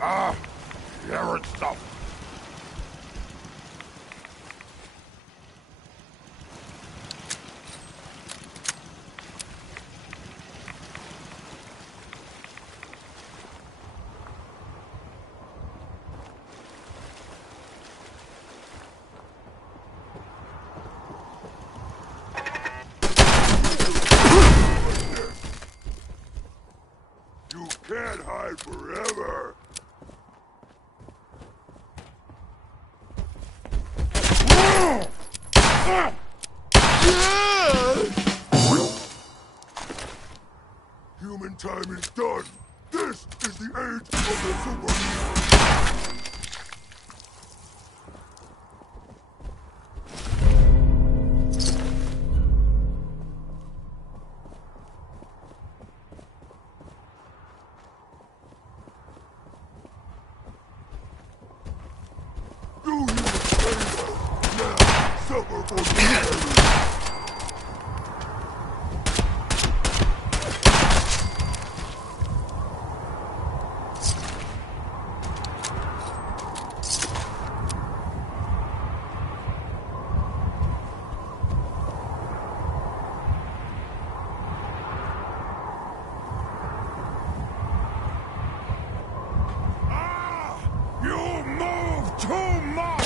Ah, carrot stuff. You can't hide forever. Human time is done. This is the age of the superheroes. Do you favor? Now suffer for the You move too much!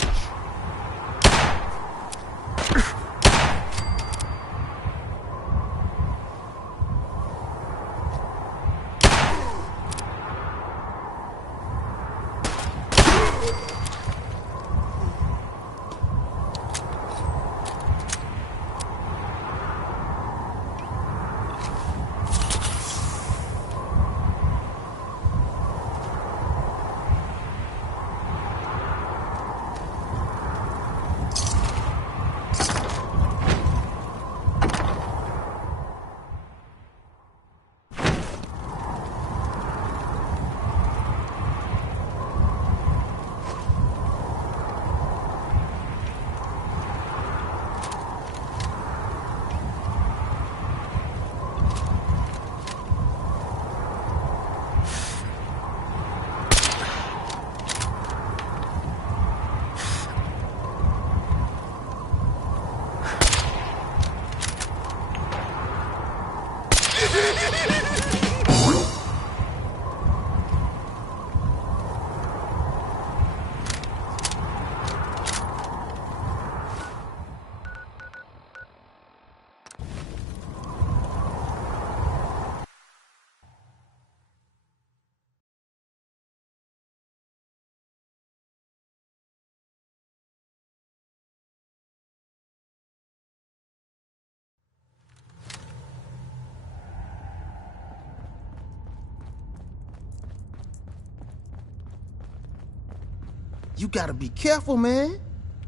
You gotta be careful, man.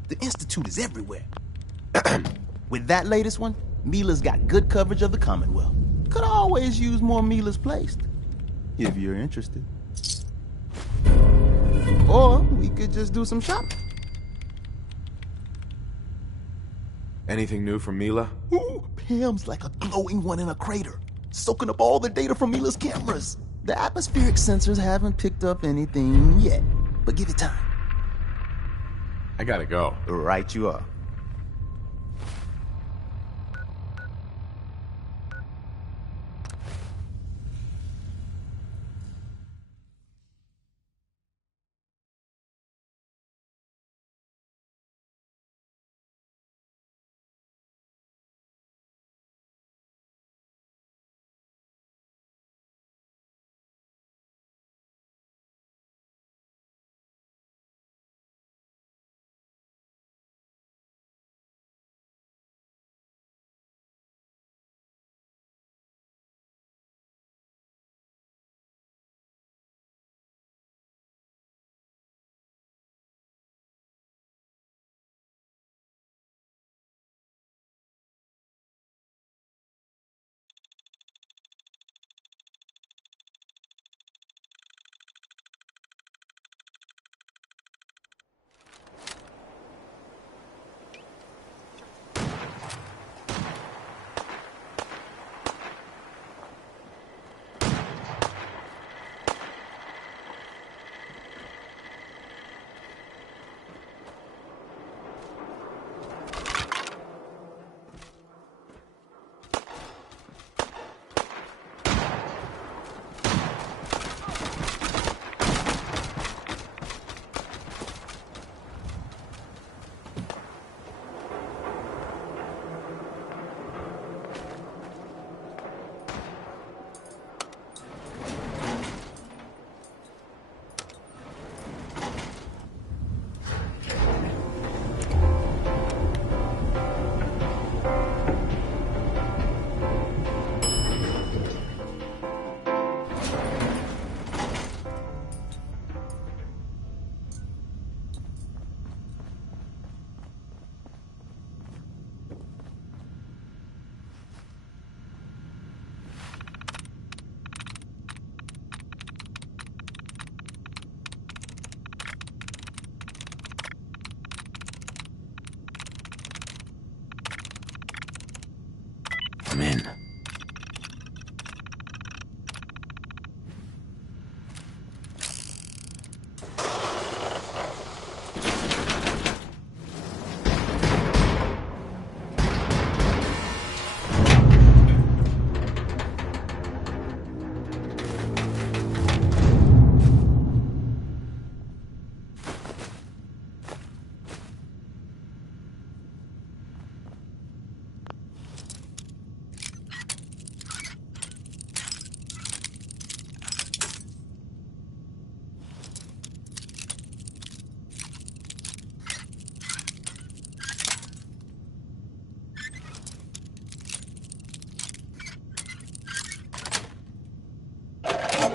The Institute is everywhere. With that latest one, Mila's got good coverage of the Commonwealth. Could always use more Mila's placed, if you're interested. Or we could just do some shopping. Anything new from Mila? Ooh, Pam's like a glowing one in a crater, soaking up all the data from Mila's cameras. The atmospheric sensors haven't picked up anything yet, but give it time. I gotta go. Right you are.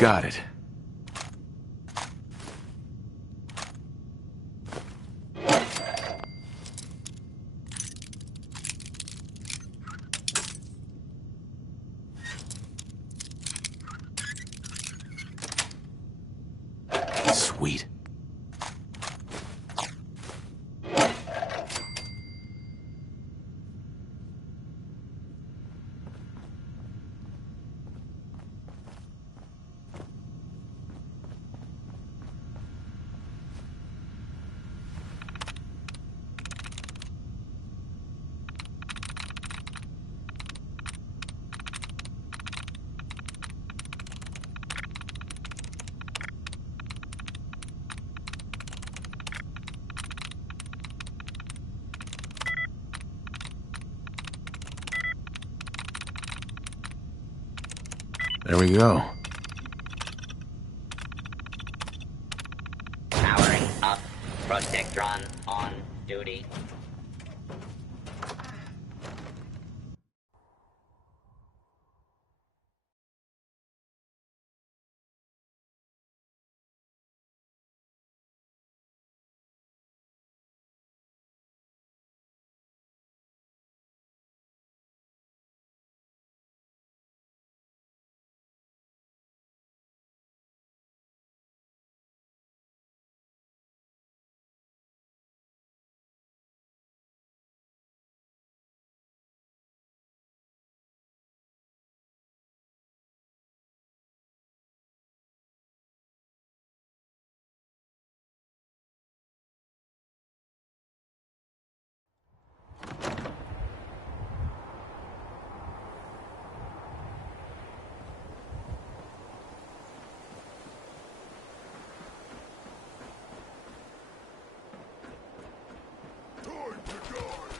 Got it. Sweet. There we go. Powering up. Protectron on duty. Time to die!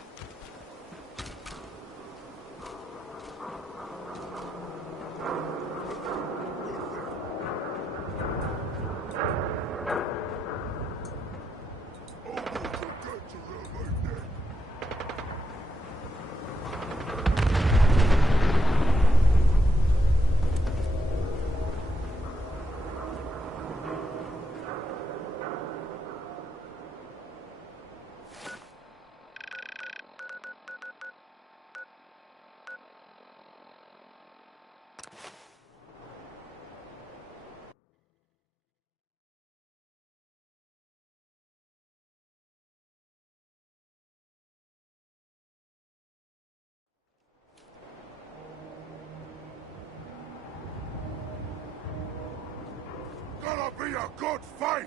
Gonna be a good fight!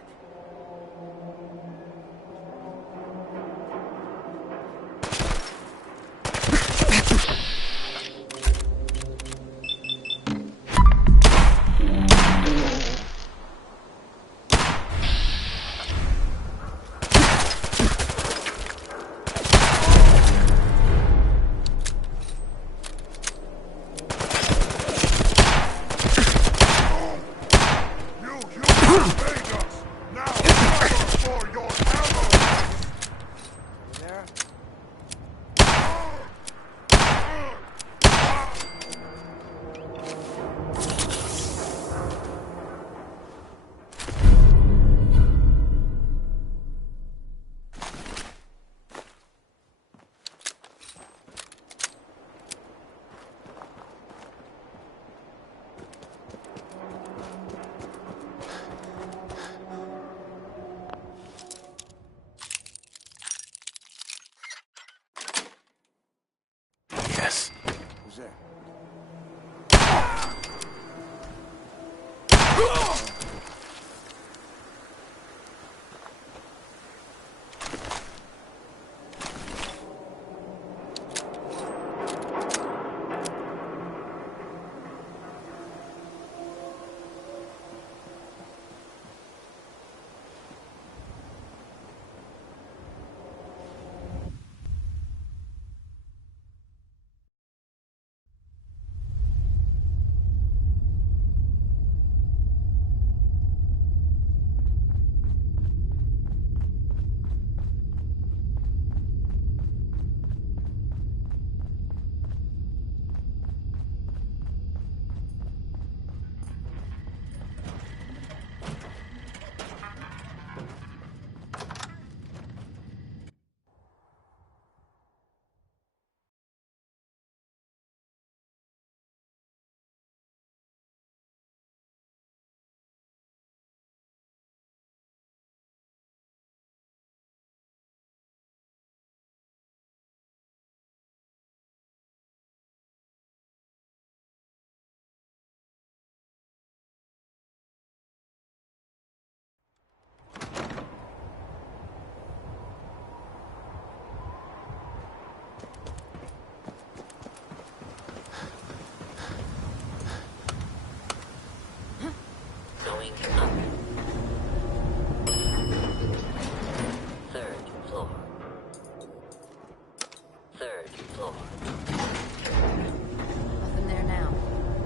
You made us! Now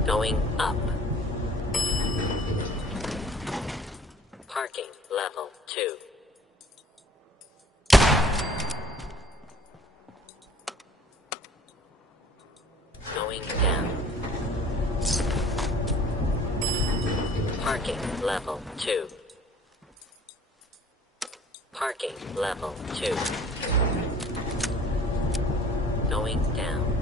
Going up. Parking level 2. Going down. Parking level 2. Parking level 2. Going down.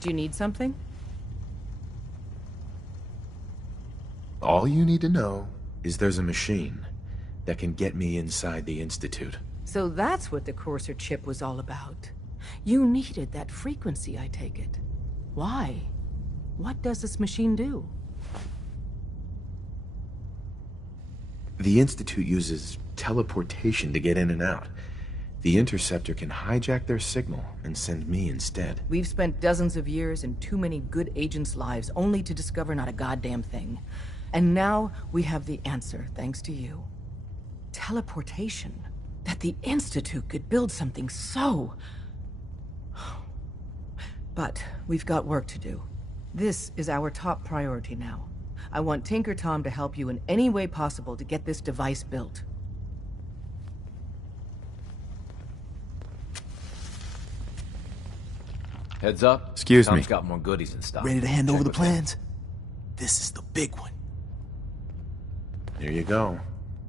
Do you need something? All you need to know is there's a machine that can get me inside the Institute. So that's what the Courser chip was all about. You needed that frequency, I take it. Why? What does this machine do? The Institute uses teleportation to get in and out. The Interceptor can hijack their signal and send me instead. We've spent dozens of years and too many good agents' lives only to discover not a goddamn thing. And now we have the answer, thanks to you. Teleportation. That the Institute could build something so... But we've got work to do. This is our top priority now. I want Tinker Tom to help you in any way possible to get this device built. Heads up. Excuse me. Tom's got more goodies in stock. Ready to hand Check over the with him. plans? This is the big one. Here you go.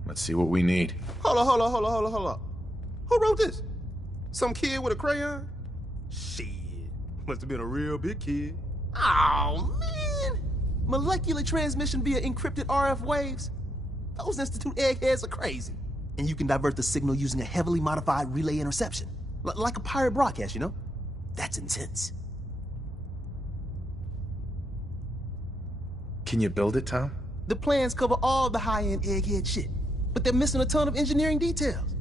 Let's see what we need. Hold on. Who wrote this? Some kid with a crayon? Shit. Must have been a real big kid. Oh, man! Molecular transmission via encrypted RF waves? Those Institute eggheads are crazy. And you can divert the signal using a heavily modified relay interception. Like a pirate broadcast, you know? That's intense. Can you build it, Tom? The plans cover all the high-end egghead shit, but they're missing a ton of engineering details.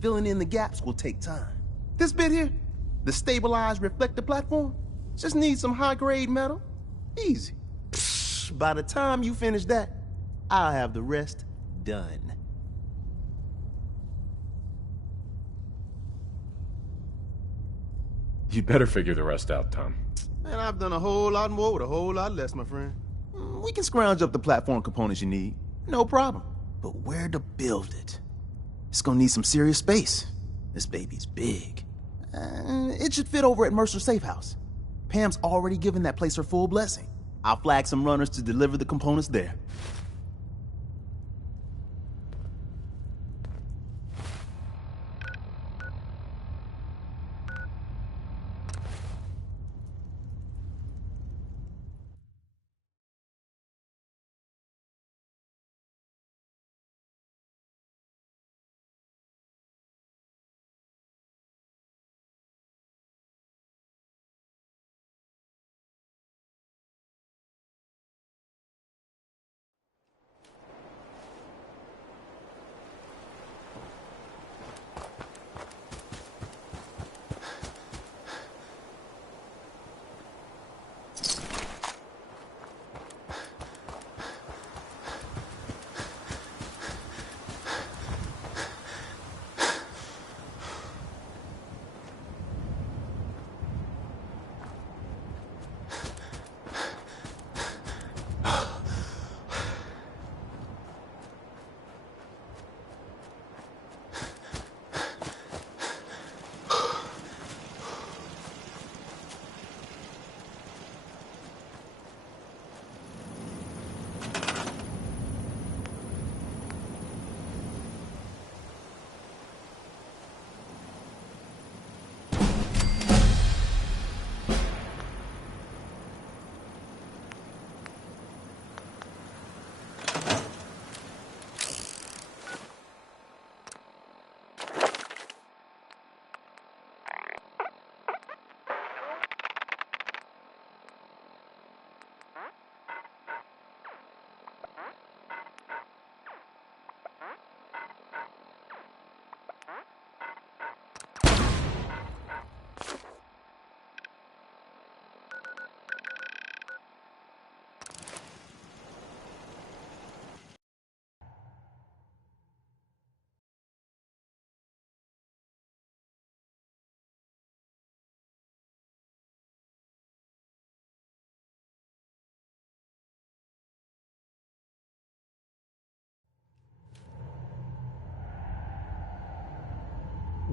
Filling in the gaps will take time. This bit here, the stabilized reflector platform, just needs some high-grade metal. Easy. Psh, by the time you finish that, I'll have the rest done. You'd better figure the rest out, Tom. Man, I've done a whole lot more with a whole lot less, my friend. We can scrounge up the platform components you need. No problem. But where to build it? It's gonna need some serious space. This baby's big. It should fit over at Mercer's safe house. Pam's already given that place her full blessing. I'll flag some runners to deliver the components there.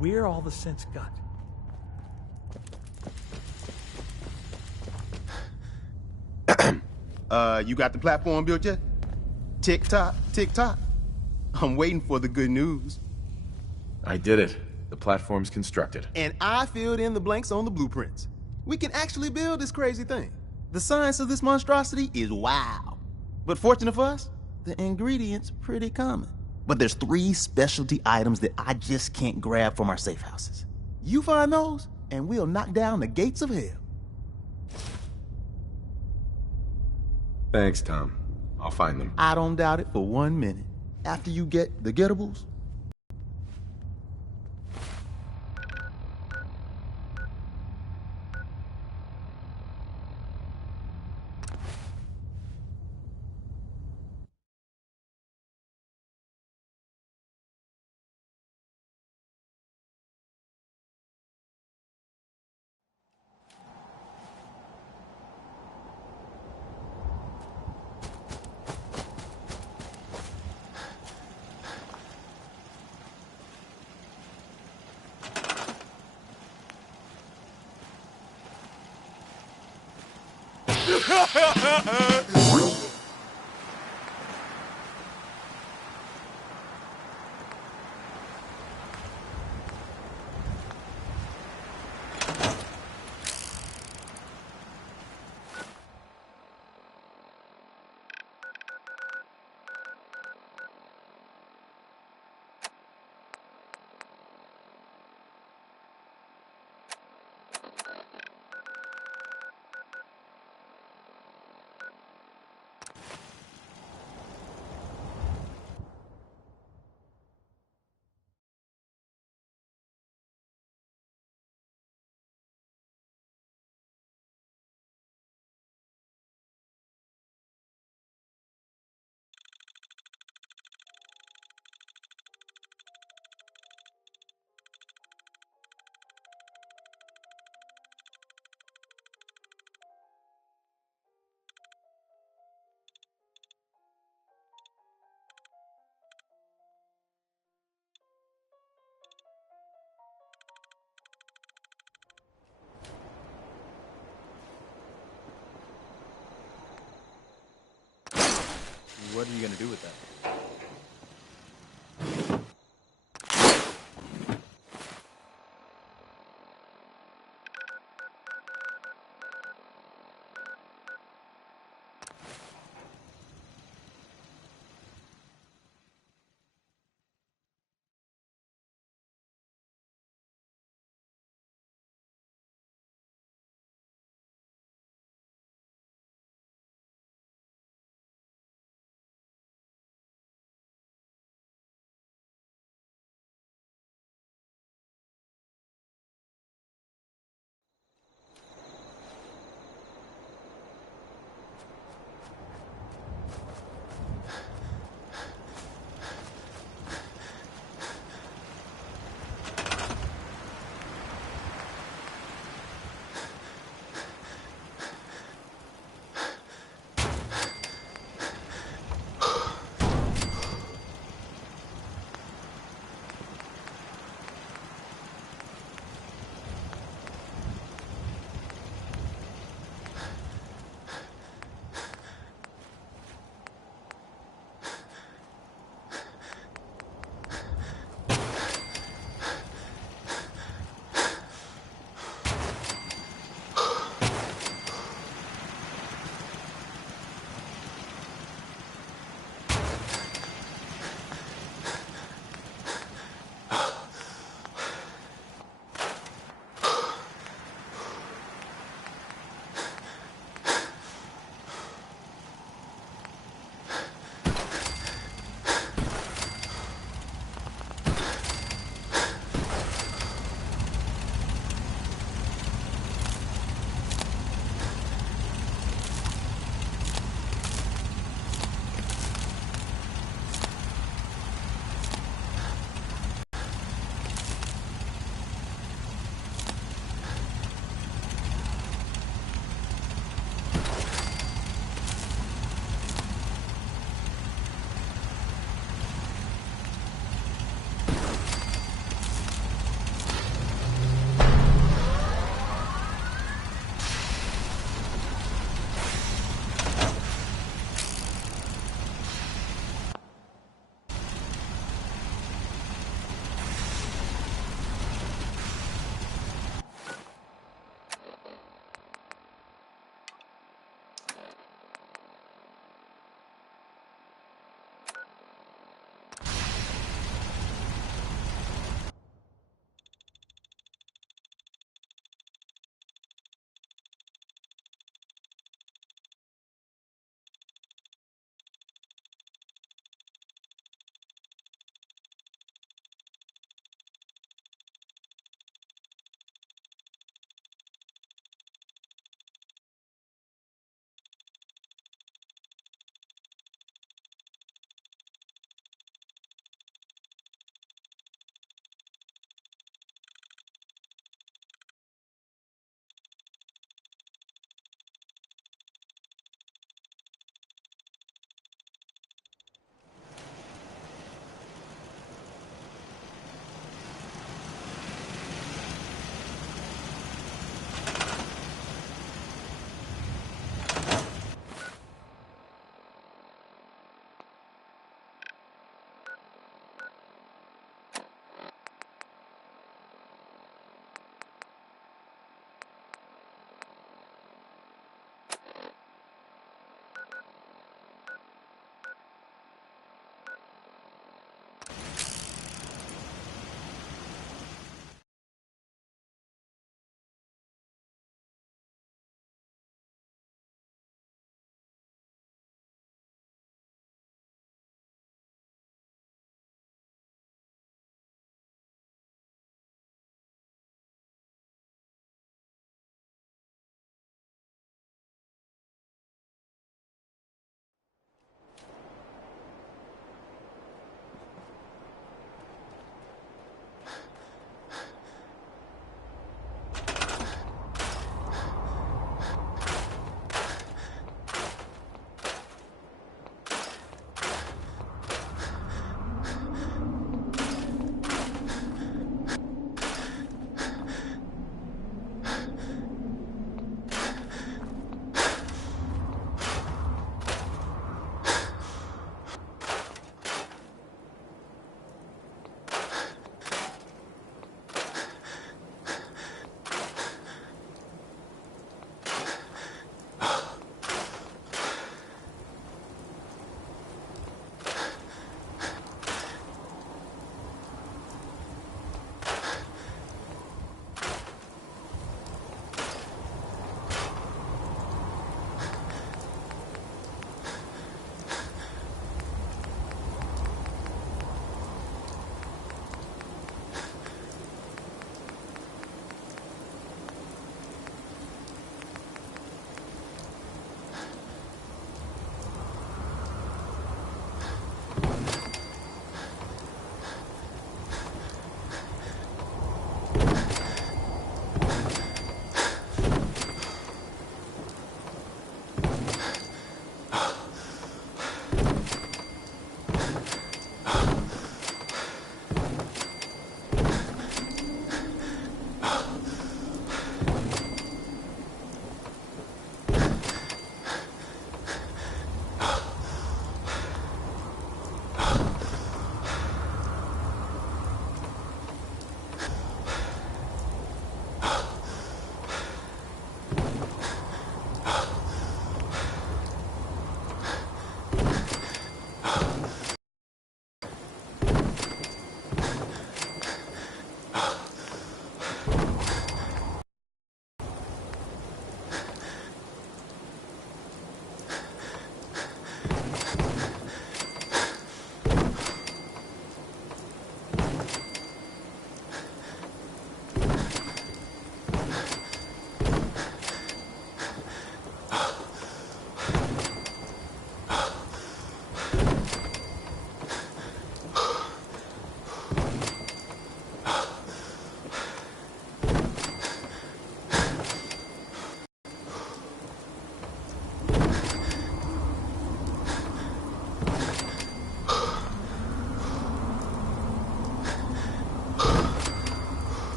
We're all the sense got. You got the platform built yet? Tick tock, tick tock. I'm waiting for the good news. I did it. The platform's constructed. And I filled in the blanks on the blueprints. We can actually build this crazy thing. The science of this monstrosity is wow. But fortunate for us, The ingredients pretty common. But there's 3 specialty items that I just can't grab from our safe houses. You find those, and we'll knock down the gates of hell. Thanks, Tom. I'll find them. I don't doubt it for 1 minute. After you get the gettables, What are you gonna do with that?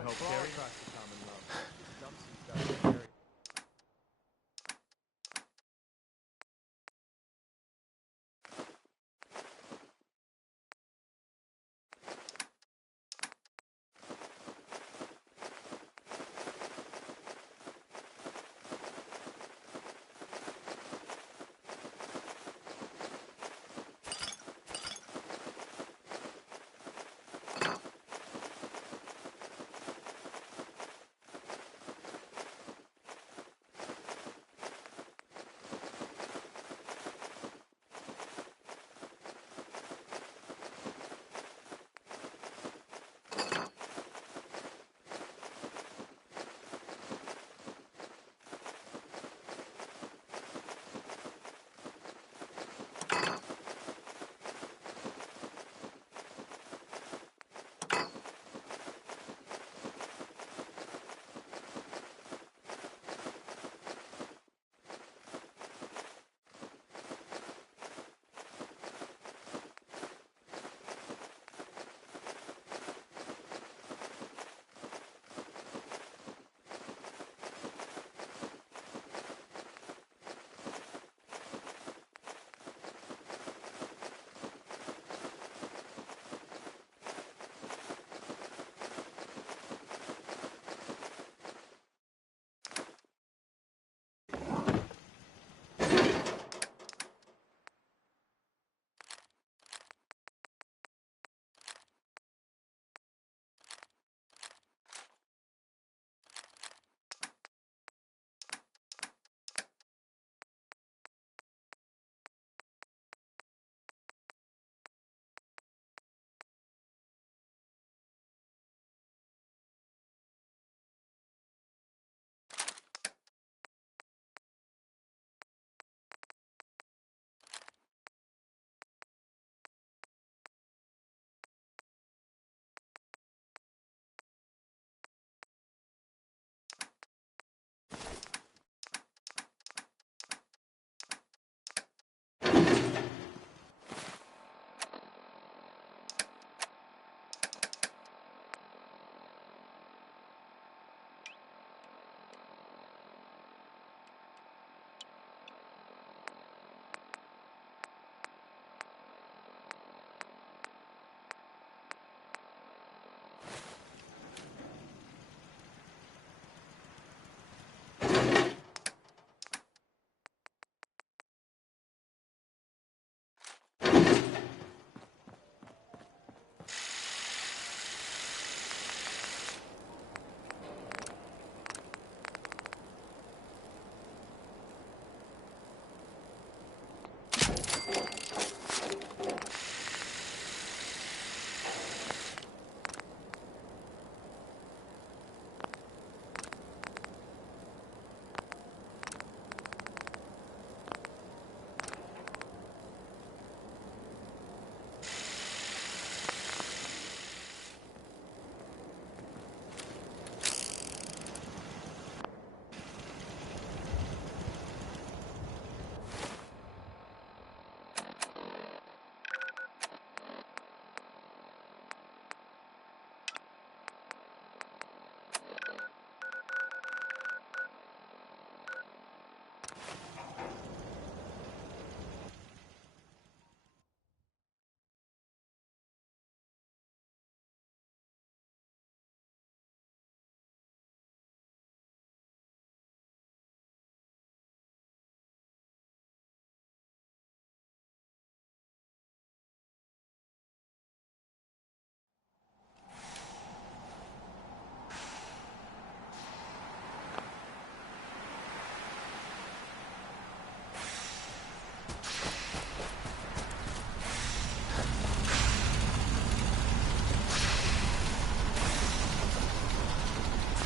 can help carry across the Commonwealth. Dumps and stuff to carry.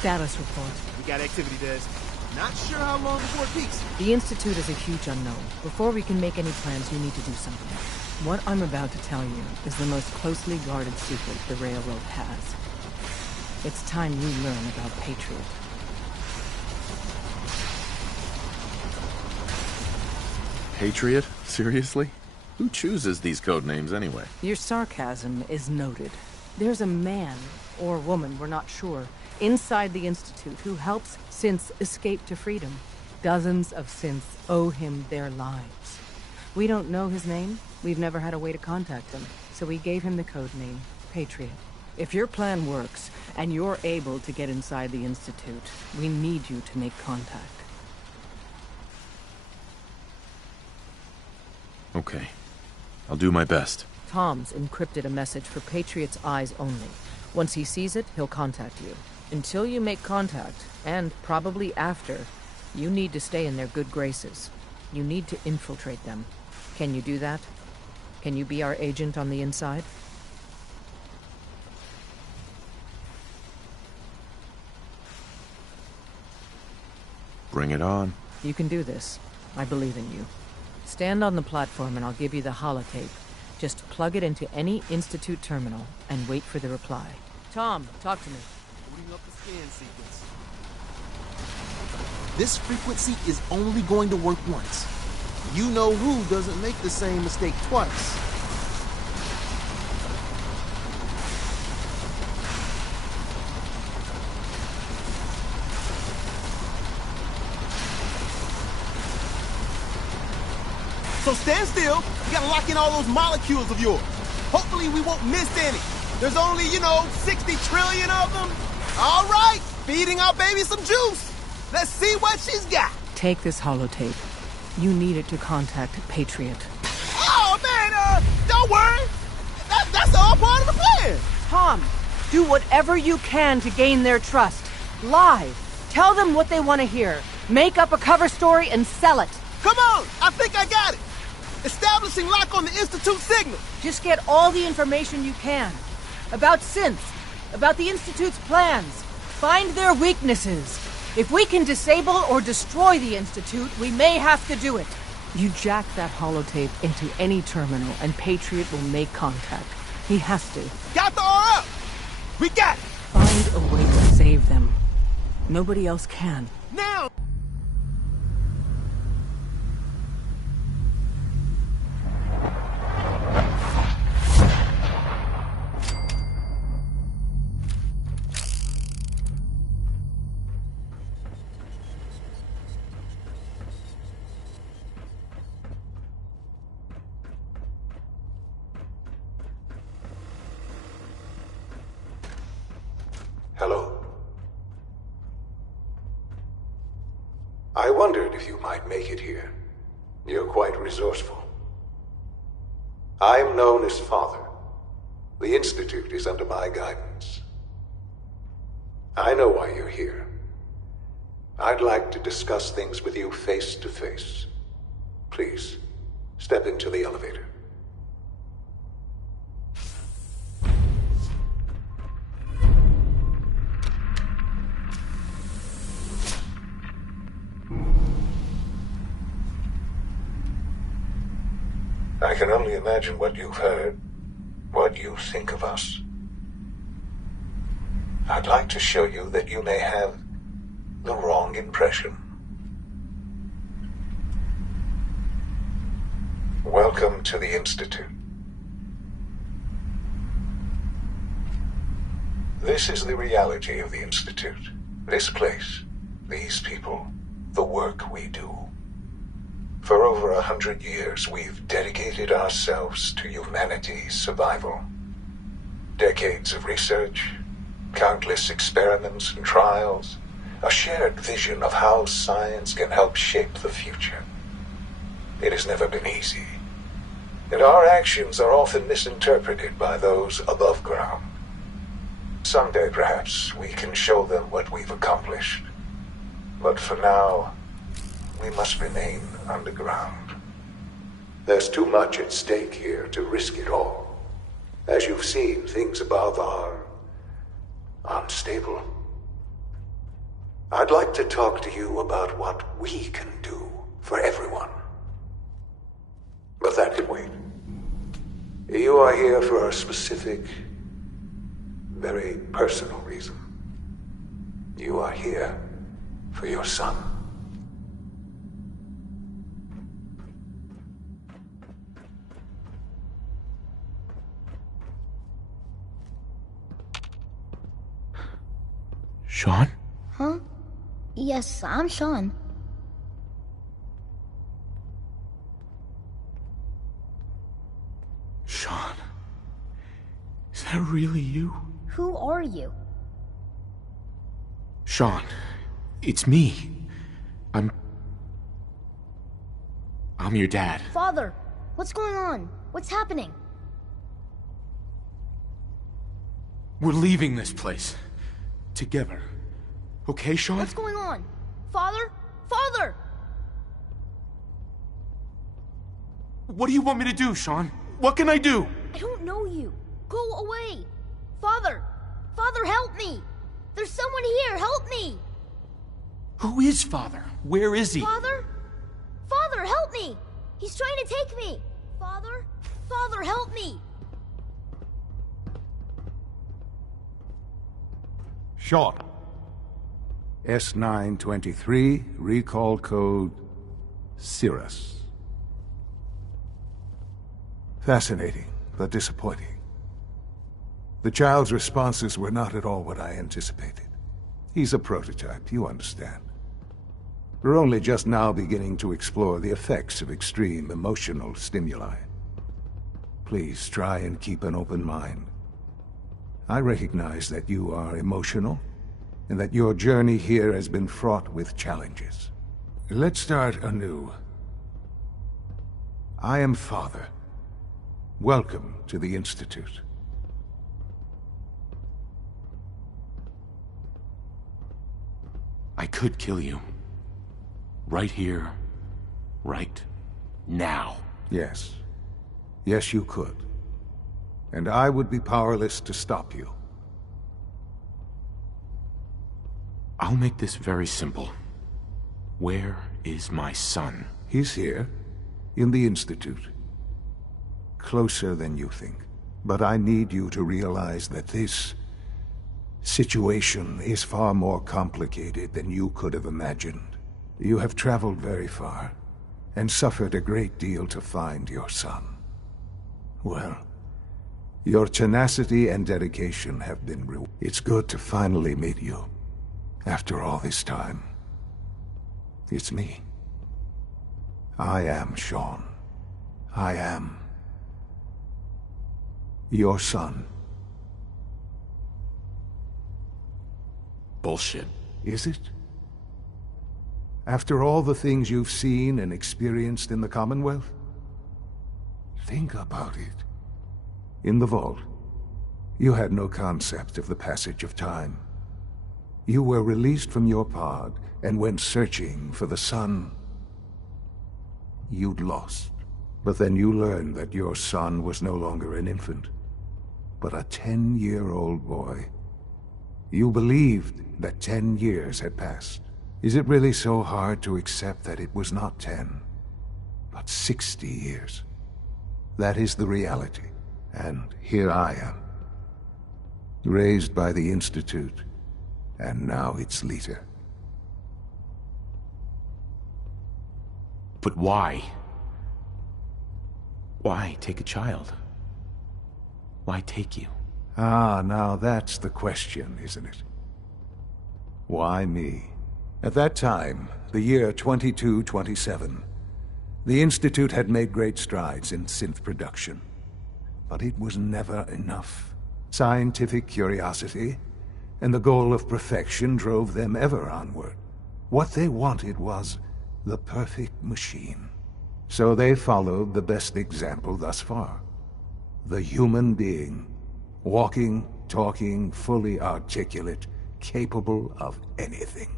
Status report. We got activity, Des. Not sure how long before it peaks. The Institute is a huge unknown. Before we can make any plans, you need to do something. What I'm about to tell you is the most closely guarded secret the Railroad has. It's time you learn about Patriot. Patriot? Seriously? Who chooses these code names anyway? Your sarcasm is noted. There's a man, or woman, we're not sure, inside the Institute who helps synths escape to freedom. Dozens of synths owe him their lives. We don't know his name. We've never had a way to contact him. So we gave him the code name, Patriot. If your plan works, and you're able to get inside the Institute, we need you to make contact. Okay. I'll do my best. Tom's encrypted a message for Patriot's eyes only. Once he sees it, he'll contact you. Until you make contact, and probably after, you need to stay in their good graces. You need to infiltrate them. Can you do that? Can you be our agent on the inside? Bring it on. You can do this. I believe in you. Stand on the platform and I'll give you the holotape. Just plug it into any Institute terminal and wait for the reply. Tom, talk to me. Booting up the scan sequence. This frequency is only going to work once. You know who doesn't make the same mistake twice. So stand still. You gotta lock in all those molecules of yours. Hopefully we won't miss any. There's only, 60 trillion of them. All right, feeding our baby some juice. Let's see what she's got. Take this holotape. You need it to contact Patriot. Oh, man, don't worry. That's all part of the plan. Tom, do whatever you can to gain their trust. Lie. Tell them what they want to hear. Make up a cover story and sell it. Come on, I think I got it. Establishing lock on the Institute signal. Just get all the information you can. About synths, about the Institute's plans. Find their weaknesses. If we can disable or destroy the Institute, we may have to do it. You jack that holotape into any terminal and Patriot will make contact. He has to. Got the RL. We got it. Find a way to save them. Nobody else can. Now. Hello. I wondered if you might make it here. You're quite resourceful. I'm known as Father. The Institute is under my guidance. I know why you're here. I'd like to discuss things with you face to face. Please, step into the elevator. I can only imagine what you've heard, what you think of us. I'd like to show you that you may have the wrong impression. Welcome to the Institute. This is the reality of the Institute. This place, these people, the work we do. For over 100 years, we've dedicated ourselves to humanity's survival. Decades of research, countless experiments and trials, a shared vision of how science can help shape the future. It has never been easy, and our actions are often misinterpreted by those above ground. Someday, perhaps, we can show them what we've accomplished. But for now, we must remain underground. There's too much at stake here to risk it all. As you've seen, things above are unstable. I'd like to talk to you about what we can do for everyone. But that can wait. You are here for a specific, very personal reason. You are here for your son. Sean? Huh? Yes, I'm Sean. Sean? Is that really you? Who are you? Sean, it's me. I'm your dad. Father, what's going on? What's happening? We're leaving this place. Together. Okay, Sean? What's going on? Father? Father! What do you want me to do, Sean? What can I do? I don't know you. Go away. Father! Father, help me! There's someone here, help me! Who is Father? Where is he? Father? Father, help me! He's trying to take me! Father? Father, help me! Sean. S923, recall code Cirrus. Fascinating, but disappointing. The child's responses were not at all what I anticipated. He's a prototype, you understand. We're only just now beginning to explore the effects of extreme emotional stimuli. Please try and keep an open mind. I recognize that you are emotional, and that your journey here has been fraught with challenges. Let's start anew. I am Father. Welcome to the Institute. I could kill you. Right here. Right now. Yes. Yes, you could. And I would be powerless to stop you. I'll make this very simple. Where is my son? He's here, in the Institute. Closer than you think. But I need you to realize that this situation is far more complicated than you could have imagined. You have traveled very far, and suffered a great deal to find your son. Well, your tenacity and dedication have been rewarded. It's good to finally meet you. After all this time. It's me. I am Sean. I am your son. Bullshit. Is it? After all the things you've seen and experienced in the Commonwealth? Think about it. In the vault, you had no concept of the passage of time. You were released from your pod and went searching for the son you'd lost. But then you learned that your son was no longer an infant, but a 10-year-old boy. You believed that 10 years had passed. Is it really so hard to accept that it was not 10, but 60 years? That is the reality. And here I am, raised by the Institute, and now its leader. But why? Why take a child? Why take you? Ah, now that's the question, isn't it? Why me? At that time, the year 2227, the Institute had made great strides in synth production. But it was never enough. Scientific curiosity and the goal of perfection drove them ever onward. What they wanted was the perfect machine. So they followed the best example thus far. The human being. Walking, talking, fully articulate, capable of anything.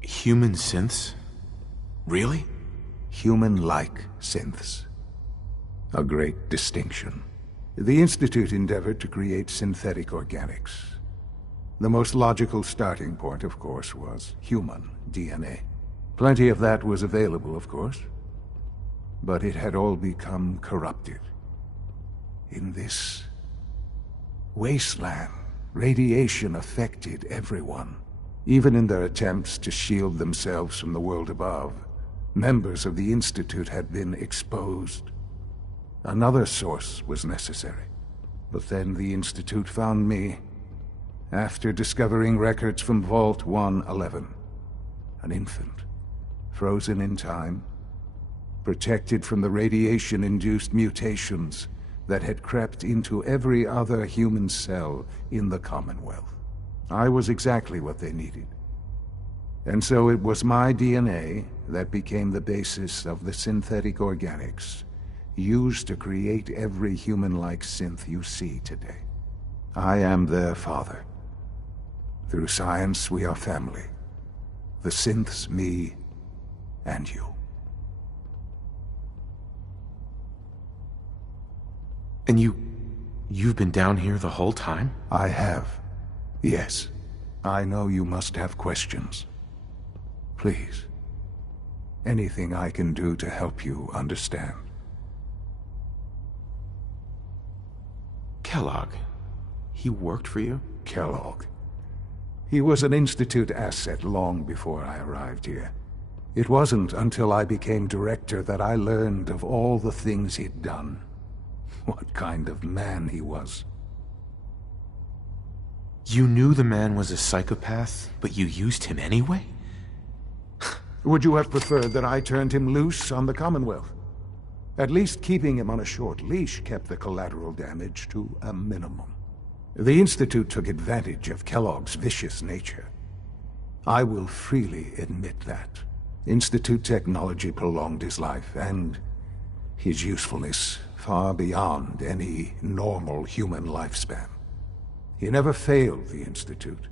Human synths? Really? Human-like synths. A great distinction. The Institute endeavored to create synthetic organics. The most logical starting point, of course, was human DNA. Plenty of that was available, of course. But it had all become corrupted. In this wasteland, radiation affected everyone. Even in their attempts to shield themselves from the world above, members of the Institute had been exposed. Another source was necessary. But then the Institute found me after discovering records from Vault 111. An infant, frozen in time, protected from the radiation-induced mutations that had crept into every other human cell in the Commonwealth. I was exactly what they needed. And so it was my DNA that became the basis of the synthetic organics used to create every human-like synth you see today. I am their father. Through science, we are family. The synths, me, and you. And you've been down here the whole time? I have. Yes. I know you must have questions. Please. Anything I can do to help you understand. Kellogg. He worked for you? Kellogg. He was an Institute asset long before I arrived here. It wasn't until I became director that I learned of all the things he'd done. What kind of man he was. You knew the man was a psychopath, but you used him anyway? Would you have preferred that I turned him loose on the Commonwealth? At least keeping him on a short leash kept the collateral damage to a minimum. The Institute took advantage of Kellogg's vicious nature. I will freely admit that. Institute technology prolonged his life, and his usefulness far beyond any normal human lifespan. He never failed the Institute,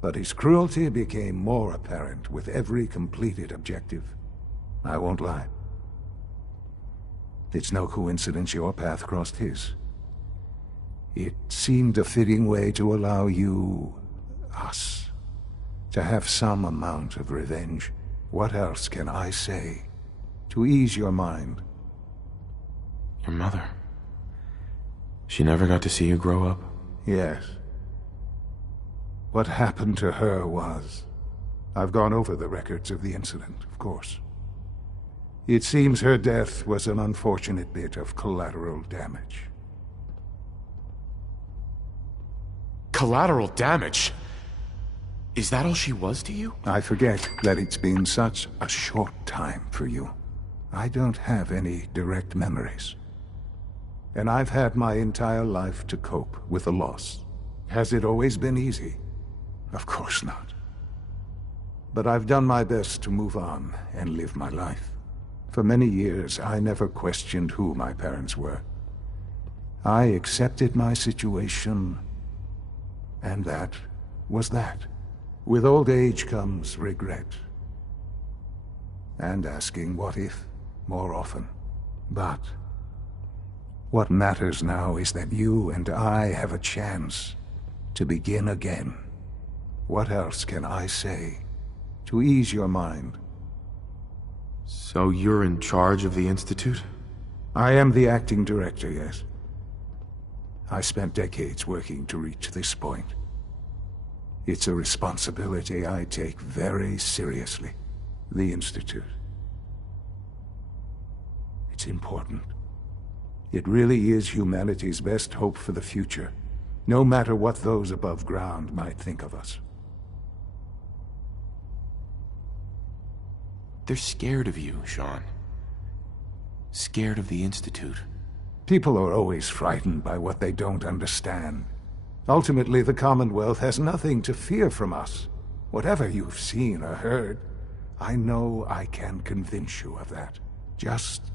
but his cruelty became more apparent with every completed objective. I won't lie. It's no coincidence your path crossed his. It seemed a fitting way to allow you, us, to have some amount of revenge. What else can I say to ease your mind? Your mother. She never got to see you grow up? Yes. What happened to her was... I've gone over the records of the incident, of course. It seems her death was an unfortunate bit of collateral damage. Collateral damage? Is that all she was to you? I forget that it's been such a short time for you. I don't have any direct memories. And I've had my entire life to cope with the loss. Has it always been easy? Of course not. But I've done my best to move on and live my life. For many years, I never questioned who my parents were. I accepted my situation, and that was that. With old age comes regret. And asking what if more often. But what matters now is that you and I have a chance to begin again. What else can I say to ease your mind? So you're in charge of the Institute? I am the acting director, yes. I spent decades working to reach this point. It's a responsibility I take very seriously. The Institute. It's important. It really is humanity's best hope for the future, no matter what those above ground might think of us. They're scared of you, Sean. Scared of the Institute. People are always frightened by what they don't understand. Ultimately, the Commonwealth has nothing to fear from us. Whatever you've seen or heard, I know I can convince you of that. Just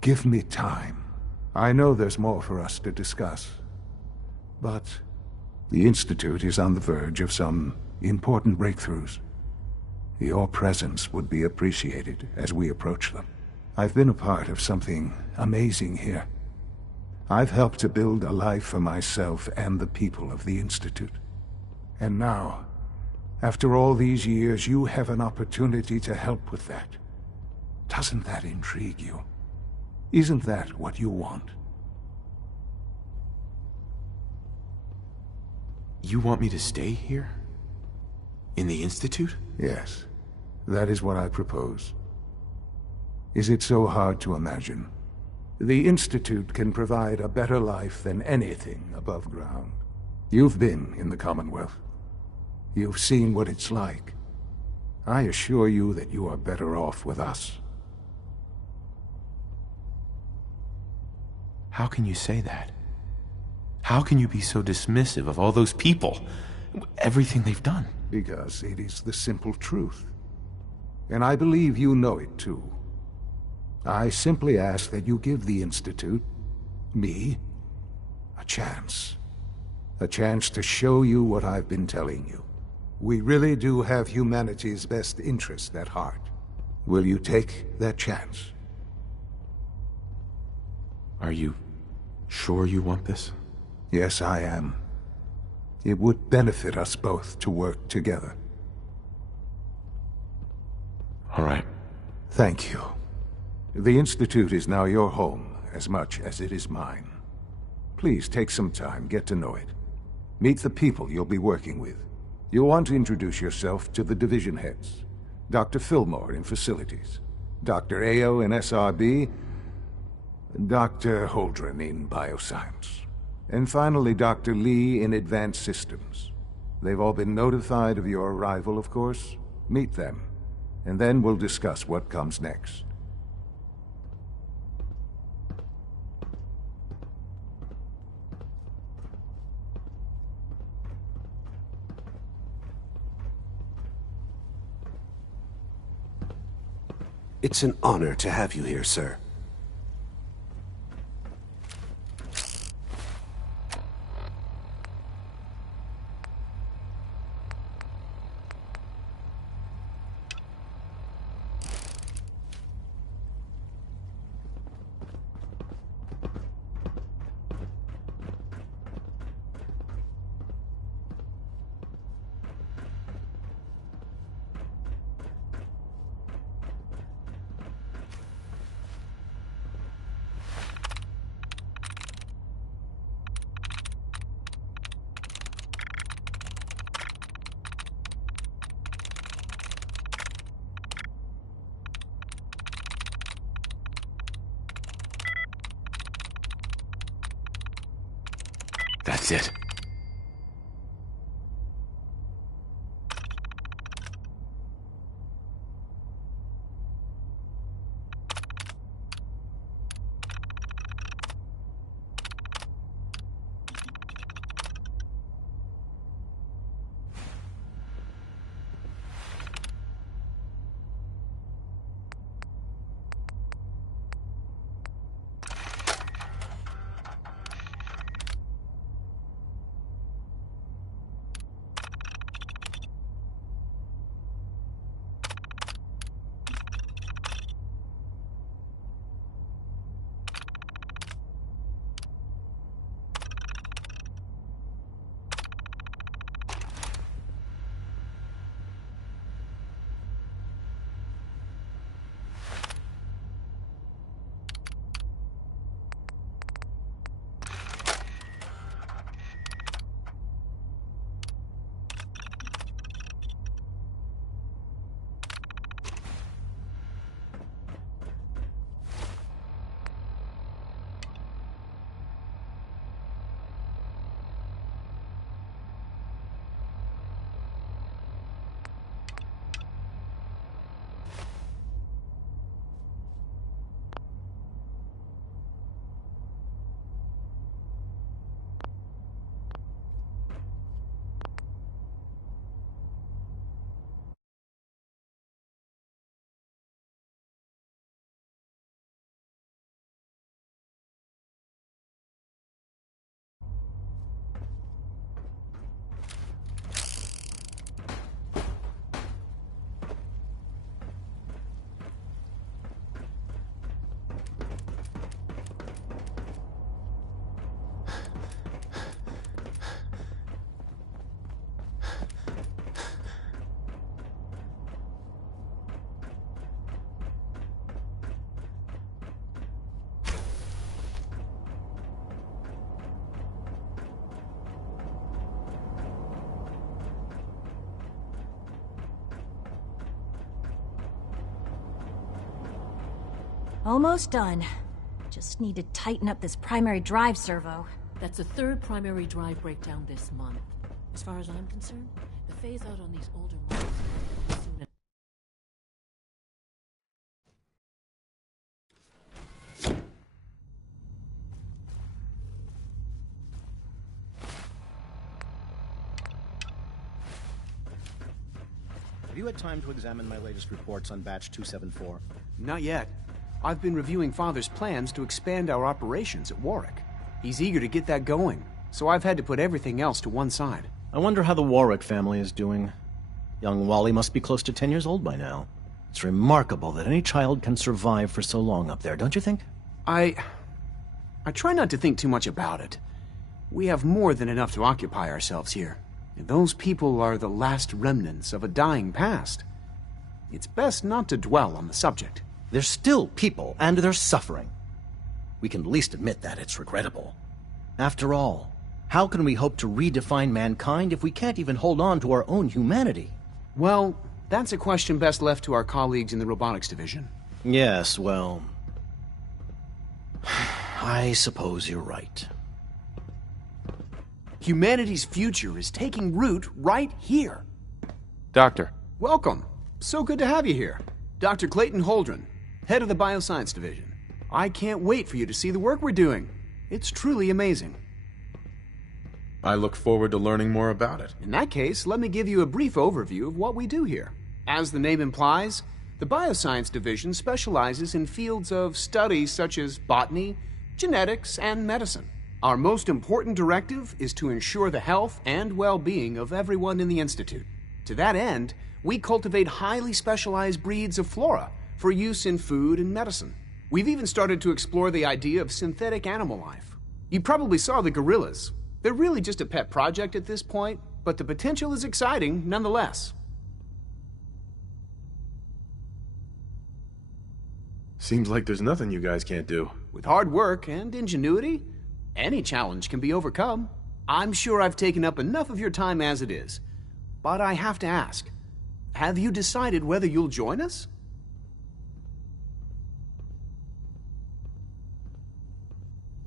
give me time. I know there's more for us to discuss. But the Institute is on the verge of some important breakthroughs. Your presence would be appreciated as we approach them. I've been a part of something amazing here. I've helped to build a life for myself and the people of the Institute. And now, after all these years, you have an opportunity to help with that. Doesn't that intrigue you? Isn't that what you want? You want me to stay here? In the Institute? Yes, that is what I propose. Is it so hard to imagine? The Institute can provide a better life than anything above ground. You've been in the Commonwealth. You've seen what it's like. I assure you that you are better off with us. How can you say that? How can you be so dismissive of all those people? Everything they've done? Because it is the simple truth. And I believe you know it too. I simply ask that you give the Institute, me, a chance. A chance to show you what I've been telling you. We really do have humanity's best interest at heart. Will you take that chance? Are you sure you want this? Yes, I am. It would benefit us both to work together. All right. Thank you. The Institute is now your home as much as it is mine. Please take some time, get to know it. Meet the people you'll be working with. You'll want to introduce yourself to the division heads. Dr. Fillmore in Facilities, Dr. Ayo in SRB, Dr. Holdren in Bioscience, and finally Dr. Lee in Advanced Systems. They've all been notified of your arrival, of course. Meet them, and then we'll discuss what comes next. It's an honor to have you here, sir. That's it. Almost done. Just need to tighten up this primary drive servo. That's the third primary drive breakdown this month. As far as I'm concerned, the phase out on these older models is soon. Have you had time to examine my latest reports on Batch 274? Not yet. I've been reviewing Father's plans to expand our operations at Warwick. He's eager to get that going, so I've had to put everything else to one side. I wonder how the Warwick family is doing. Young Wally must be close to 10 years old by now. It's remarkable that any child can survive for so long up there, don't you think? I try not to think too much about it. We have more than enough to occupy ourselves here. And those people are the last remnants of a dying past. It's best not to dwell on the subject. They're still people, and they're suffering. We can at least admit that it's regrettable. After all, how can we hope to redefine mankind if we can't even hold on to our own humanity? Well, that's a question best left to our colleagues in the robotics division. Yes, well... I suppose you're right. Humanity's future is taking root right here. Doctor. Welcome. So good to have you here. Dr. Clayton Holdren, head of the Bioscience Division. I can't wait for you to see the work we're doing. It's truly amazing. I look forward to learning more about it. In that case, let me give you a brief overview of what we do here. As the name implies, the Bioscience Division specializes in fields of study such as botany, genetics, and medicine. Our most important directive is to ensure the health and well-being of everyone in the Institute. To that end, we cultivate highly specialized breeds of flora for use in food and medicine. We've even started to explore the idea of synthetic animal life. You probably saw the gorillas. They're really just a pet project at this point, but the potential is exciting nonetheless. Seems like there's nothing you guys can't do. With hard work and ingenuity, any challenge can be overcome. I'm sure I've taken up enough of your time as it is. But I have to ask, have you decided whether you'll join us?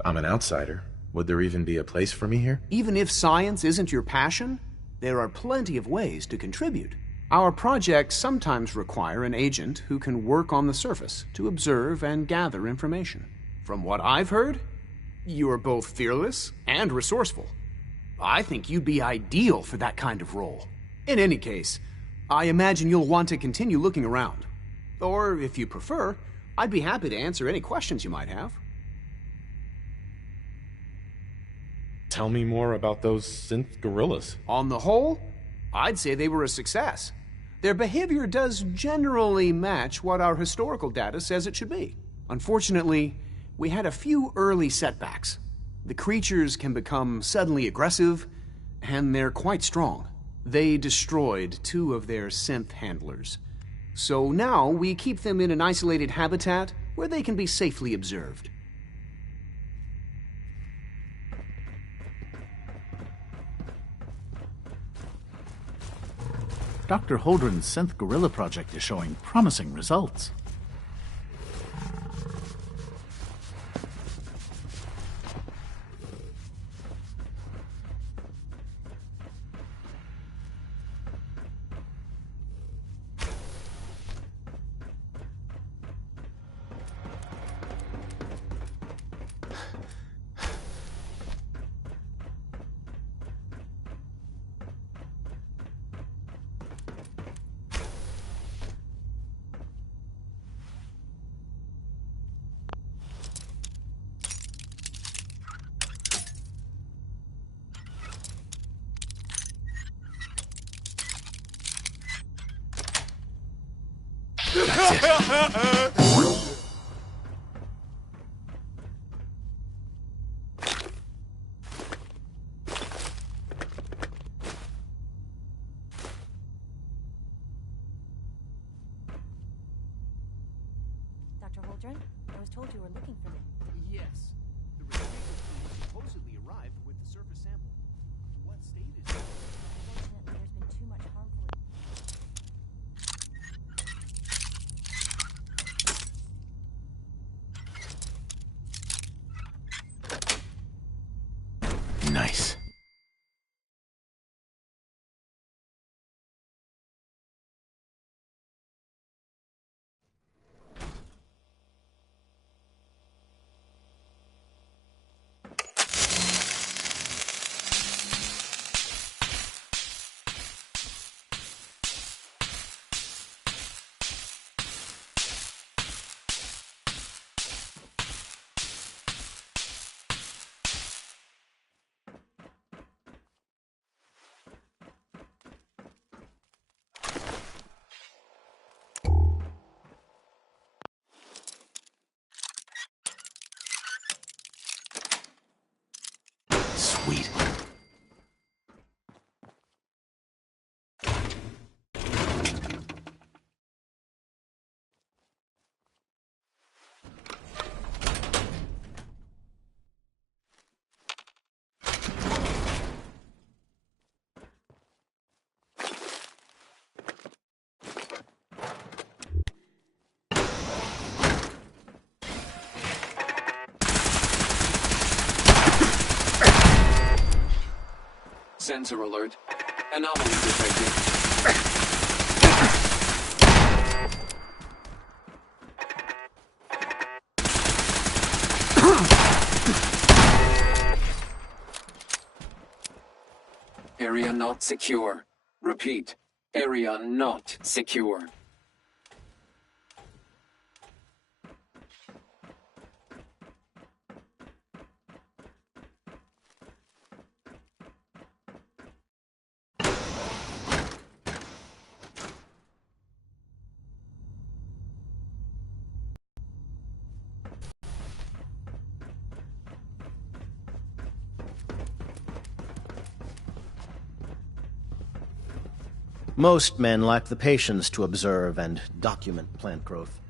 I'm an outsider. Would there even be a place for me here? Even if science isn't your passion, there are plenty of ways to contribute. Our projects sometimes require an agent who can work on the surface to observe and gather information. From what I've heard, you are both fearless and resourceful. I think you'd be ideal for that kind of role. In any case, I imagine you'll want to continue looking around. Or, if you prefer, I'd be happy to answer any questions you might have. Tell me more about those synth gorillas. On the whole, I'd say they were a success. Their behavior does generally match what our historical data says it should be. Unfortunately, we had a few early setbacks. The creatures can become suddenly aggressive, and they're quite strong. They destroyed 2 of their synth handlers. So now we keep them in an isolated habitat where they can be safely observed. Dr. Holdren's Synth Gorilla project is showing promising results. Dr. Holdren, I was told you were looking for me. Yes. The retrievers supposedly arrived with the surface sample. What state is it? Unfortunately, there's been too much harmful... Sensor alert. Anomaly detected. Area not secure. Repeat. Area not secure. Most men lack the patience to observe and document plant growth.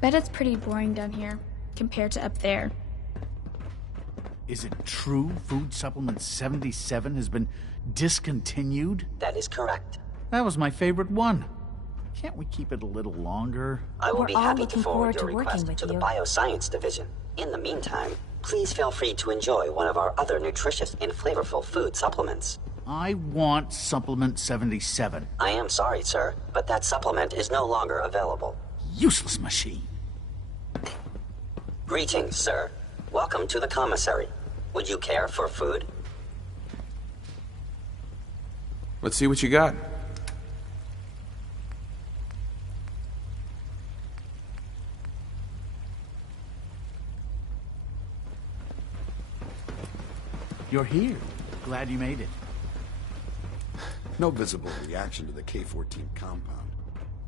Bet it's pretty boring down here, compared to up there. Is it true Food Supplement 77 has been discontinued? That is correct. That was my favorite one. Can't we keep it a little longer? I will We're be all happy to looking forward forward your to working request with to the you. Bioscience Division. In the meantime, please feel free to enjoy one of our other nutritious and flavorful food supplements. I want Supplement 77. I am sorry, sir, but that supplement is no longer available. Useless machine. Greetings, sir. Welcome to the commissary. Would you care for food? Let's see what you got. You're here. Glad you made it. No visible reaction to the K-14 compound.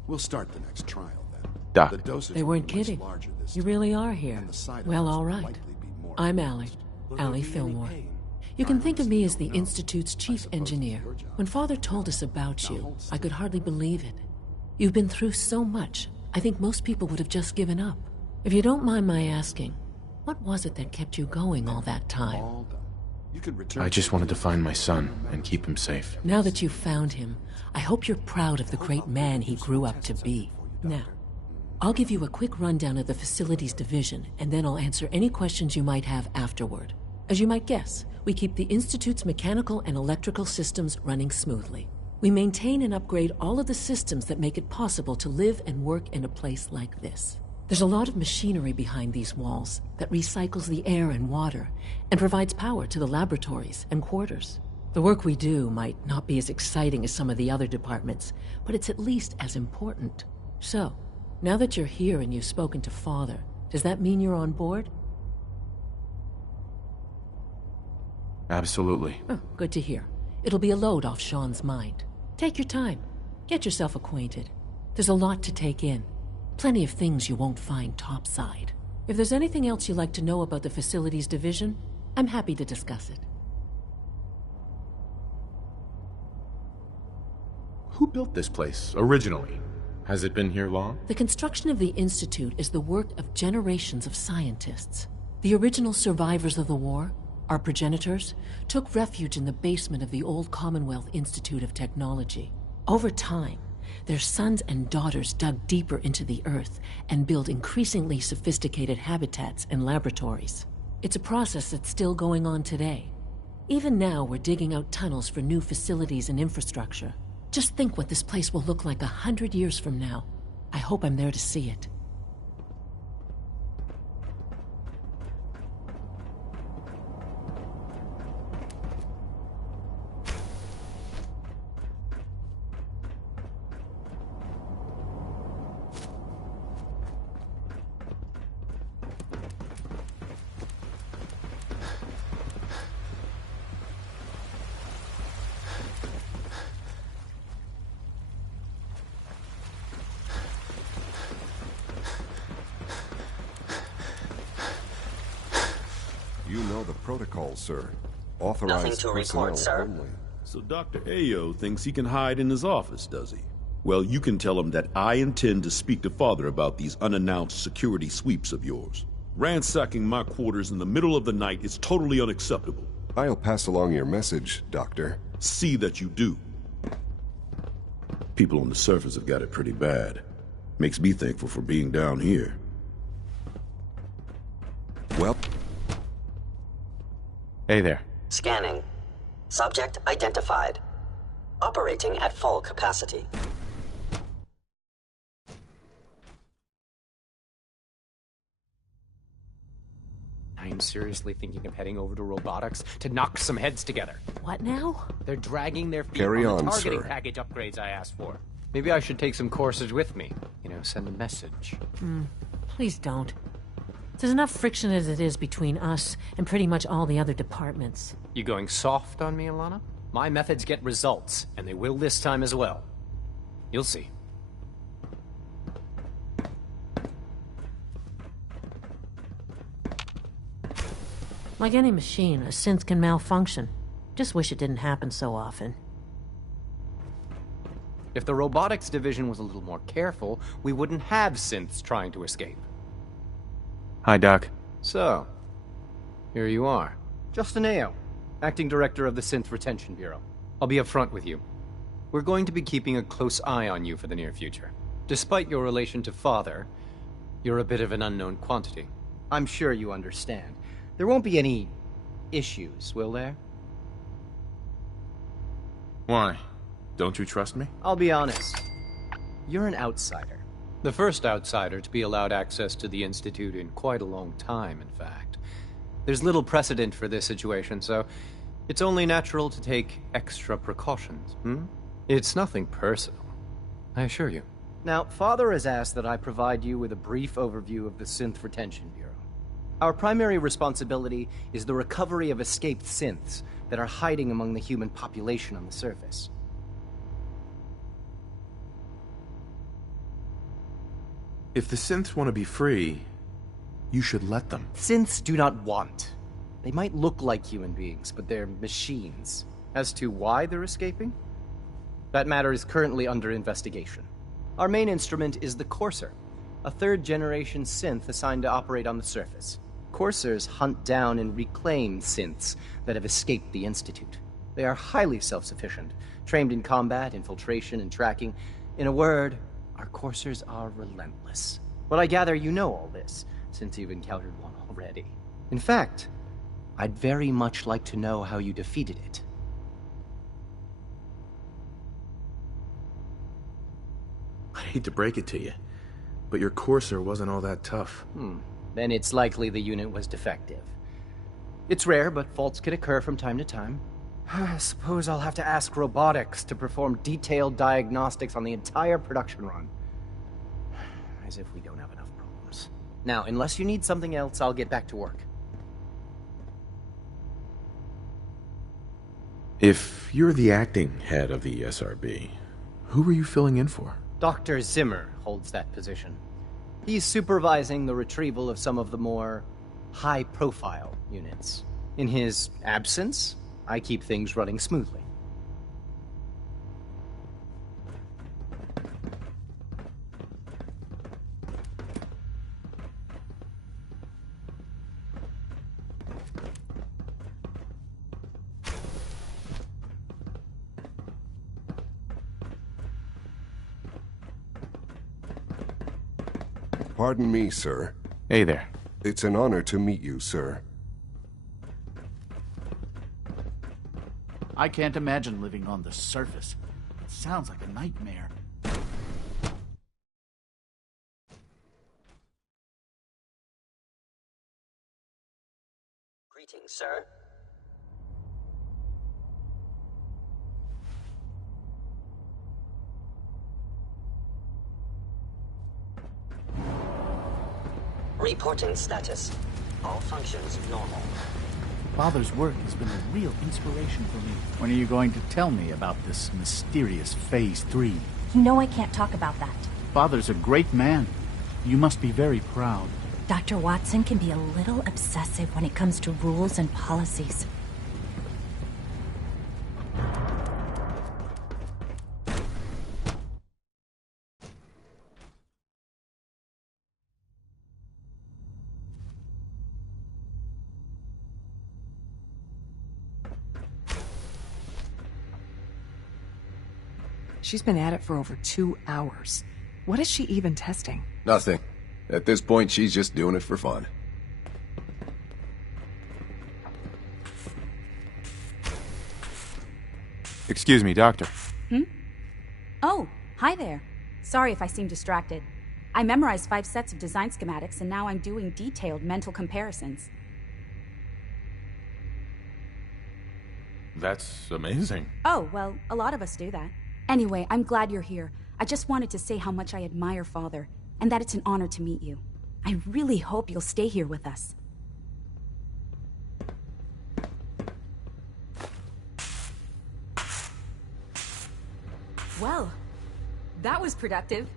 We'll start the next trial then. Doc. The dosage They will weren't be much kidding. larger this You time, really are here. and the side Well, effects all will right. likely be more I'm pronounced. Allie. Will there Allie be any Fillmore. pain? You can I think of me as honestly the don't know. Institute's chief suppose engineer. it's your job. When Father told us about you, I could hardly believe it. You've been through so much, I think most people would have just given up. If you don't mind my asking, what was it that kept you going all that time? All done. You can return I just wanted to find my son and keep him safe. Now that you've found him, I hope you're proud of the great man he grew up to be. Now, I'll give you a quick rundown of the Facilities Division, and then I'll answer any questions you might have afterward. As you might guess, we keep the Institute's mechanical and electrical systems running smoothly. We maintain and upgrade all of the systems that make it possible to live and work in a place like this. There's a lot of machinery behind these walls that recycles the air and water and provides power to the laboratories and quarters. The work we do might not be as exciting as some of the other departments, but it's at least as important. So, now that you're here and you've spoken to Father, does that mean you're on board? Absolutely. Oh, good to hear. It'll be a load off Sean's mind. Take your time. Get yourself acquainted. There's a lot to take in. Plenty of things you won't find topside. If there's anything else you'd like to know about the Facilities Division, I'm happy to discuss it. Who built this place originally? Has it been here long? The construction of the Institute is the work of generations of scientists. The original survivors of the war, our progenitors, took refuge in the basement of the old Commonwealth Institute of Technology. Over time, their sons and daughters dug deeper into the earth and built increasingly sophisticated habitats and laboratories. It's a process that's still going on today. Even now, we're digging out tunnels for new facilities and infrastructure. Just think what this place will look like 100 years from now. I hope I'm there to see it. You know the protocol, sir. Authorized Nothing to report, personnel sir. only. So Dr. Ayo thinks he can hide in his office, does he? Well, you can tell him that I intend to speak to Father about these unannounced security sweeps of yours. Ransacking my quarters in the middle of the night is totally unacceptable. I'll pass along your message, Doctor. See that you do. People on the surface have got it pretty bad. Makes me thankful for being down here. Well... Hey there. Scanning. Subject identified. Operating at full capacity. I'm seriously thinking of heading over to robotics to knock some heads together. What now? They're dragging their feet Carry on the on, targeting sir. package upgrades I asked for. Maybe I should take some courses with me. You know, send a message. Please don't. There's enough friction as it is between us and pretty much all the other departments. You going soft on me, Alana? My methods get results, and they will this time as well. You'll see. Like any machine, a synth can malfunction. Just wish it didn't happen so often. If the robotics division was a little more careful, we wouldn't have synths trying to escape. Hi, Doc. So, here you are. Justin Ayo, Acting Director of the Synth Retention Bureau. I'll be upfront with you. We're going to be keeping a close eye on you for the near future. Despite your relation to Father, you're a bit of an unknown quantity. I'm sure you understand. There won't be any issues, will there? Why? Don't you trust me? I'll be honest. You're an outsider. The first outsider to be allowed access to the Institute in quite a long time, in fact. There's little precedent for this situation, so it's only natural to take extra precautions, It's nothing personal, I assure you. Now, Father has asked that I provide you with a brief overview of the Synth Retention Bureau. Our primary responsibility is the recovery of escaped synths that are hiding among the human population on the surface. If the synths want to be free, you should let them. Synths do not want. They might look like human beings, but they're machines. As to why they're escaping? That matter is currently under investigation. Our main instrument is the Courser, a third-generation synth assigned to operate on the surface. Coursers hunt down and reclaim synths that have escaped the Institute. They are highly self-sufficient, trained in combat, infiltration, and tracking. In a word, our coursers are relentless. But I gather you know all this, since you've encountered one already. In fact, I'd very much like to know how you defeated it. I hate to break it to you, but your courser wasn't all that tough. Then it's likely the unit was defective. It's rare, but faults can occur from time to time. I suppose I'll have to ask robotics to perform detailed diagnostics on the entire production run. As if we don't have enough problems. Now, unless you need something else, I'll get back to work. If you're the acting head of the SRB, who were you filling in for? Dr. Zimmer holds that position. He's supervising the retrieval of some of the more high-profile units. In his absence, I keep things running smoothly. Pardon me, sir. Hey there. It's an honor to meet you, sir. I can't imagine living on the surface. It sounds like a nightmare. Greetings, sir. Reporting status. All functions normal. Father's work has been a real inspiration for me. When are you going to tell me about this mysterious Phase 3? You know I can't talk about that. Father's a great man. You must be very proud. Dr. Watson can be a little obsessive when it comes to rules and policies. She's been at it for over 2 hours. What is she even testing? Nothing. At this point, she's just doing it for fun. Excuse me, Doctor. Oh, hi there. Sorry if I seem distracted. I memorized 5 sets of design schematics, and now I'm doing detailed mental comparisons. That's amazing. Oh, well, a lot of us do that. Anyway, I'm glad you're here. I just wanted to say how much I admire Father, and that it's an honor to meet you. I really hope you'll stay here with us. Well, that was productive.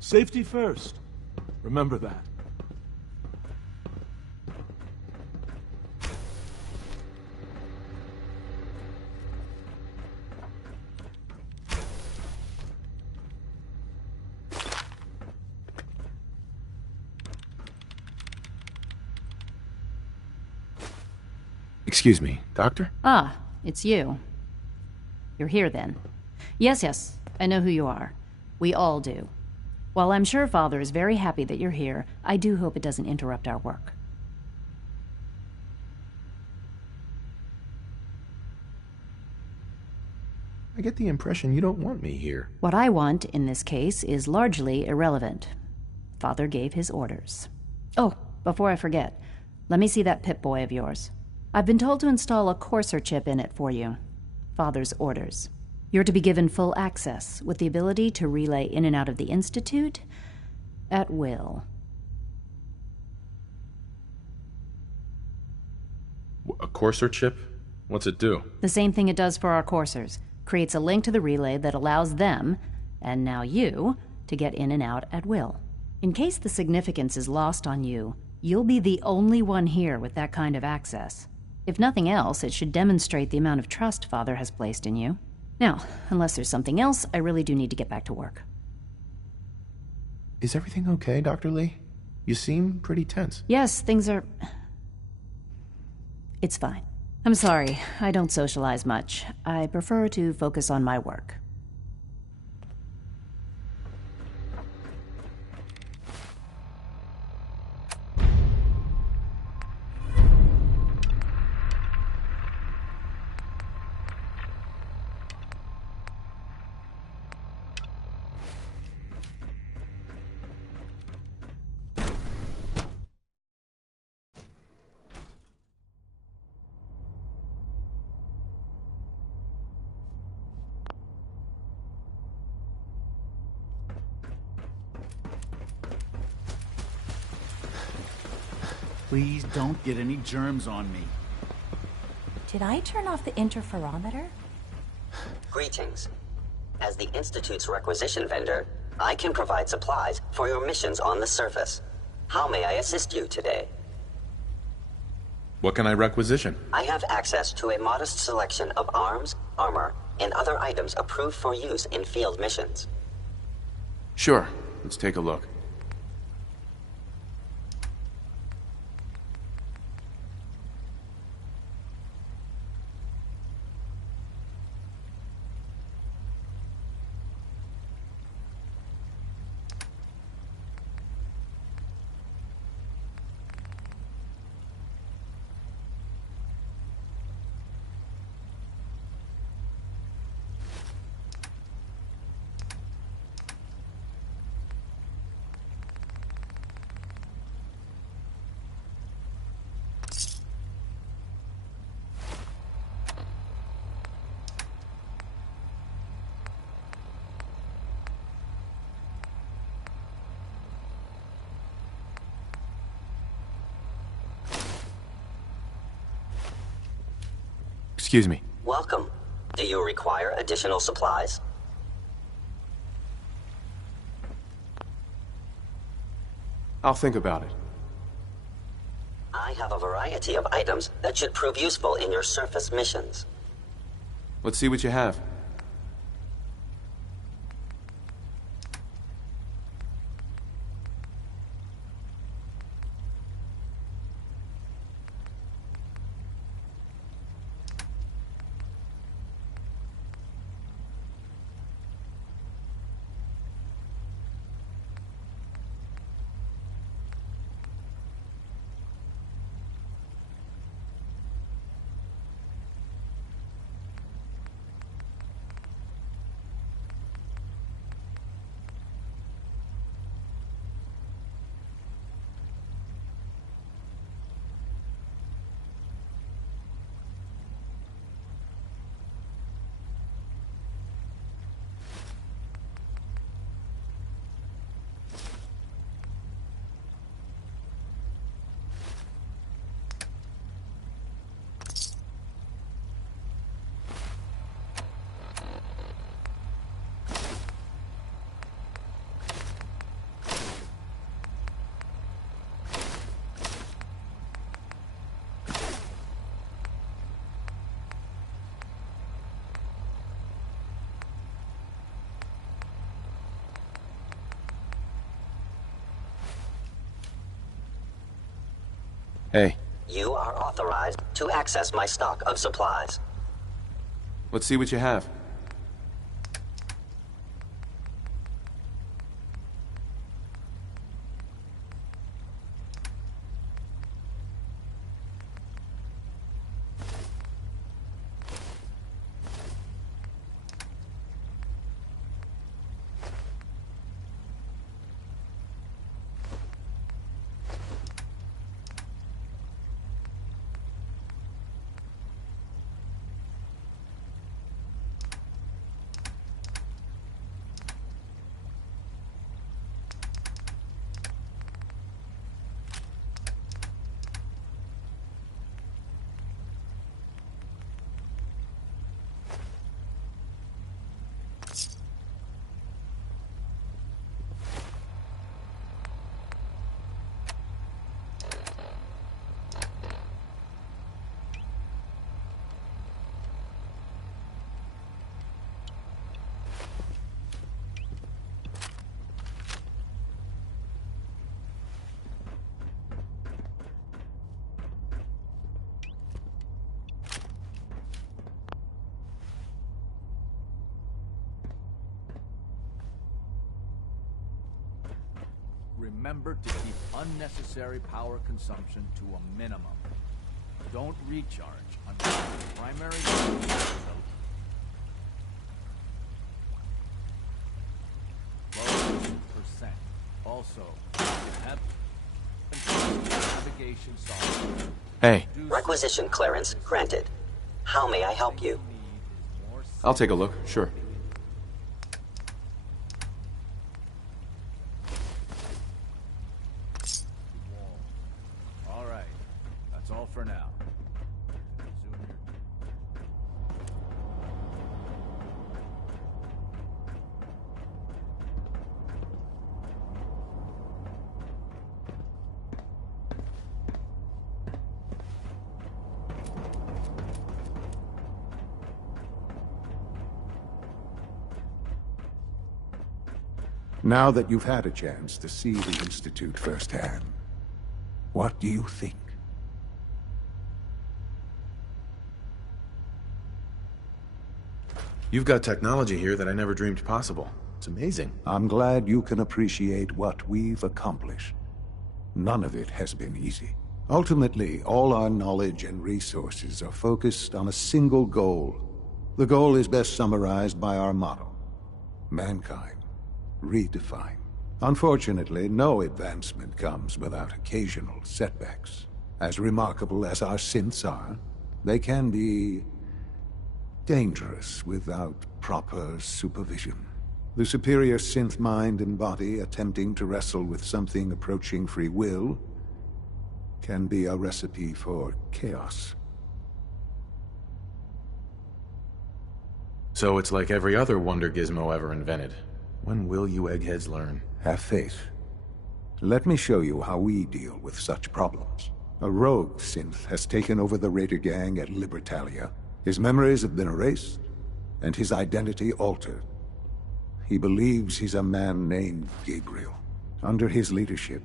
Safety first. Remember that. Excuse me, Doctor? Ah, it's you. You're here then. Yes, I know who you are. We all do. While I'm sure Father is very happy that you're here, I do hope it doesn't interrupt our work. I get the impression you don't want me here. What I want, in this case, is largely irrelevant. Father gave his orders. Oh, before I forget, let me see that Pip-Boy of yours. I've been told to install a Courser chip in it for you. Father's orders. You're to be given full access, with the ability to relay in and out of the Institute at will. A Courser chip? What's it do? The same thing it does for our coursers. Creates a link to the relay that allows them, and now you, to get in and out at will. In case the significance is lost on you, you'll be the only one here with that kind of access. If nothing else, it should demonstrate the amount of trust Father has placed in you. Now, unless there's something else, I really do need to get back to work. Is everything okay, Dr. Lee? You seem pretty tense. Yes, things are... It's fine. I'm sorry, I don't socialize much. I prefer to focus on my work. Please don't get any germs on me. Did I turn off the interferometer? Greetings. As the Institute's requisition vendor, I can provide supplies for your missions on the surface. How may I assist you today? What can I requisition? I have access to a modest selection of arms, armor, and other items approved for use in field missions. Sure. Let's take a look. Excuse me. Welcome. Do you require additional supplies? I'll think about it. I have a variety of items that should prove useful in your surface missions. Let's see what you have. Hey. You are authorized to access my stock of supplies. Let's see what you have. Remember to keep unnecessary power consumption to a minimum. Don't recharge until the primary %. Also, have navigation software. Hey. Requisition clearance granted. How may I help you? I'll take a look, sure. All right, that's all for now. Now that you've had a chance to see the Institute firsthand, what do you think? You've got technology here that I never dreamed possible. It's amazing. I'm glad you can appreciate what we've accomplished. None of it has been easy. Ultimately, all our knowledge and resources are focused on a single goal. The goal is best summarized by our motto: mankind redefined. Unfortunately, no advancement comes without occasional setbacks. As remarkable as our synths are, they can be dangerous without proper supervision. The superior synth mind and body attempting to wrestle with something approaching free will can be a recipe for chaos. So it's like every other wonder gizmo ever invented. When will you eggheads learn? Have faith. Let me show you how we deal with such problems. A rogue synth has taken over the Raider gang at Libertalia. His memories have been erased, and his identity altered. He believes he's a man named Gabriel. Under his leadership,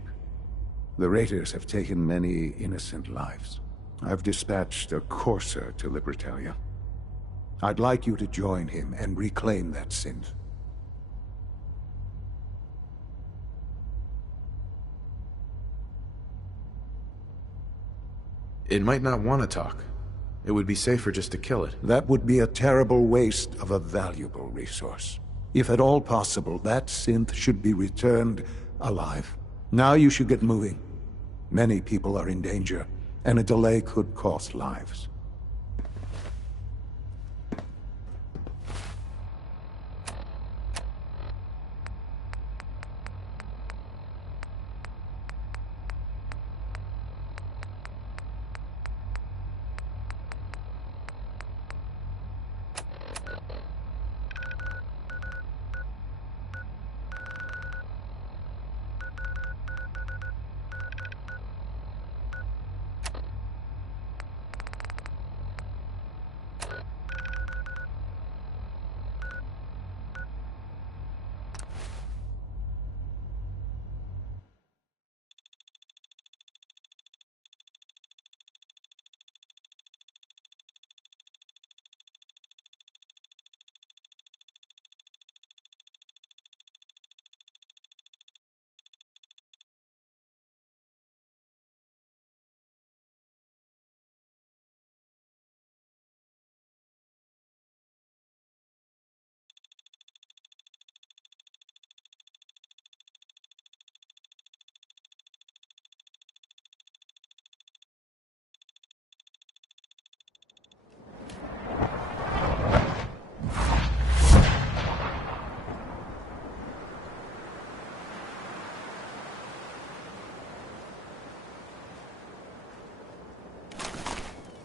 the Raiders have taken many innocent lives. I've dispatched a courser to Libertalia. I'd like you to join him and reclaim that synth. It might not want to talk. It would be safer just to kill it. That would be a terrible waste of a valuable resource. If at all possible, that synth should be returned alive. Now you should get moving. Many people are in danger, and a delay could cost lives.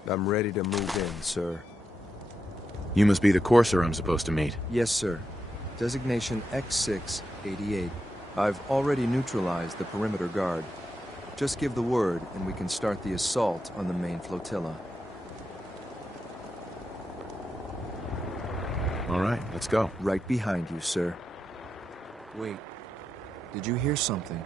I'm ready to move in, sir. You must be the courser I'm supposed to meet. Yes, sir. Designation X688. I've already neutralized the perimeter guard. Just give the word, and we can start the assault on the main flotilla. All right, let's go. Right behind you, sir. Wait. Did you hear something?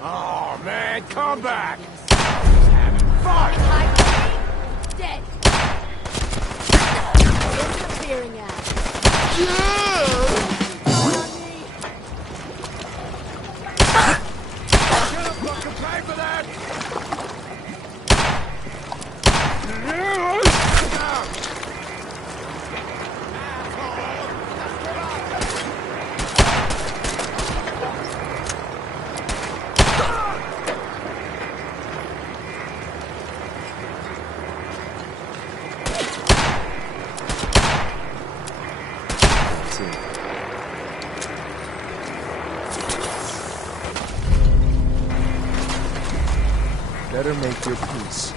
Oh, man, come back! Fuck! Dead! Disappearing out. Fucking pay for that! Better make your peace.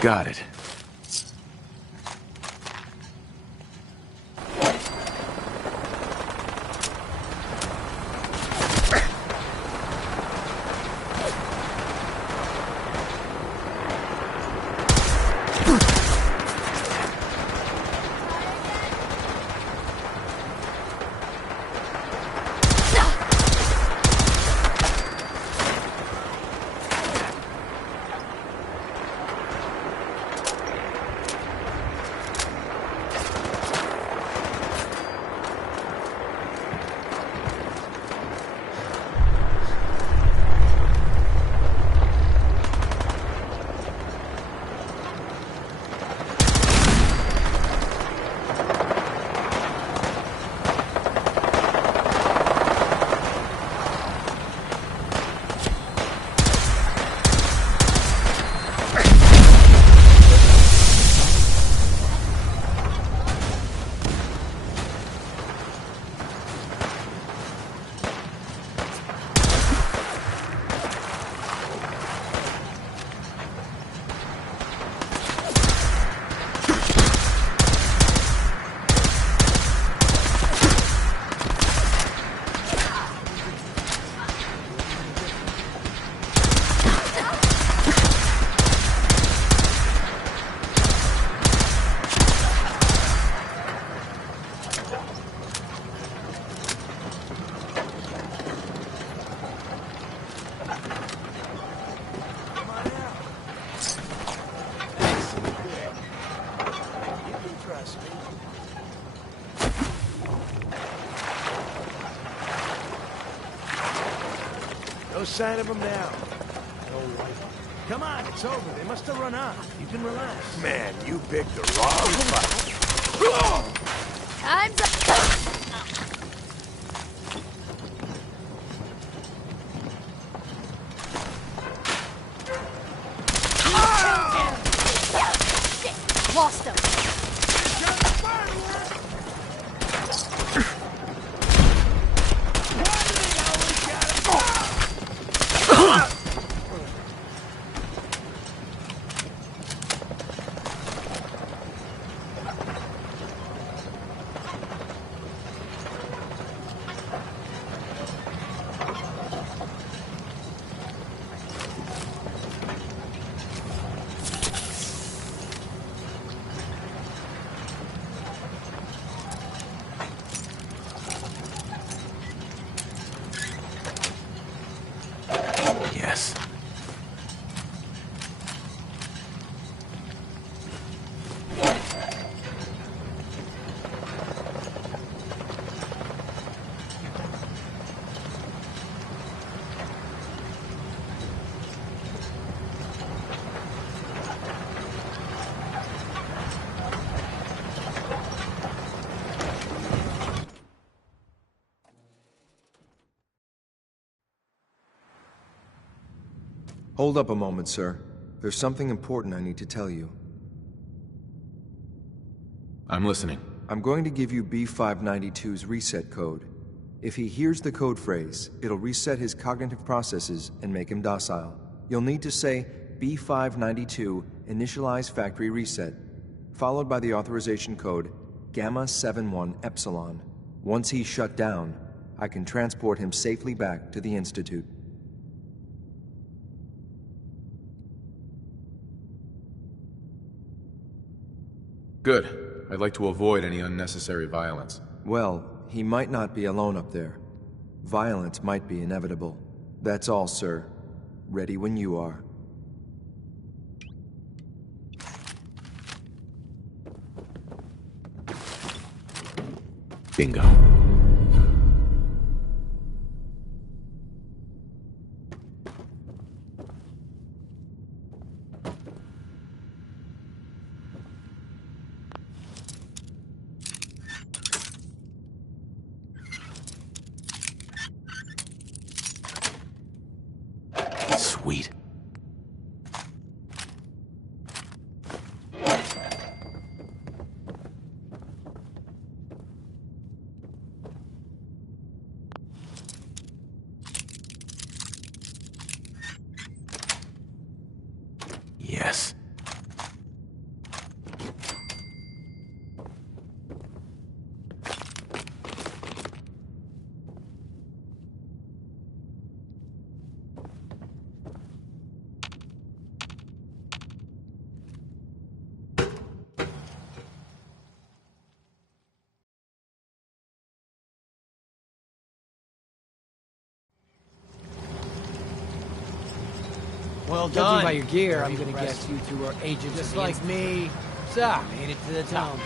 Got it. No sign of them now. No light. Come on, it's over. They must have run off. You can relax. Man, you picked the wrong fight. Time's up. Lost him. Yes. Hold up a moment, sir. There's something important I need to tell you. I'm listening. I'm going to give you B592's reset code. If he hears the code phrase, it'll reset his cognitive processes and make him docile. You'll need to say B592 initialize factory reset, followed by the authorization code Gamma 71 Epsilon. Once he's shut down, I can transport him safely back to the Institute. Good. I'd like to avoid any unnecessary violence. Well, he might not be alone up there. Violence might be inevitable. That's all, sir. Ready when you are. Bingo. Sweet. Well Judging done. by your gear, I'm Very gonna guess impressive. you two are agents Just of the like Institute. me. So, Made it to the top.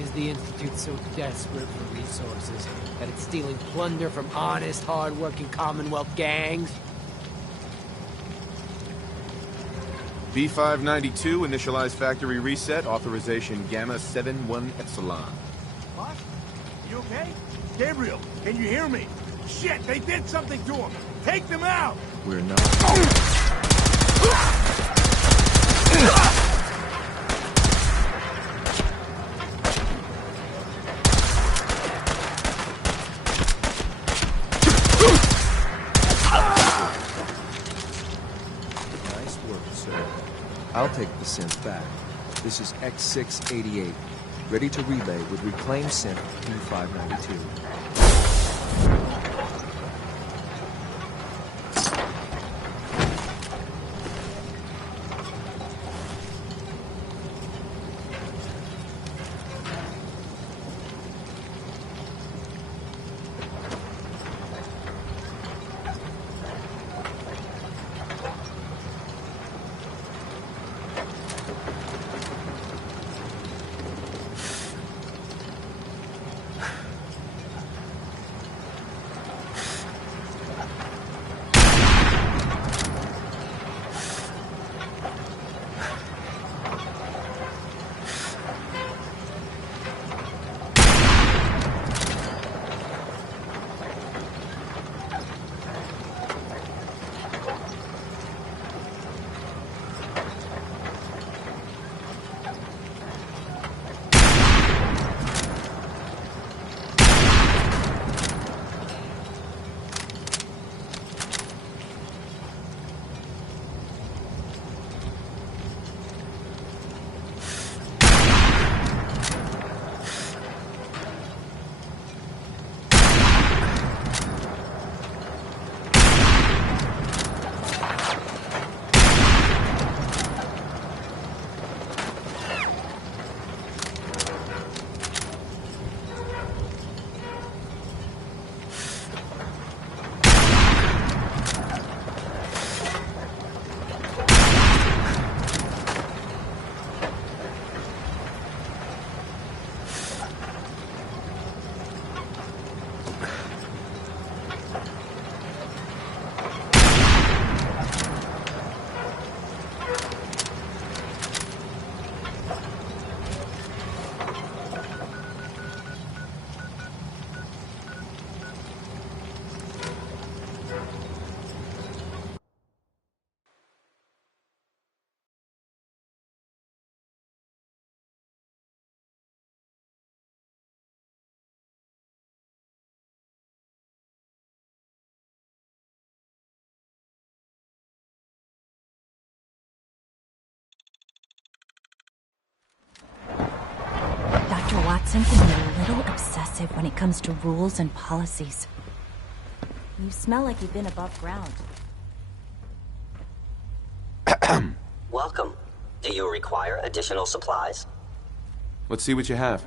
is the Institute so desperate for resources that it's stealing plunder from honest, hard-working Commonwealth gangs? B592, initialize factory reset, authorization Gamma 71 Epsilon. What? You okay? Gabriel, can you hear me? Shit, they did something to him! Take them out! We're not. Nice work, sir. I'll take the synth back. This is X688, ready to relay with reclaimed synth P592. Dr. Watson can be a little obsessive when it comes to rules and policies. You smell like you've been above ground. Welcome. Do you require additional supplies? Let's see what you have.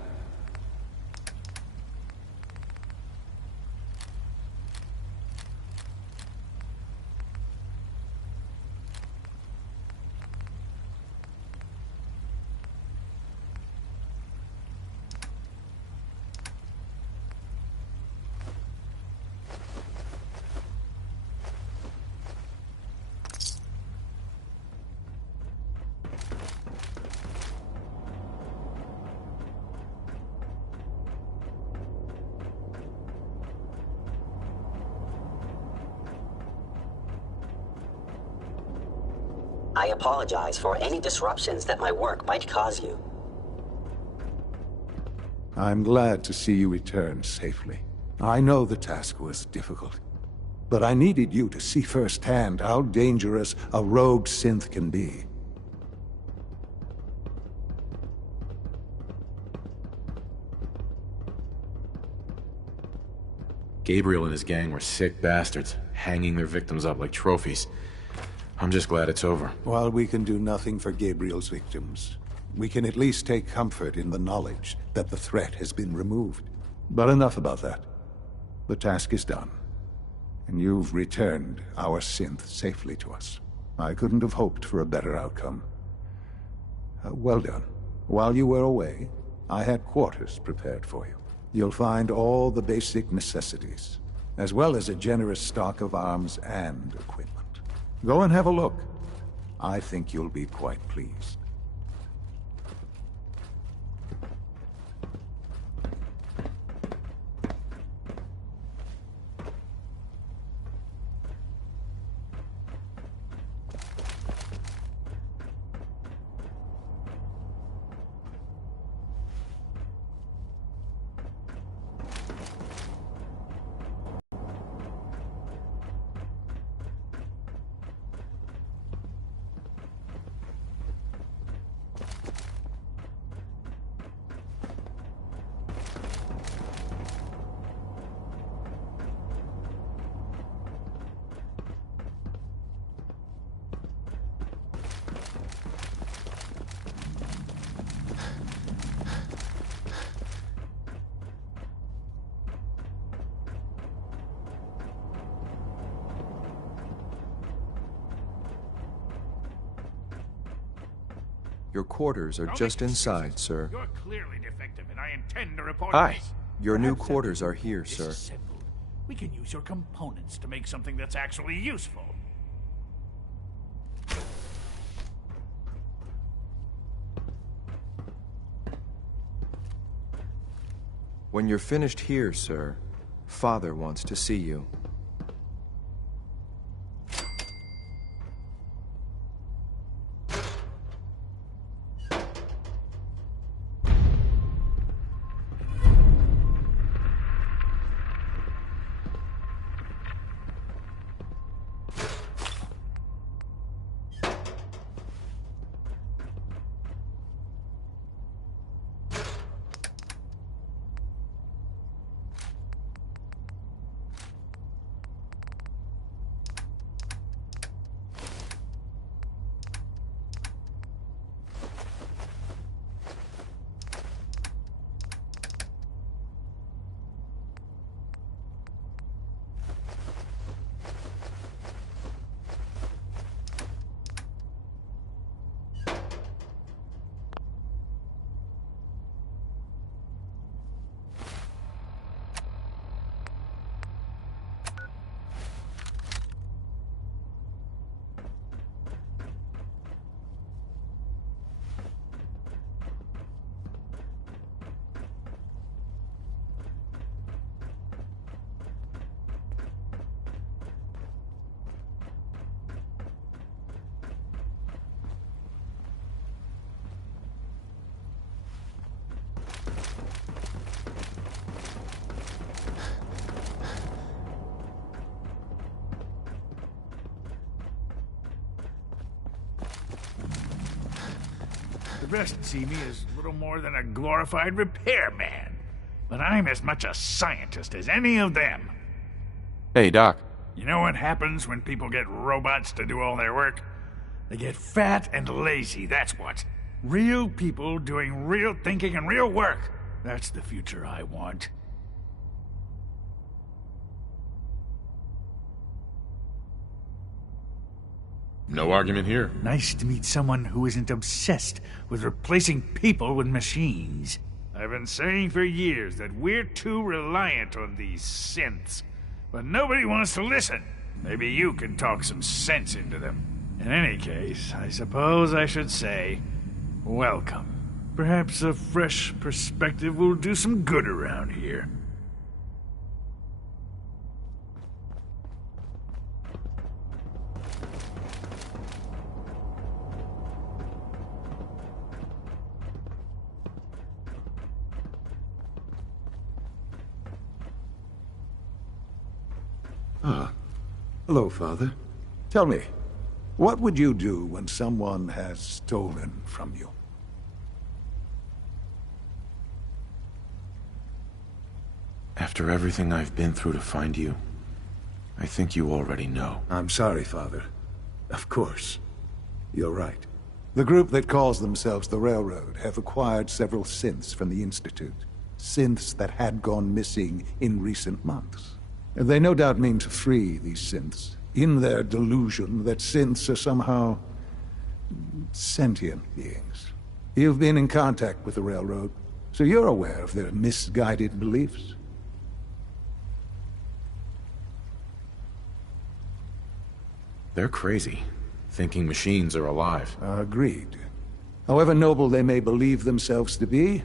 I apologize for any disruptions that my work might cause you. I'm glad to see you return safely. I know the task was difficult, but I needed you to see firsthand how dangerous a rogue synth can be. Gabriel and his gang were sick bastards, hanging their victims up like trophies. I'm just glad it's over. While we can do nothing for Gabriel's victims, we can at least take comfort in the knowledge that the threat has been removed. But enough about that. The task is done, and you've returned our synth safely to us. I couldn't have hoped for a better outcome. Well done. While you were away, I had quarters prepared for you. You'll find all the basic necessities, as well as a generous stock of arms and equipment. Go and have a look. I think you'll be quite pleased. Your quarters are just inside, sir. You're clearly defective, and I intend to report Hi. this. Your new quarters are here, This sir. is simple. We can use your components to make something that's actually useful. When you're finished here, sir, Father wants to see you. The rest see me as little more than a glorified repairman. But I'm as much a scientist as any of them. Hey, Doc. You know what happens when people get robots to do all their work? They get fat and lazy, that's what. Real people doing real thinking and real work. That's the future I want. No argument here. Nice to meet someone who isn't obsessed with replacing people with machines. I've been saying for years that we're too reliant on these synths, but nobody wants to listen. Maybe you can talk some sense into them. In any case, I suppose I should say, welcome. Perhaps a fresh perspective will do some good around here. Ah. Hello, Father. Tell me, what would you do when someone has stolen from you? After everything I've been through to find you, I think you already know. I'm sorry, Father. Of course. You're right. The group that calls themselves the Railroad have acquired several synths from the Institute. Synths that had gone missing in recent months. They no doubt mean to free these synths, in their delusion that synths are somehow sentient beings. You've been in contact with the Railroad, so you're aware of their misguided beliefs. They're crazy, thinking machines are alive. Agreed. However noble they may believe themselves to be,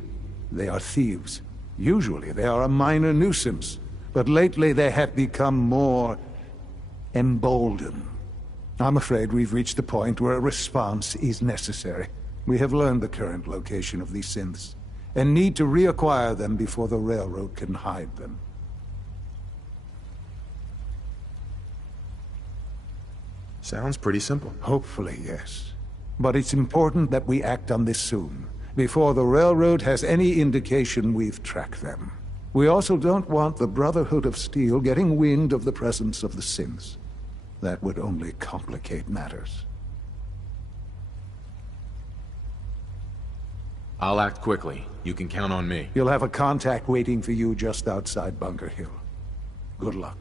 they are thieves. Usually they are a minor nuisance, but lately they have become more emboldened. I'm afraid we've reached the point where a response is necessary. We have learned the current location of these synths, and need to reacquire them before the Railroad can hide them. Sounds pretty simple. Hopefully, yes. But it's important that we act on this soon, before the Railroad has any indication we've tracked them. We also don't want the Brotherhood of Steel getting wind of the presence of the synths. That would only complicate matters. I'll act quickly. You can count on me. You'll have a contact waiting for you just outside Bunker Hill. Good luck.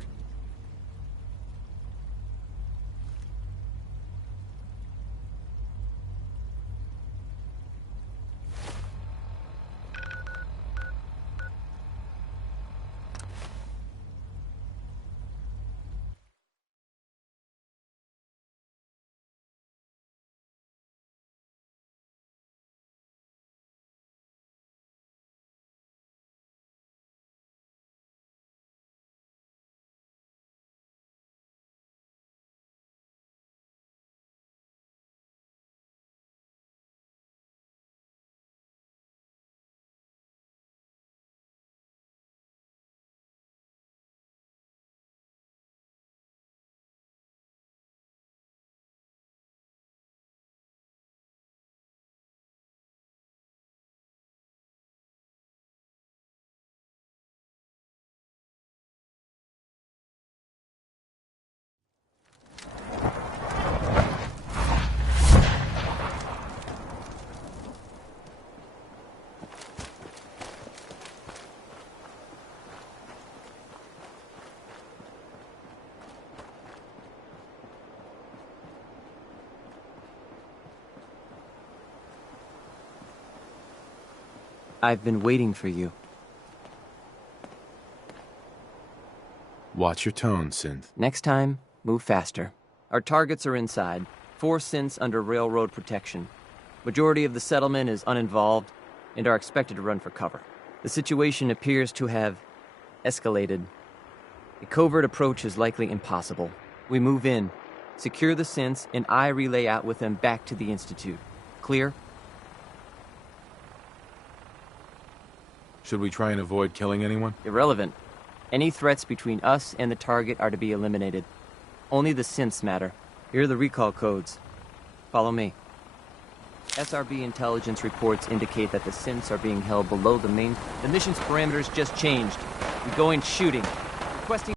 I've been waiting for you. Watch your tone, Synth. Next time, move faster. Our targets are inside. 4 synths under railroad protection. Majority of the settlement is uninvolved and are expected to run for cover. The situation appears to have escalated. A covert approach is likely impossible. We move in, secure the synths, and I relay out with them back to the Institute. Clear? Should we try and avoid killing anyone? Irrelevant. Any threats between us and the target are to be eliminated. Only the synths matter. Here are the recall codes. Follow me. SRB intelligence reports indicate that the synths are being held below the main... The mission's parameters just changed. We go in shooting. Requesting...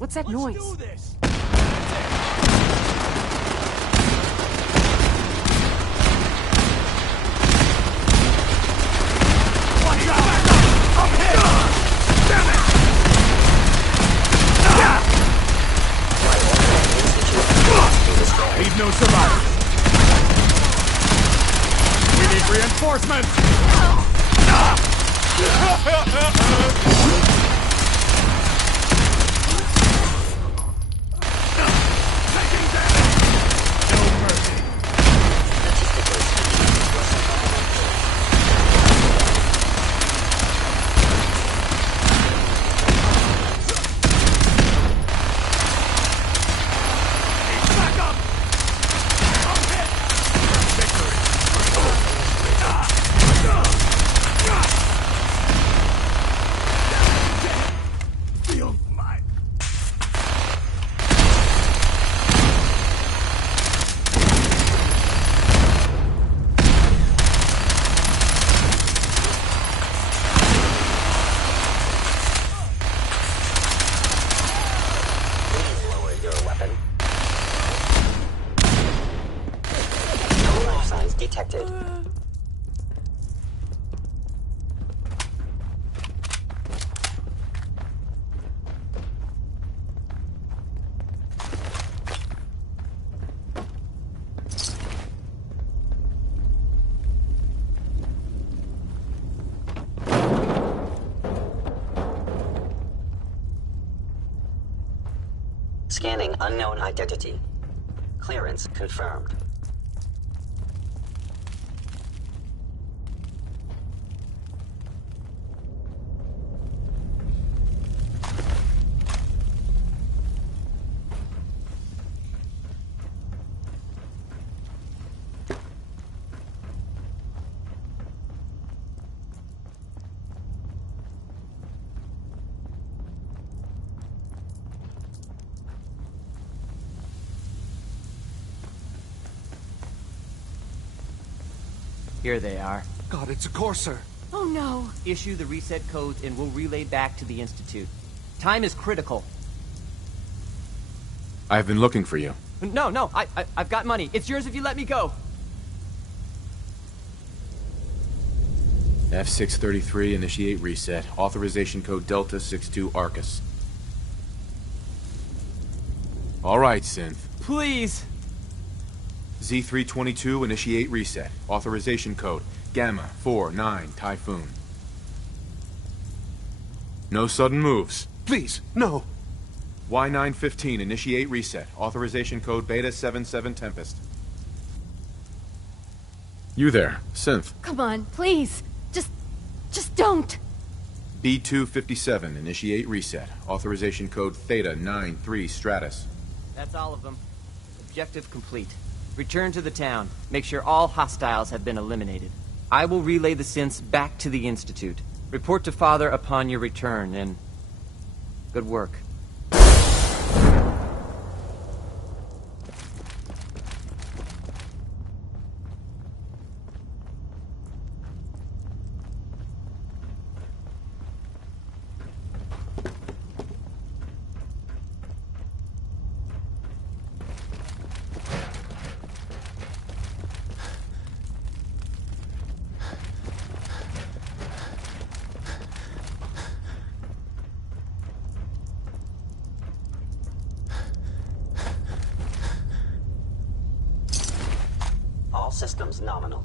What's that noise? Do this. Watch out! I'm hit! Damn it! Leave no survivors. We need reinforcements. Detected. Scanning unknown identity. Clearance confirmed. Here they are. God, it's a Courser. Oh no. Issue the reset codes and we'll relay back to the Institute. Time is critical. I've been looking for you. No, I've got money. It's yours if you let me go. F633, initiate reset. Authorization code Delta 62 Arcus. All right, Synth. Please. Z322, initiate reset. Authorization code Gamma 49 Typhoon. No sudden moves. Please, no. Y915, initiate reset. Authorization code Beta 77 Tempest. You there, Synth. Come on, please. Just don't. B257, initiate reset. Authorization code Theta 93 Stratus. That's all of them. Objective complete. Return to the town. Make sure all hostiles have been eliminated. I will relay the synths back to the Institute. Report to Father upon your return, and good work. All systems nominal.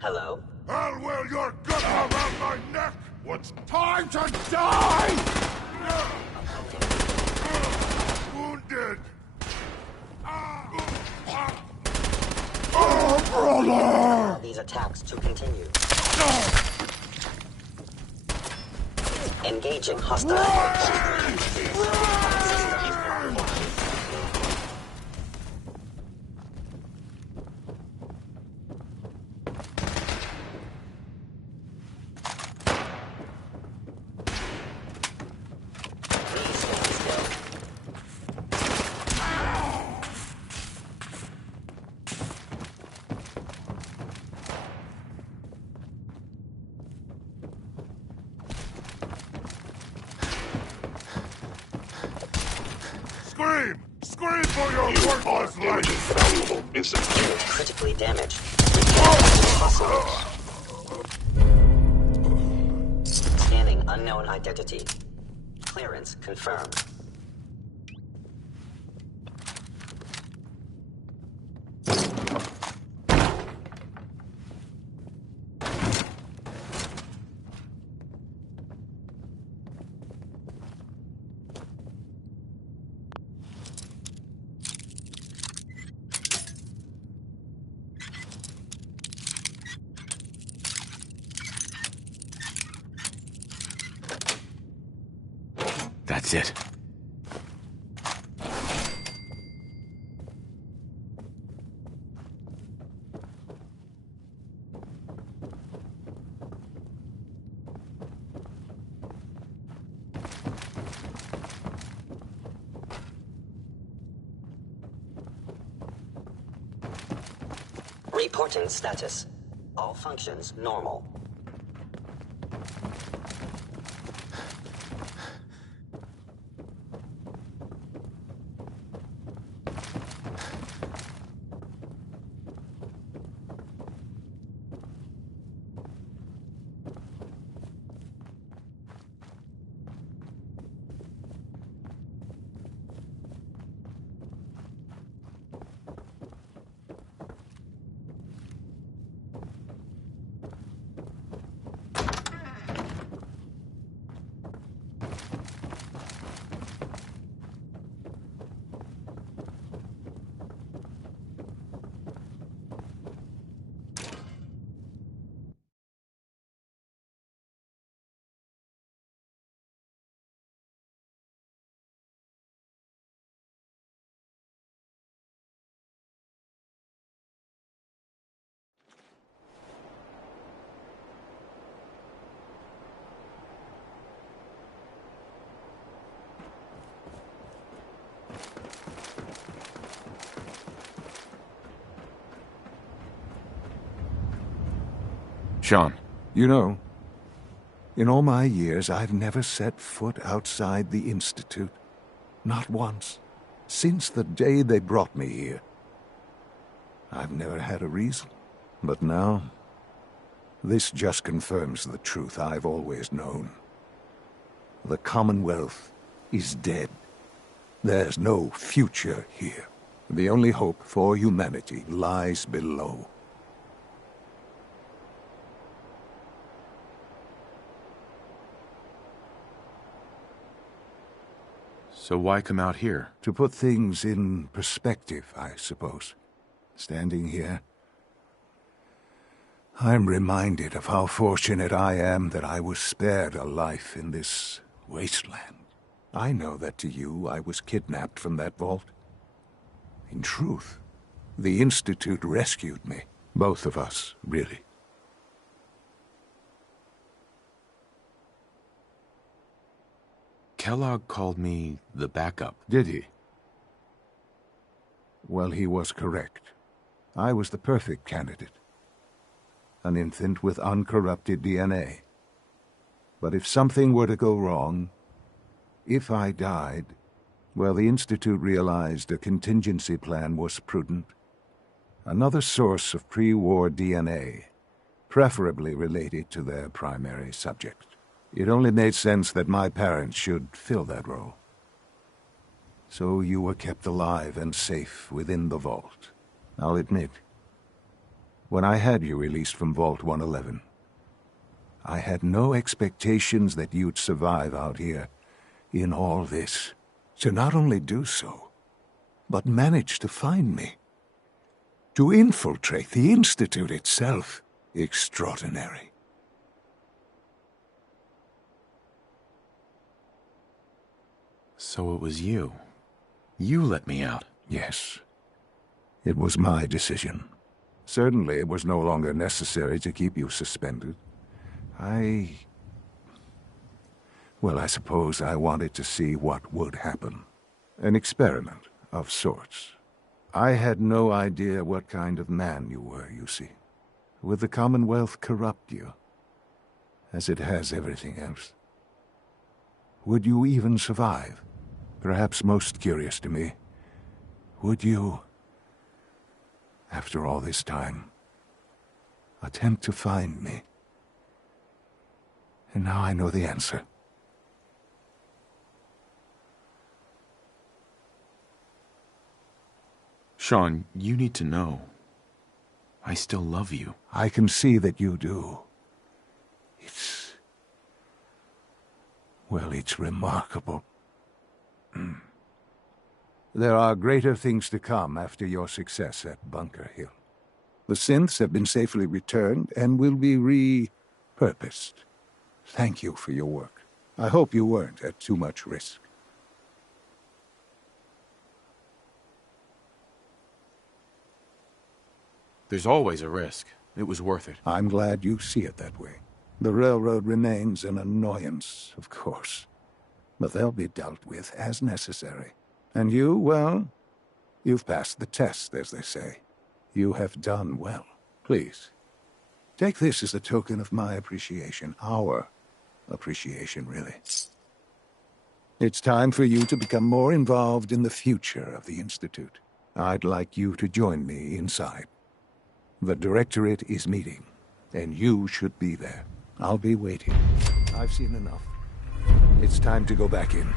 Hello? Well, you're gonna around my neck! What's time to die? Wounded! Oh, brother! These attacks to continue. Engaging hostile. Scream! Scream for your worthless life! Critically damaged. Scanning unknown identity. Clearance confirmed. That's it. Reporting status. All functions normal. Sean. You know, in all my years, I've never set foot outside the Institute. Not once. Since the day they brought me here. I've never had a reason. But now, this just confirms the truth I've always known. The Commonwealth is dead. There's no future here. The only hope for humanity lies below. So why come out here? To put things in perspective, I suppose. Standing here, I'm reminded of how fortunate I am that I was spared a life in this wasteland. I know that to you, I was kidnapped from that vault. In truth, the Institute rescued me. Both of us, really. Kellogg called me the backup. Did he? Well, he was correct. I was the perfect candidate. An infant with uncorrupted DNA. But if something were to go wrong, if I died, well, the Institute realized a contingency plan was prudent. Another source of pre-war DNA, preferably related to their primary subject. It only made sense that my parents should fill that role. So you were kept alive and safe within the vault. I'll admit, when I had you released from Vault 111. I had no expectations that you'd survive out here in all this. To not only do so, but manage to find me. To infiltrate the Institute itself. Extraordinary. So it was you. You let me out. Yes. It was my decision. Certainly it was no longer necessary to keep you suspended. Well, I suppose I wanted to see what would happen. An experiment of sorts. I had no idea what kind of man you were, you see. Would the Commonwealth corrupt you, as it has everything else? Would you even survive? Perhaps most curious to me, would you, after all this time, attempt to find me? And now I know the answer. Sean, you need to know. I still love you. I can see that you do. Well, it's remarkable. There are greater things to come after your success at Bunker Hill. The synths have been safely returned and will be repurposed. Thank you for your work. I hope you weren't at too much risk. There's always a risk. It was worth it. I'm glad you see it that way. The railroad remains an annoyance, of course. But they'll be dealt with as necessary. And you, well, you've passed the test, as they say. You have done well. Please, take this as a token of my appreciation. Our appreciation, really. It's time for you to become more involved in the future of the Institute. I'd like you to join me inside. The Directorate is meeting, and you should be there. I'll be waiting. I've seen enough. It's time to go back in.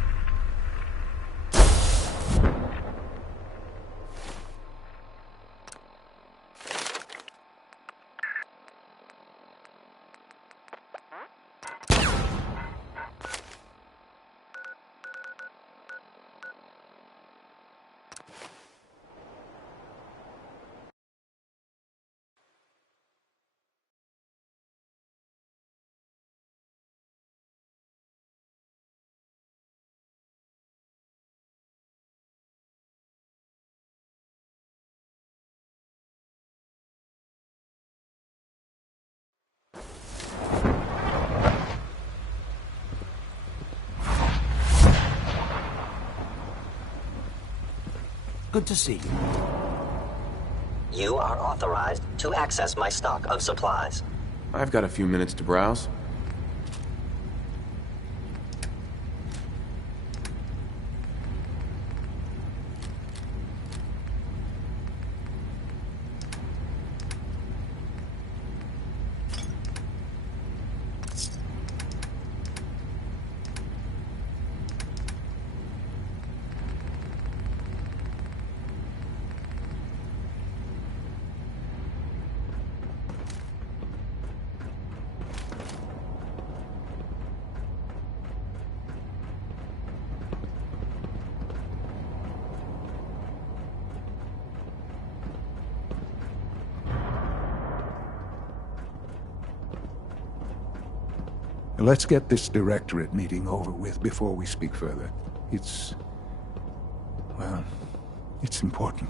Good to see you. You are authorized to access my stock of supplies. I've got a few minutes to browse. Let's get this Directorate meeting over with before we speak further. It's important.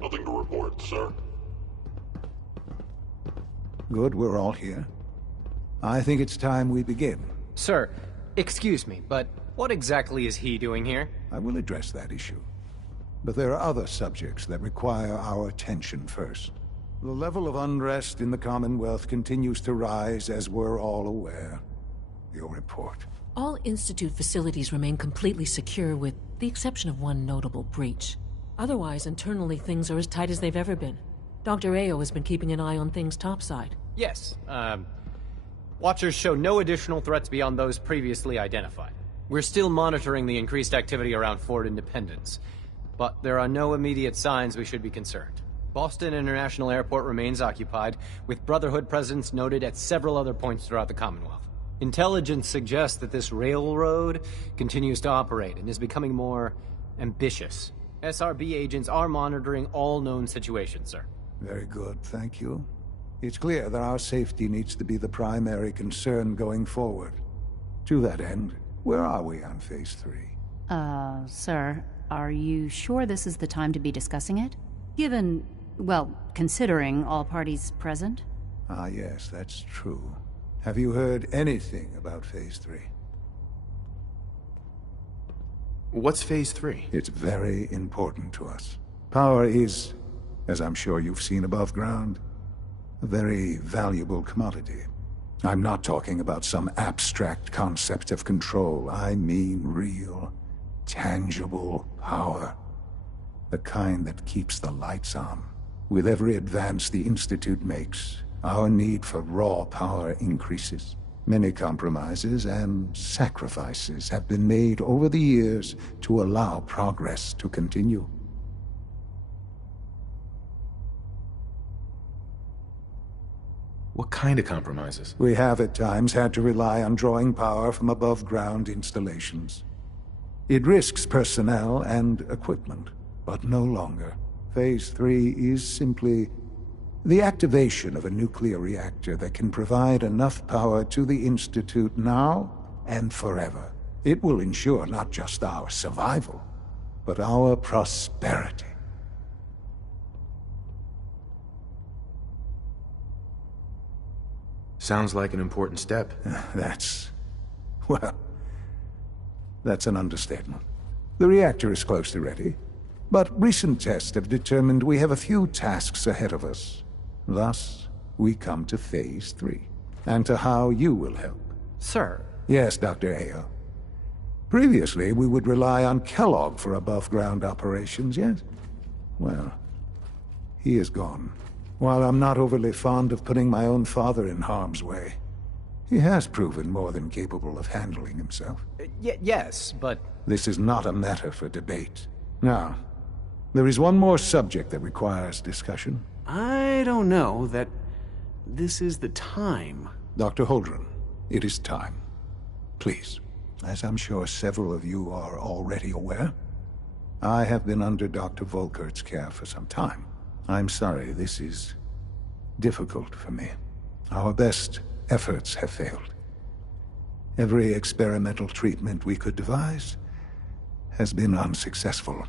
Nothing to report, sir. Good, we're all here. I think it's time we begin. Sir, excuse me, but what exactly is he doing here? I will address that issue. But there are other subjects that require our attention first. The level of unrest in the Commonwealth continues to rise, as we're all aware. Your report. All Institute facilities remain completely secure with the exception of one notable breach. Otherwise, internally, things are as tight as they've ever been. Dr. Ao has been keeping an eye on things topside. Yes, Watchers show no additional threats beyond those previously identified. We're still monitoring the increased activity around Fort Independence, but there are no immediate signs we should be concerned. Boston International Airport remains occupied, with Brotherhood presence noted at several other points throughout the Commonwealth. Intelligence suggests that this railroad continues to operate and is becoming more ambitious. SRB agents are monitoring all known situations, sir. Very good, thank you. It's clear that our safety needs to be the primary concern going forward. To that end, where are we on Phase 3? Sir, are you sure this is the time to be discussing it? Given, well, considering all parties present? Ah, yes, that's true. Have you heard anything about Phase 3? What's Phase 3? It's very important to us. Power is, as I'm sure you've seen above ground, a very valuable commodity. I'm not talking about some abstract concept of control. I mean real, tangible power. The kind that keeps the lights on. With every advance the Institute makes, our need for raw power increases. Many compromises and sacrifices have been made over the years to allow progress to continue. What kind of compromises? We have at times had to rely on drawing power from above-ground installations. It risks personnel and equipment, but no longer. Phase 3 is simply the activation of a nuclear reactor that can provide enough power to the Institute now and forever. It will ensure not just our survival, but our prosperity. Sounds like an important step. That's an understatement. The reactor is close to ready, but recent tests have determined we have a few tasks ahead of us. Thus, we come to Phase 3, and to how you will help. Sir? Yes, Dr. Ao. Previously, we would rely on Kellogg for above-ground operations, yes? Well, he is gone. While I'm not overly fond of putting my own father in harm's way, he has proven more than capable of handling himself. Yes, but... This is not a matter for debate. Now, there is one more subject that requires discussion. I don't know that this is the time. Dr. Holdren, it is time. Please, as I'm sure several of you are already aware, I have been under Dr. Volkert's care for some time. I'm sorry, this is difficult for me. Our best efforts have failed. Every experimental treatment we could devise has been unsuccessful.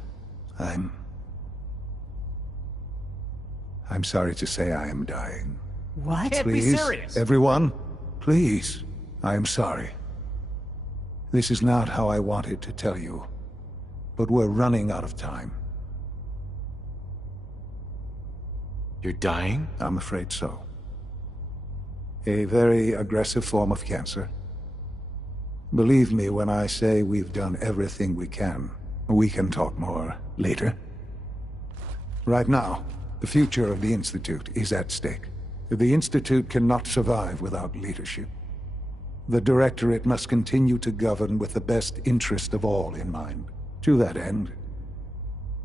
I'm sorry to say I am dying. What? Can't Please, be serious. Everyone, please, I am sorry. This is not how I wanted to tell you, but we're running out of time. You're dying? I'm afraid so. A very aggressive form of cancer. Believe me when I say we've done everything we can. We can talk more later. Right now, the future of the Institute is at stake. The Institute cannot survive without leadership. The Directorate must continue to govern with the best interest of all in mind. To that end,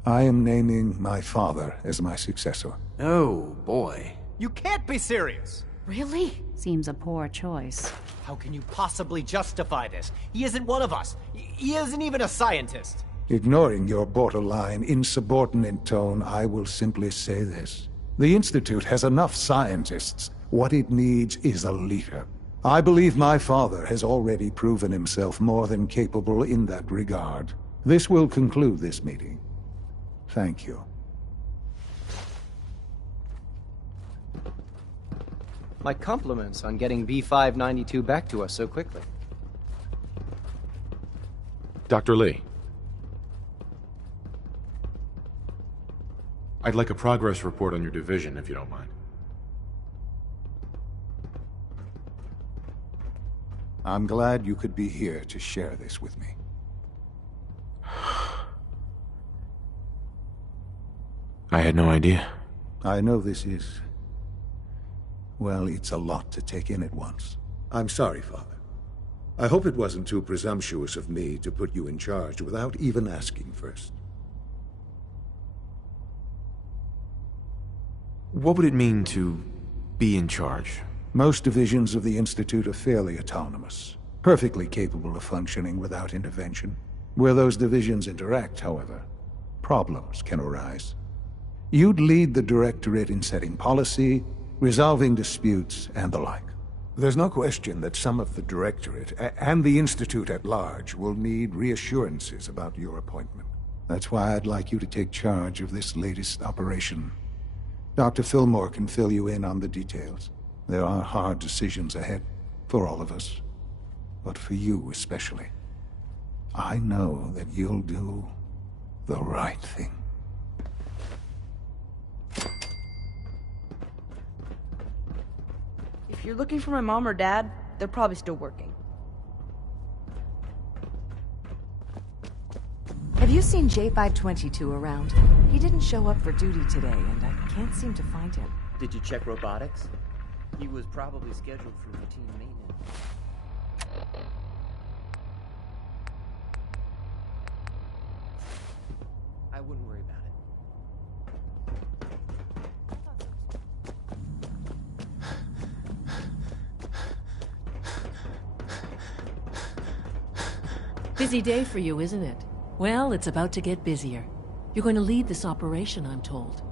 I am naming my father as my successor. Oh, boy. You can't be serious! Really? Seems a poor choice. How can you possibly justify this? He isn't one of us. He isn't even a scientist. Ignoring your borderline, insubordinate tone, I will simply say this. The Institute has enough scientists. What it needs is a leader. I believe my father has already proven himself more than capable in that regard. This will conclude this meeting. Thank you. My compliments on getting B592 back to us so quickly. Dr. Lee. I'd like a progress report on your division, if you don't mind. I'm glad you could be here to share this with me. I had no idea. I know this is... well, it's a lot to take in at once. I'm sorry, Father. I hope it wasn't too presumptuous of me to put you in charge without even asking first. What would it mean to be in charge? Most divisions of the Institute are fairly autonomous, perfectly capable of functioning without intervention. Where those divisions interact, however, problems can arise. You'd lead the Directorate in setting policy, resolving disputes, and the like. There's no question that some of the Directorate, and the Institute at large, will need reassurances about your appointment. That's why I'd like you to take charge of this latest operation. Dr. Fillmore can fill you in on the details. There are hard decisions ahead, for all of us. But for you especially. I know that you'll do the right thing. If you're looking for my mom or dad, they're probably still working. Have you seen J522 around? He didn't show up for duty today, and I can't seem to find him. Did you check robotics? He was probably scheduled for routine maintenance. I wouldn't worry about it. Busy day for you, isn't it? Well, it's about to get busier. You're going to lead this operation, I'm told.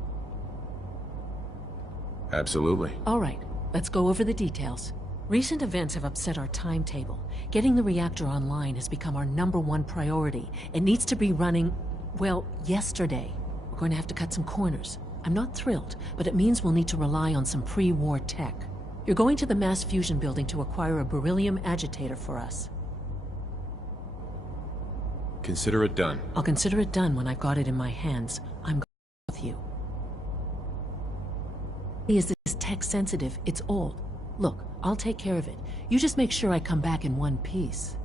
Absolutely. All right, let's go over the details. Recent events have upset our timetable. Getting the reactor online has become our #1 priority. It needs to be running, well, yesterday. We're going to have to cut some corners. I'm not thrilled, but it means we'll need to rely on some pre-war tech. You're going to the mass fusion building to acquire a beryllium agitator for us. Consider it done. I'll consider it done when I've got it in my hands. I'm going with you. Is this tech sensitive? It's old. Look, I'll take care of it. You just make sure I come back in one piece.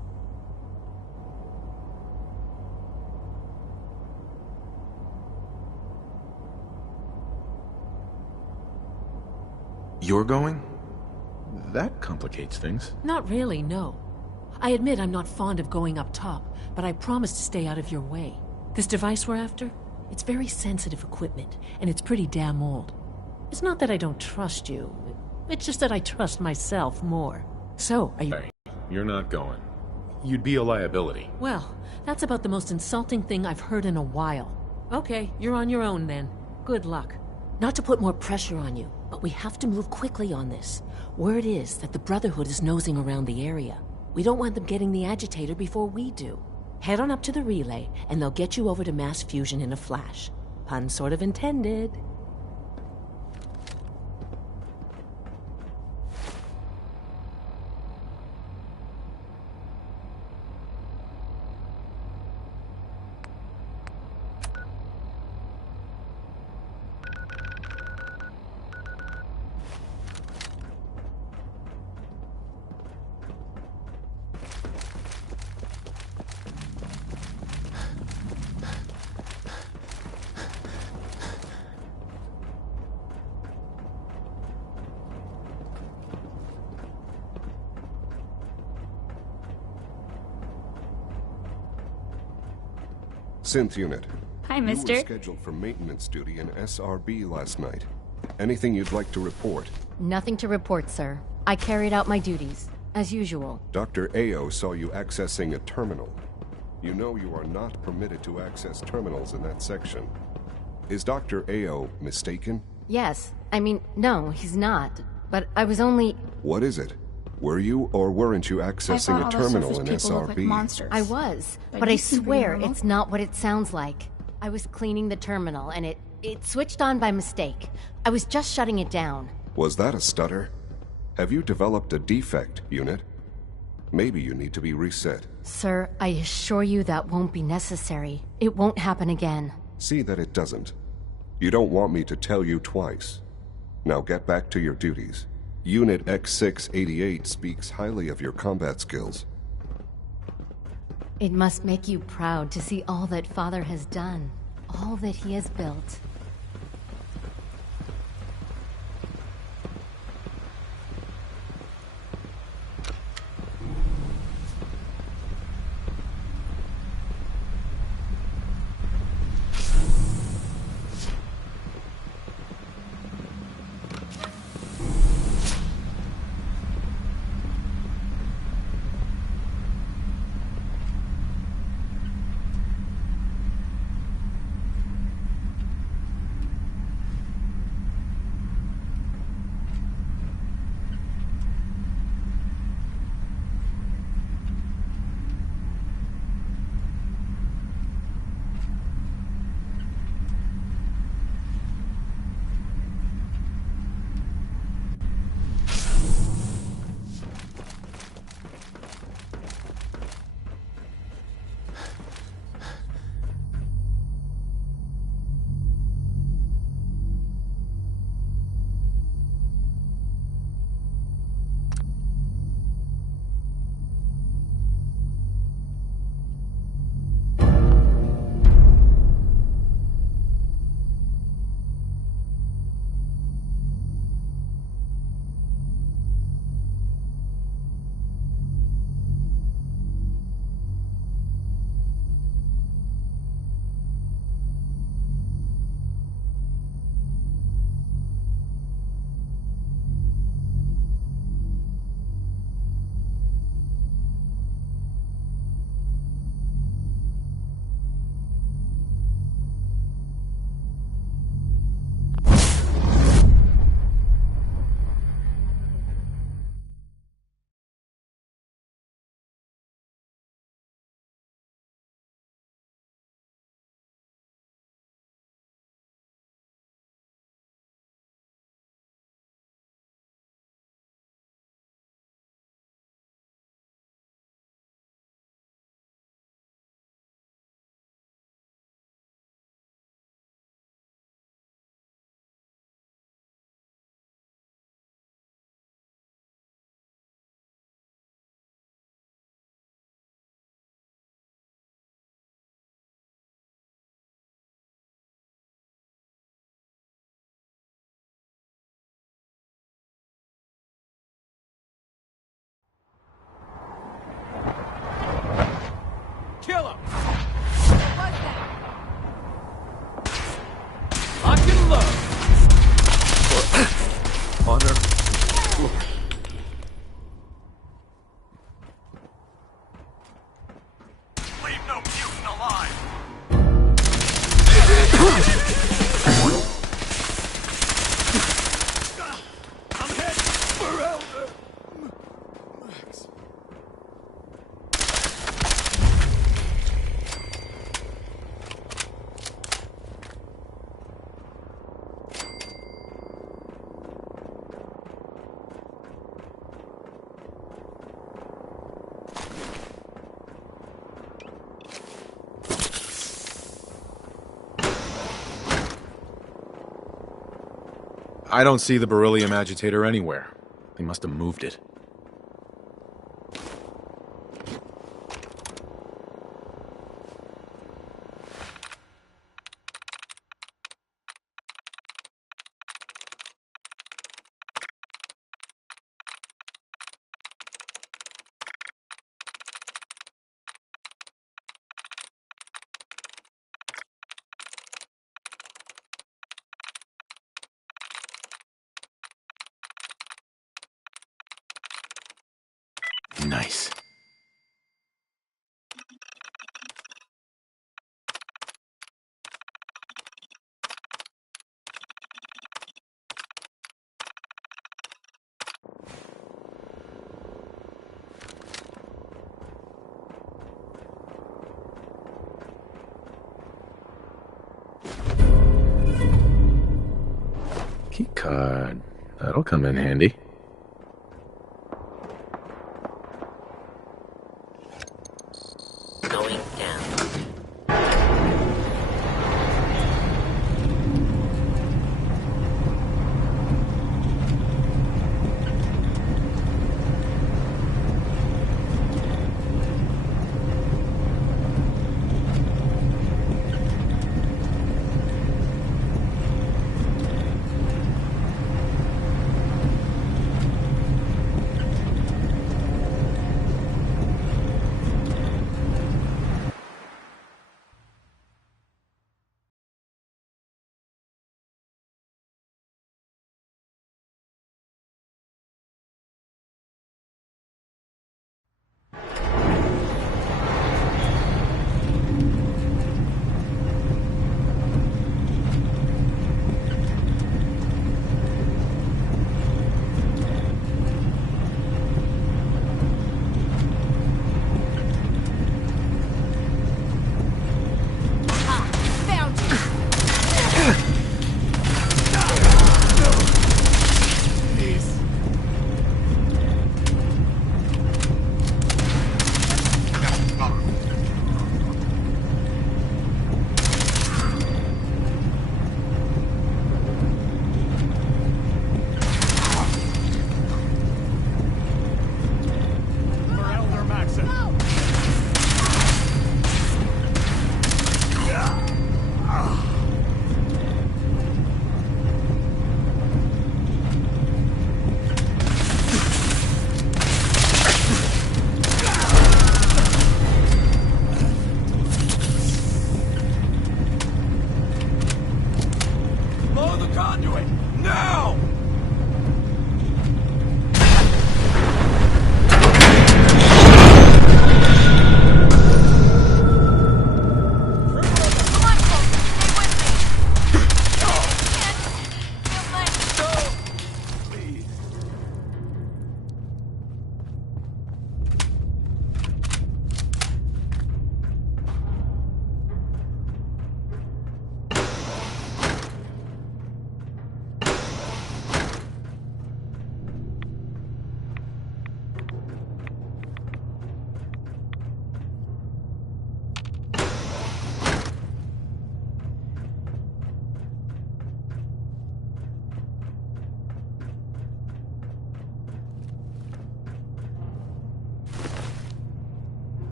You're going? That complicates things. Not really, no. I admit I'm not fond of going up top, but I promise to stay out of your way. This device we're after? It's very sensitive equipment, and it's pretty damn old. It's not that I don't trust you. It's just that I trust myself more. So, are you... Hey, you're not going. You'd be a liability. Well, that's about the most insulting thing I've heard in a while. Okay, you're on your own then. Good luck. Not to put more pressure on you, but we have to move quickly on this. Word is that the Brotherhood is nosing around the area. We don't want them getting the agitator before we do. Head on up to the relay, and they'll get you over to mass fusion in a flash. Pun sort of intended. Synth unit. Hi, mister. You were scheduled for maintenance duty in SRB last night. Anything you'd like to report? Nothing to report, sir. I carried out my duties, as usual. Dr. Ao saw you accessing a terminal. You know you are not permitted to access terminals in that section. Is Dr. Ao mistaken? Yes. I mean, no, he's not. But I was only... What is it? Were you or weren't you accessing a terminal in SRB? I was, but I swear it's not what it sounds like. I was cleaning the terminal, and it switched on by mistake. I was just shutting it down. Was that a stutter? Have you developed a defect, unit? Maybe you need to be reset. Sir, I assure you that won't be necessary. It won't happen again. See that it doesn't. You don't want me to tell you twice. Now get back to your duties. Unit X688 speaks highly of your combat skills. It must make you proud to see all that Father has done, all that he has built. kill him! Lock and load! Honor. Leave no mutant alive! I'm hit! For Elder! Max. I don't see the beryllium agitator anywhere. They must have moved it. Nice. Key card. That'll come in handy. Going down.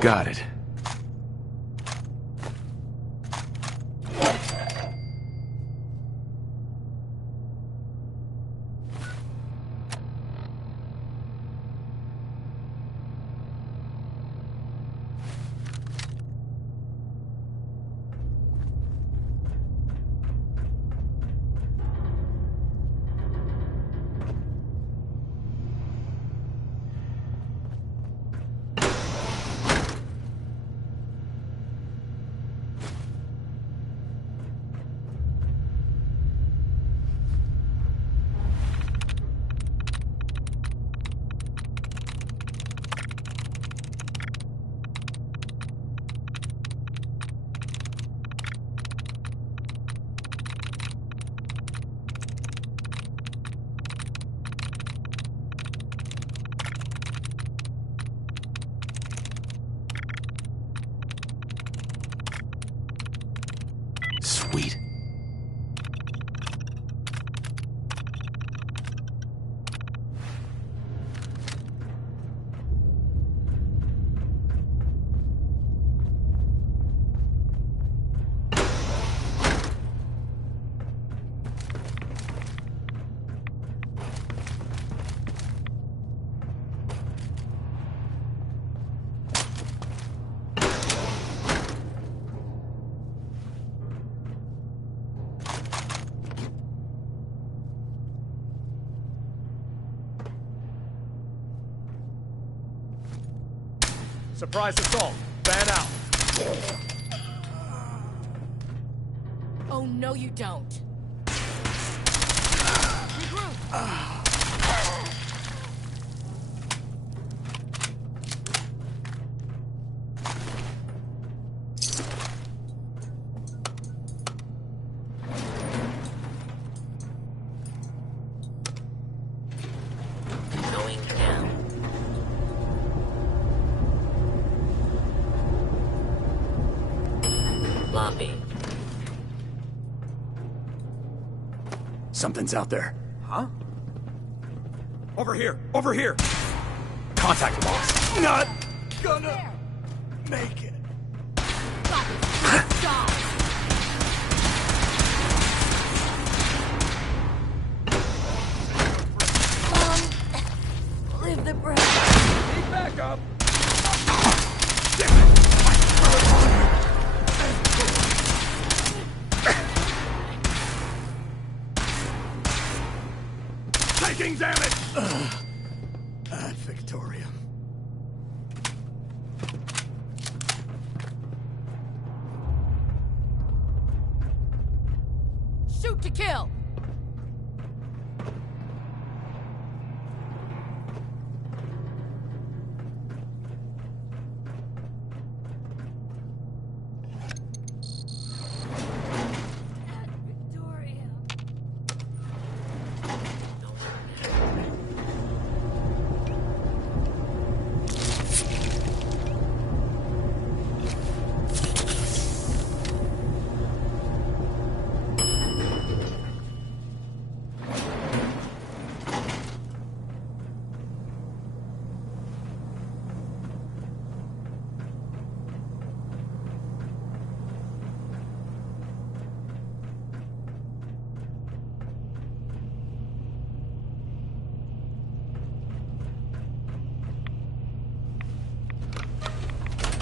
Got it. Sweet. Surprise assault. Fan out. Oh, no you don't. Regroup. Going down. Lobby. Something's out there. Huh? Over here! Over here! Contact, boss. Not gonna make it. Stop. Leave the breath. Need backup. Taking damage! Ad Victoriam. Shoot to kill.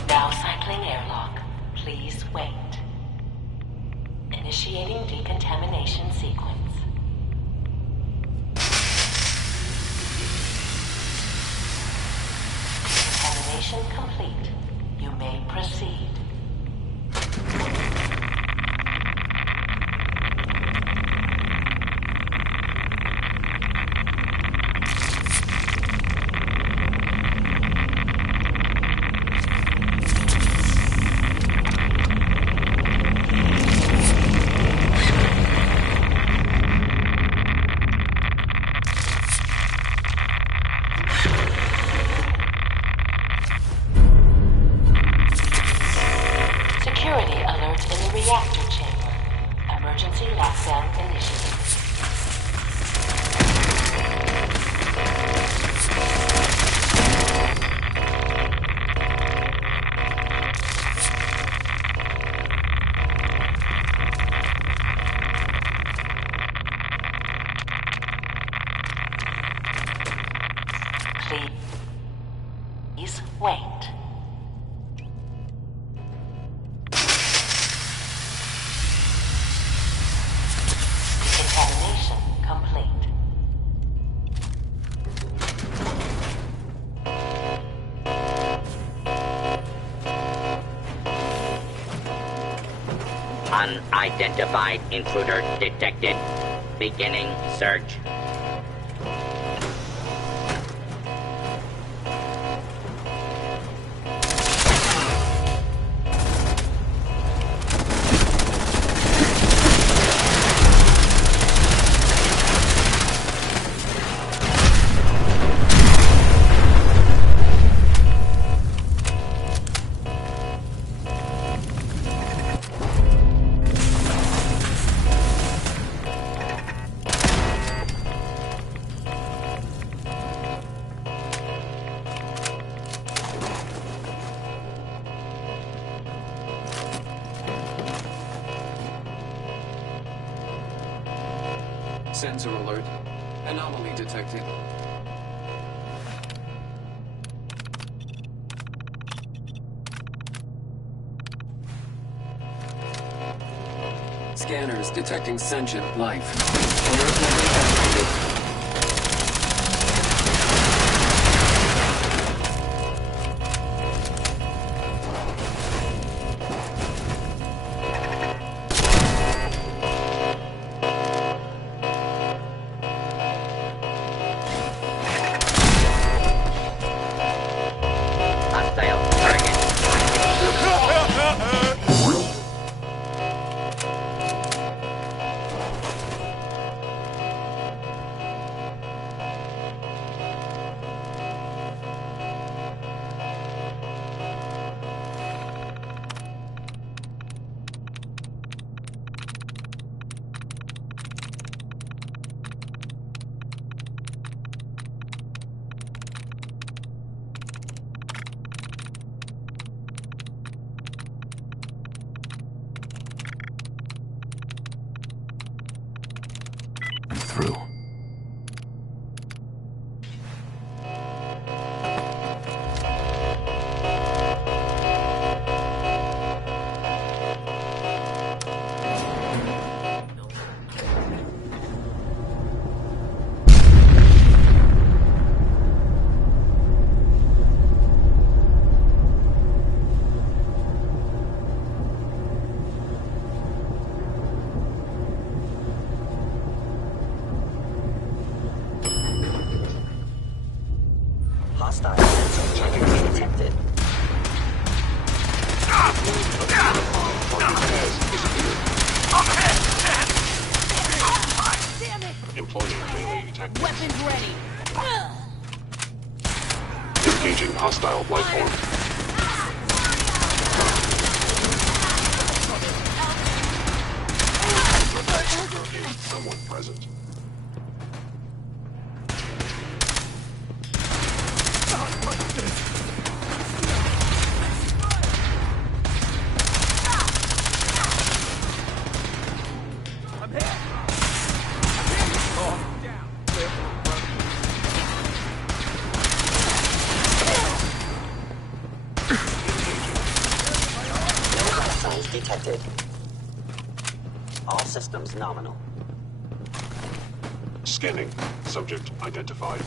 Now cycling airlock. Please wait. Initiating decontamination sequence. Decontamination complete. You may proceed. Please wait. Decontamination complete. Unidentified intruder detected. Beginning search. Sensor alert. Anomaly detected. Scanners detecting sentient life. Alert level activated. I'm through. Hostile sensor detected. Employee failure detected. Weapons ready. Engaging hostile life form. Someone present. Signs detected. All systems nominal. Scanning. Subject identified.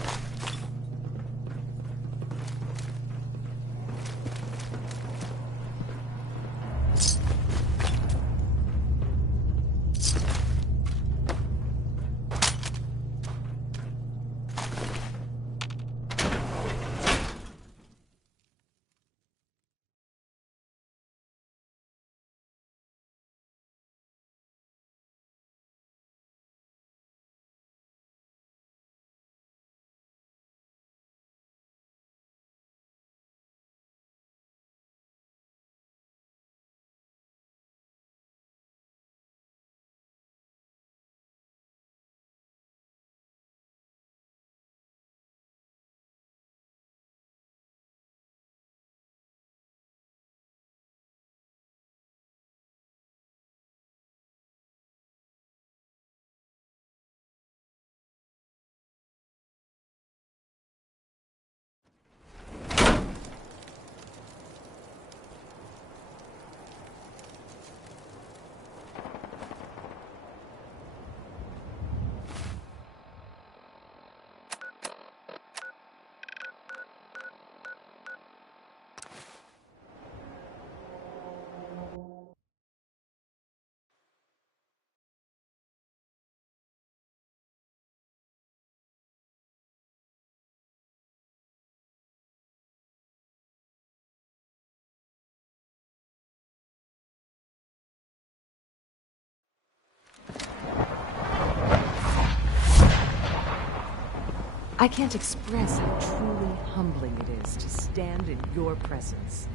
I can't express how truly humbling it is to stand in your presence.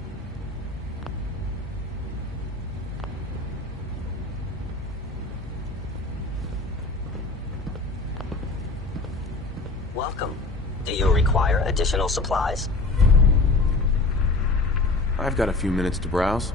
Welcome. Do you require additional supplies? I've got a few minutes to browse.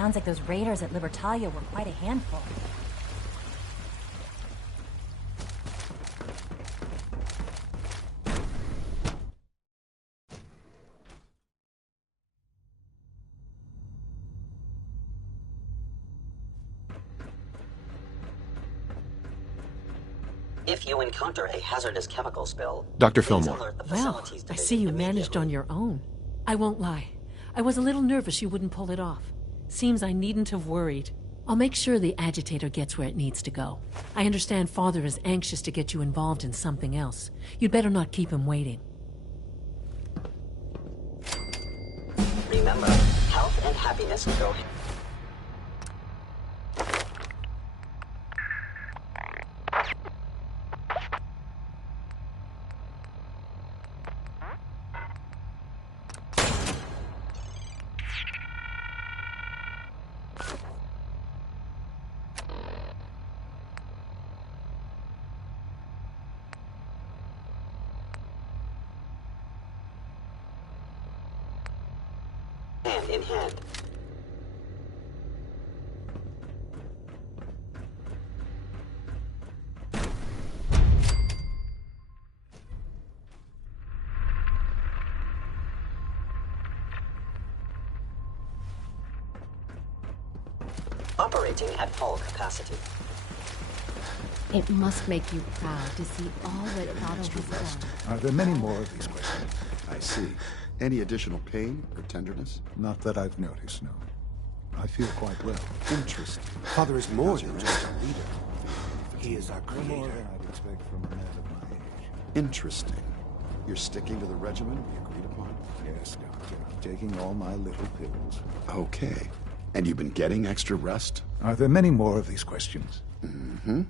Sounds like those raiders at Libertalia were quite a handful. If you encounter a hazardous chemical spill, Dr. please Fillmore. alert the Well, facilities I division see you immediately. managed on your own. I won't lie. I was a little nervous you wouldn't pull it off. Seems I needn't have worried. I'll make sure the agitator gets where it needs to go. I understand Father is anxious to get you involved in something else. You'd better not keep him waiting. Remember, health and happiness go hand in hand. Operating at full capacity. It must make you proud to see all that Otto has done. Are there many more of these questions? I see. Any additional pain or tenderness? Not that I've noticed, no. I feel quite well. Interesting. Father is more than just a leader. He is our No more creator. than I'd expect from a man of my age. Interesting. You're sticking to the regimen we agreed upon? Yes, Doctor. Taking all my little pills. Okay. And you've been getting extra rest? Are there many more of these questions? Mm-hmm.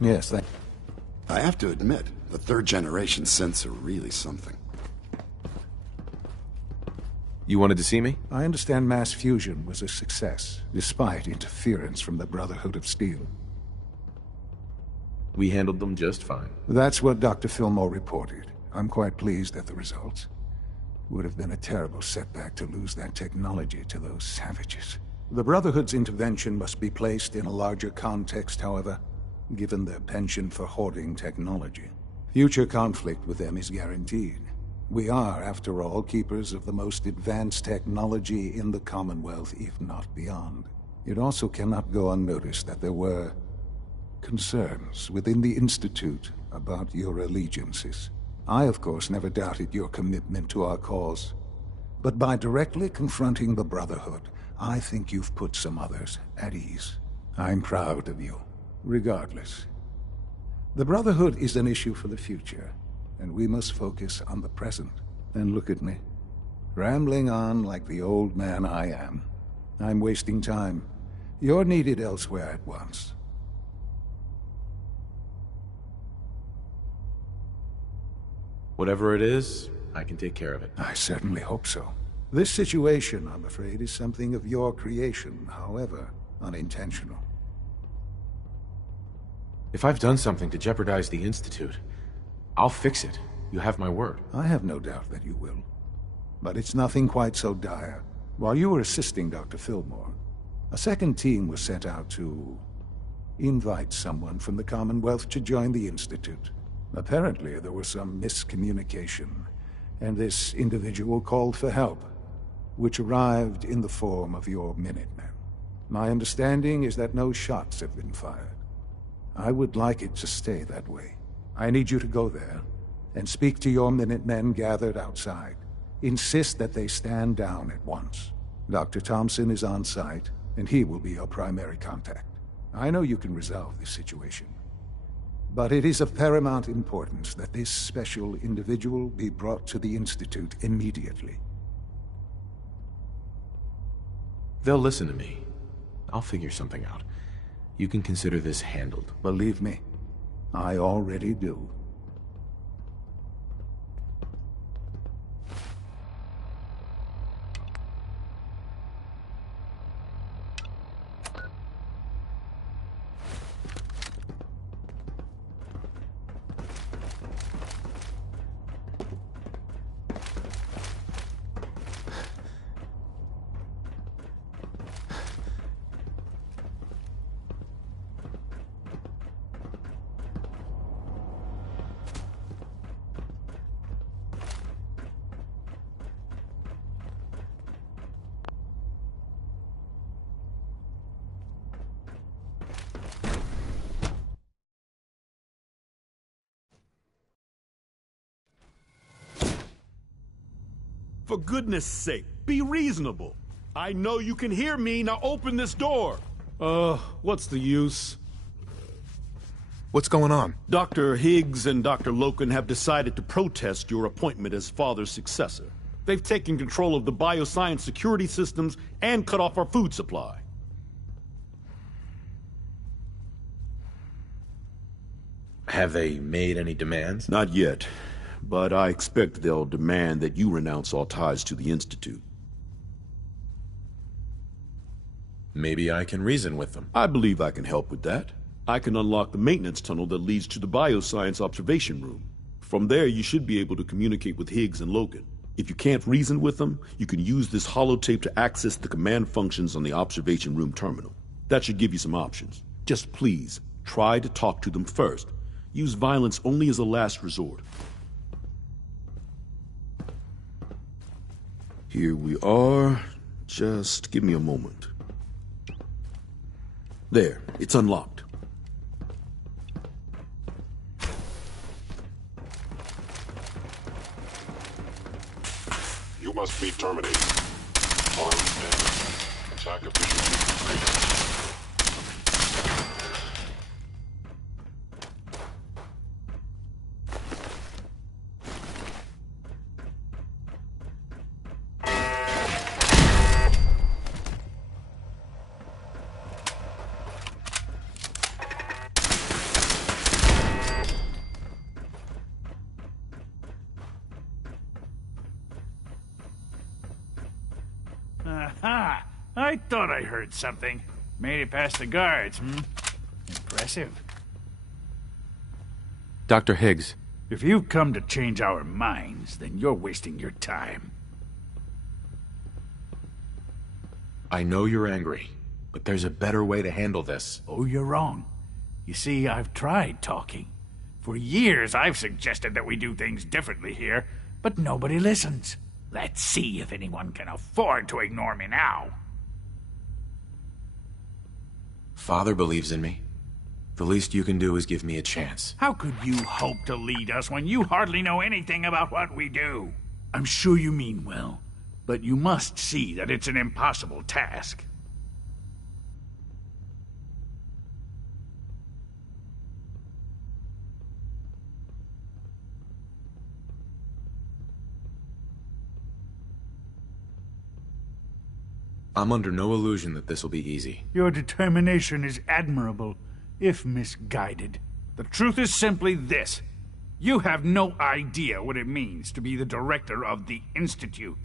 Yes, I have to admit, the third generation synths are really something. You wanted to see me? I understand mass fusion was a success, despite interference from the Brotherhood of Steel. We handled them just fine. That's what Dr. Fillmore reported. I'm quite pleased at the results. Would have been a terrible setback to lose that technology to those savages. The Brotherhood's intervention must be placed in a larger context, however, given their penchant for hoarding technology. Future conflict with them is guaranteed. We are, after all, keepers of the most advanced technology in the Commonwealth, if not beyond. It also cannot go unnoticed that there were concerns within the Institute about your allegiances. I, of course, never doubted your commitment to our cause. But by directly confronting the Brotherhood, I think you've put some others at ease. I'm proud of you, regardless. The Brotherhood is an issue for the future, and we must focus on the present. And look at me, rambling on like the old man I am. I'm wasting time. You're needed elsewhere at once. Whatever it is, I can take care of it. I certainly hope so. This situation, I'm afraid, is something of your creation, however unintentional. If I've done something to jeopardize the Institute, I'll fix it. You have my word. I have no doubt that you will. But it's nothing quite so dire. While you were assisting Dr. Fillmore, a second team was sent out to invite someone from the Commonwealth to join the Institute. Apparently, there was some miscommunication, and this individual called for help, which arrived in the form of your Minutemen. My understanding is that no shots have been fired. I would like it to stay that way. I need you to go there and speak to your Minutemen gathered outside. Insist that they stand down at once. Dr. Thompson is on site, and he will be your primary contact. I know you can resolve this situation, but it is of paramount importance that this special individual be brought to the Institute immediately. They'll listen to me. I'll figure something out. You can consider this handled. Believe me, I already do. For goodness sake, be reasonable. I know you can hear me, now open this door. What's the use? What's going on? Dr. Higgs and Dr. Loken have decided to protest your appointment as Father's successor. They've taken control of the bioscience security systems and cut off our food supply. Have they made any demands? Not yet. But I expect they'll demand that you renounce all ties to the Institute. Maybe I can reason with them. I believe I can help with that. I can unlock the maintenance tunnel that leads to the bioscience observation room. From there, you should be able to communicate with Higgs and Logan. If you can't reason with them, you can use this holotape to access the command functions on the observation room terminal. That should give you some options. Just please, try to talk to them first. Use violence only as a last resort. Here we are. Just give me a moment. There, it's unlocked. You must be terminated. Armed and attack efficiency increased. Aha! I thought I heard something. Made it past the guards, Impressive. Dr. Higgs. If you've come to change our minds, then you're wasting your time. I know you're angry, but there's a better way to handle this. Oh, you're wrong. You see, I've tried talking. For years, I've suggested that we do things differently here, but nobody listens. Let's see if anyone can afford to ignore me now. Father believes in me. The least you can do is give me a chance. How could you hope to lead us when you hardly know anything about what we do? I'm sure you mean well, but you must see that it's an impossible task. I'm under no illusion that this will be easy. Your determination is admirable, if misguided. The truth is simply this. You have no idea what it means to be the director of the Institute.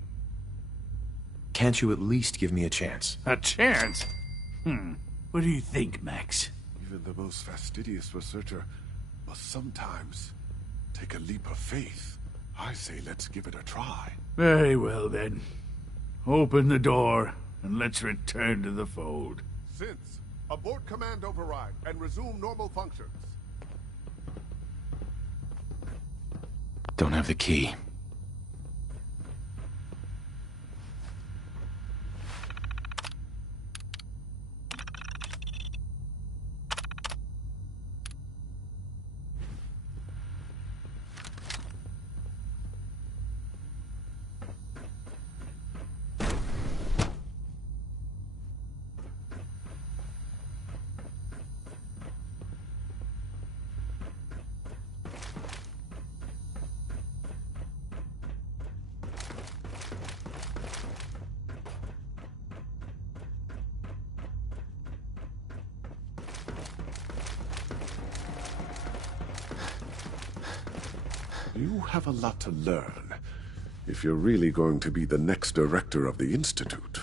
Can't you at least give me a chance? A chance? What do you think, Max? Even the most fastidious researcher must sometimes take a leap of faith. I say let's give it a try. Very well, then. Open the door, and let's return to the fold. Since Abort command override and resume normal functions. Don't have the key. You have a lot to learn, if you're really going to be the next director of the Institute.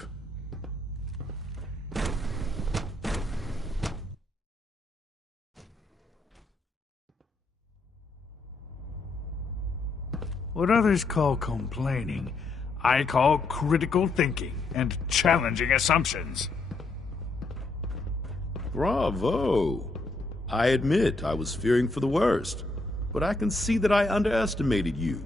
What others call complaining, I call critical thinking and challenging assumptions. Bravo! I admit I was fearing for the worst, but I can see that I underestimated you.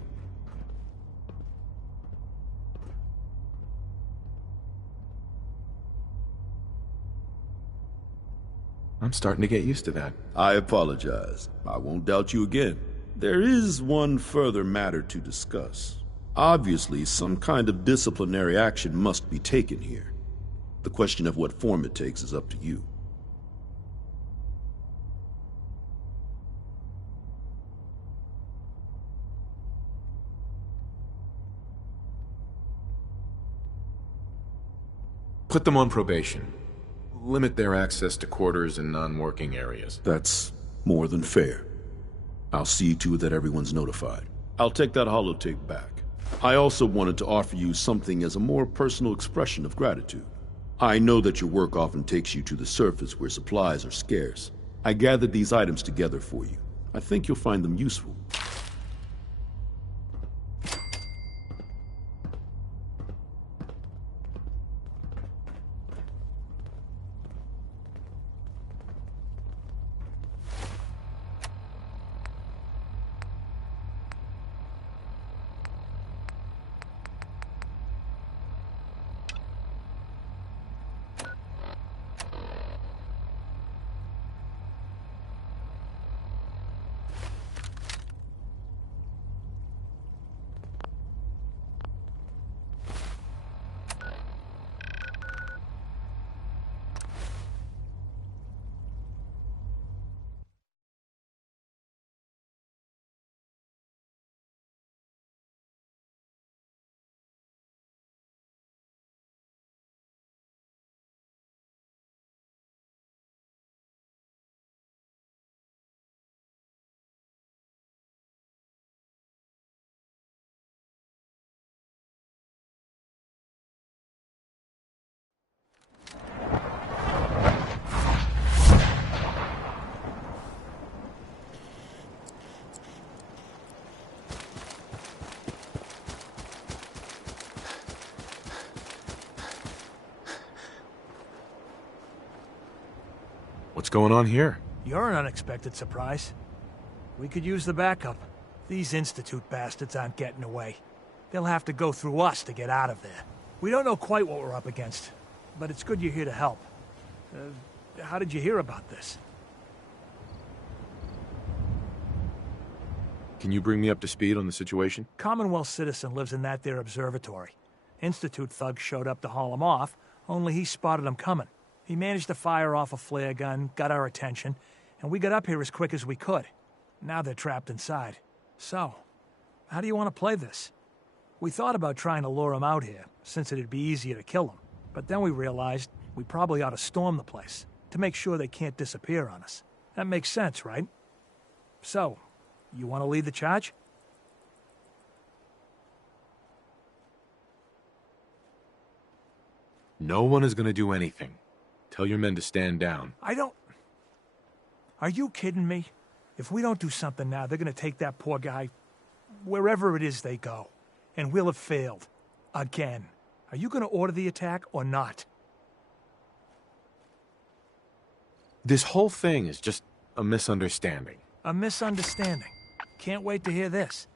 I'm starting to get used to that. I apologize. I won't doubt you again. There is one further matter to discuss. Obviously, some kind of disciplinary action must be taken here. The question of what form it takes is up to you. Put them on probation. Limit their access to quarters and non-working areas. That's more than fair. I'll see to it that everyone's notified. I'll take that holotape back. I also wanted to offer you something as a more personal expression of gratitude. I know that your work often takes you to the surface where supplies are scarce. I gathered these items together for you. I think you'll find them useful. What's going on here? You're an unexpected surprise. We could use the backup. These Institute bastards aren't getting away. They'll have to go through us to get out of there. We don't know quite what we're up against, but it's good you're here to help. How did you hear about this? Can you bring me up to speed on the situation? Commonwealth citizen lives in that there observatory. Institute thugs showed up to haul him off, only he spotted them coming. He managed to fire off a flare gun, got our attention, and we got up here as quick as we could. Now they're trapped inside. So, how do you want to play this? We thought about trying to lure them out here, since it'd be easier to kill them. But then we realized we probably ought to storm the place, to make sure they can't disappear on us. That makes sense, right? So, you want to lead the charge? No one is going to do anything. Tell your men to stand down. Are you kidding me? If we don't do something now, they're going to take that poor guy wherever it is they go. And we'll have failed. Again. Are you going to order the attack or not? This whole thing is just a misunderstanding. A misunderstanding. Can't wait to hear this.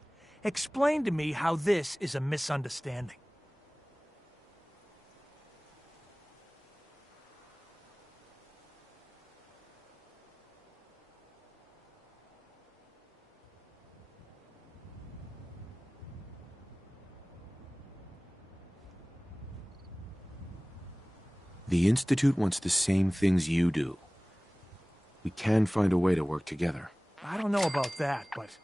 Explain to me how this is a misunderstanding. The Institute wants the same things you do. We can find a way to work together. I don't know about that, but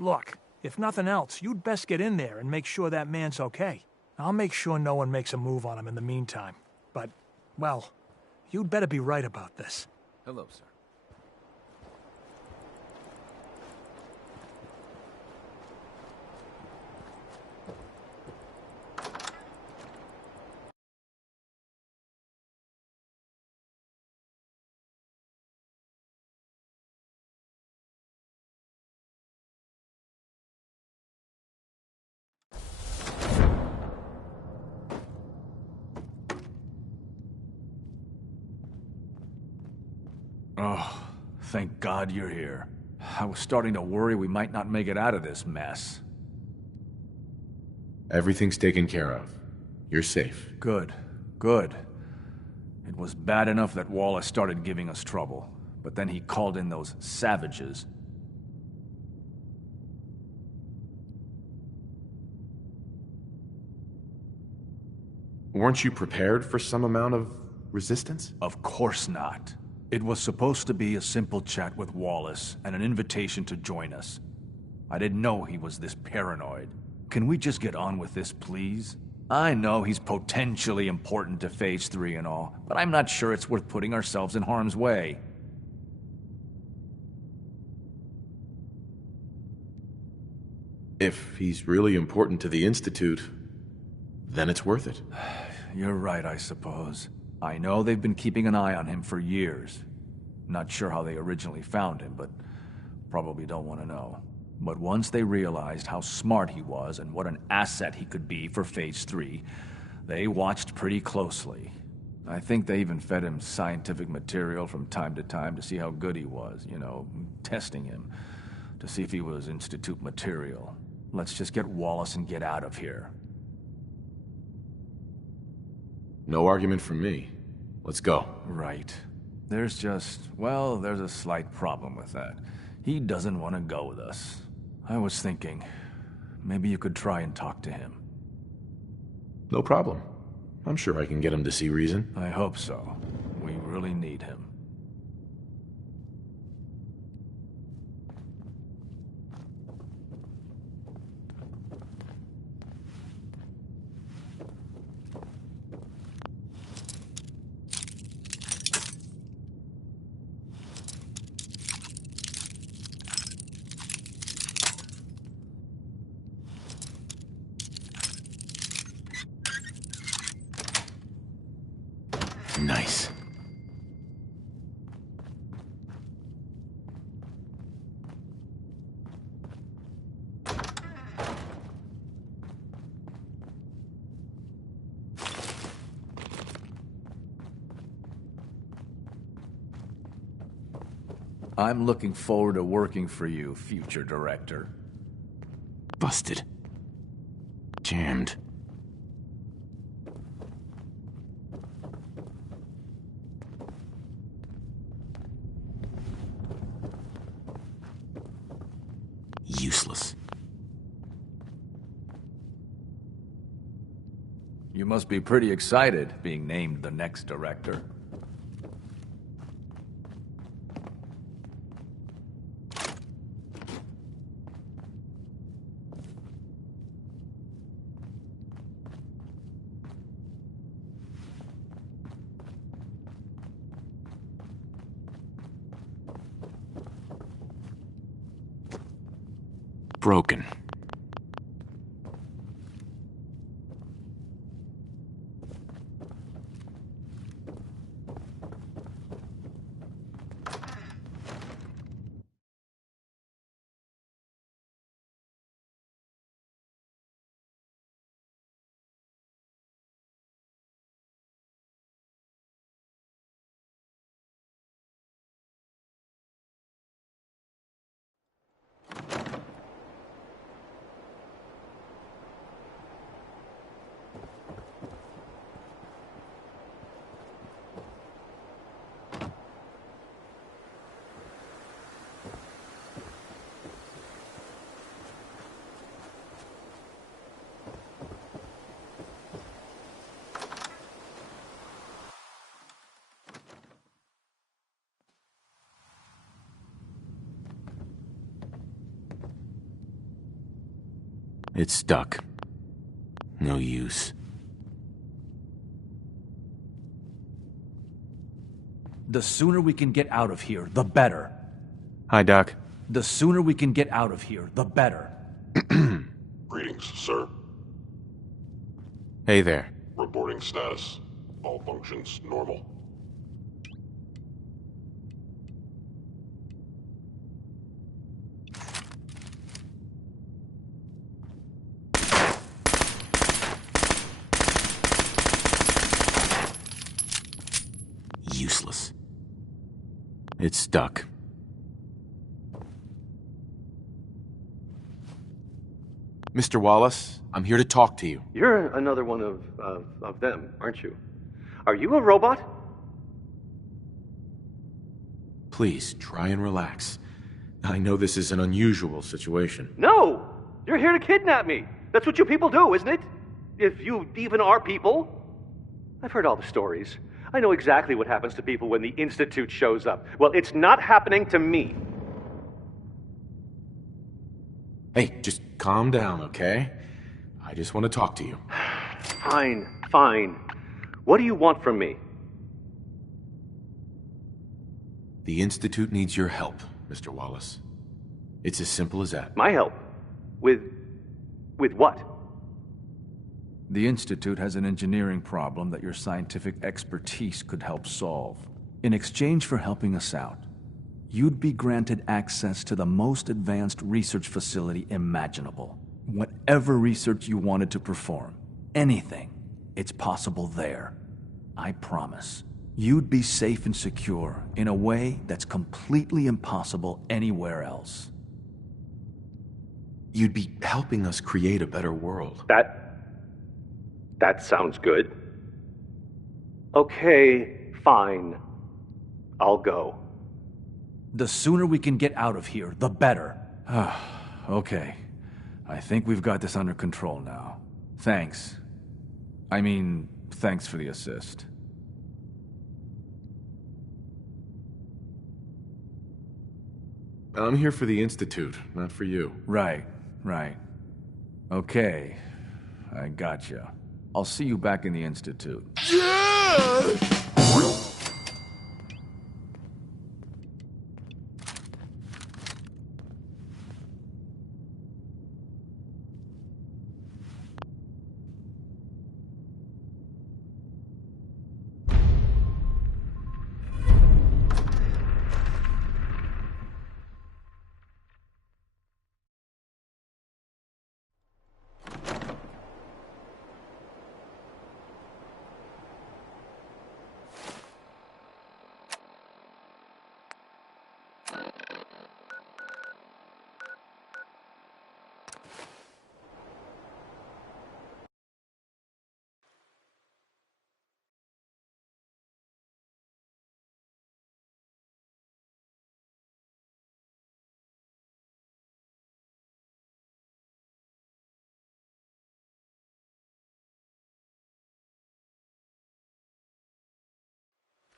look, if nothing else, you'd best get in there and make sure that man's okay. I'll make sure no one makes a move on him in the meantime. But, well, you'd better be right about this. Hello, sir. Oh, thank God you're here. I was starting to worry we might not make it out of this mess. Everything's taken care of. You're safe. Good. Good. It was bad enough that Wallace started giving us trouble, but then he called in those savages. Weren't you prepared for some amount of resistance? Of course not. It was supposed to be a simple chat with Wallace and an invitation to join us. I didn't know he was this paranoid. Can we just get on with this, please? I know he's potentially important to Phase 3 and all, but I'm not sure it's worth putting ourselves in harm's way. If he's really important to the Institute, then it's worth it. You're right, I suppose. I know they've been keeping an eye on him for years. Not sure how they originally found him, but probably don't want to know. But once they realized how smart he was and what an asset he could be for Phase 3, they watched pretty closely. I think they even fed him scientific material from time to see how good he was, you know, testing him, to see if he was Institute material. Let's just get Wallace and get out of here. No argument from me. Let's go. Right. There's a slight problem with that. He doesn't want to go with us. I was thinking, maybe you could try and talk to him. No problem. I'm sure I can get him to see reason. I hope so. We really need him. Nice. I'm looking forward to working for you, future director. Busted. Jammed. Useless. You must be pretty excited being named the next director. Broken. It's stuck. No use. The sooner we can get out of here, the better. Hi, Doc. The sooner we can get out of here, the better. Greetings, sir. Hey there. Reporting status. All functions normal. Useless. It's stuck. Mr. Wallace, I'm here to talk to you. You're another one of them, aren't you? Are you a robot? Please, try and relax. I know this is an unusual situation. No! You're here to kidnap me! That's what you people do, isn't it? If you even are people. I've heard all the stories. I know exactly what happens to people when the Institute shows up. Well, it's not happening to me. Hey, just calm down, okay? I just want to talk to you. Fine, fine. What do you want from me? The Institute needs your help, Mr. Wallace. It's as simple as that. My help? With what? The Institute has an engineering problem that your scientific expertise could help solve. In exchange for helping us out, you'd be granted access to the most advanced research facility imaginable. Whatever research you wanted to perform, anything, it's possible there. I promise. You'd be safe and secure in a way that's completely impossible anywhere else. You'd be helping us create a better world. That sounds good. Okay, fine. I'll go. The sooner we can get out of here, the better. Okay. I think we've got this under control now. Thanks. I mean, thanks for the assist. I'm here for the Institute, not for you. Right. Okay. I gotcha. I'll see you back in the Institute.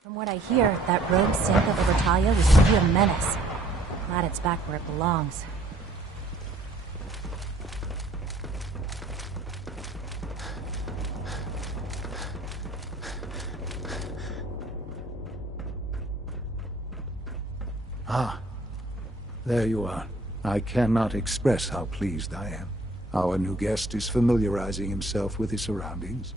From what I hear, that rogue synth of Libertalia was really a menace. Glad it's back where it belongs. Ah, there you are. I cannot express how pleased I am. Our new guest is familiarizing himself with his surroundings.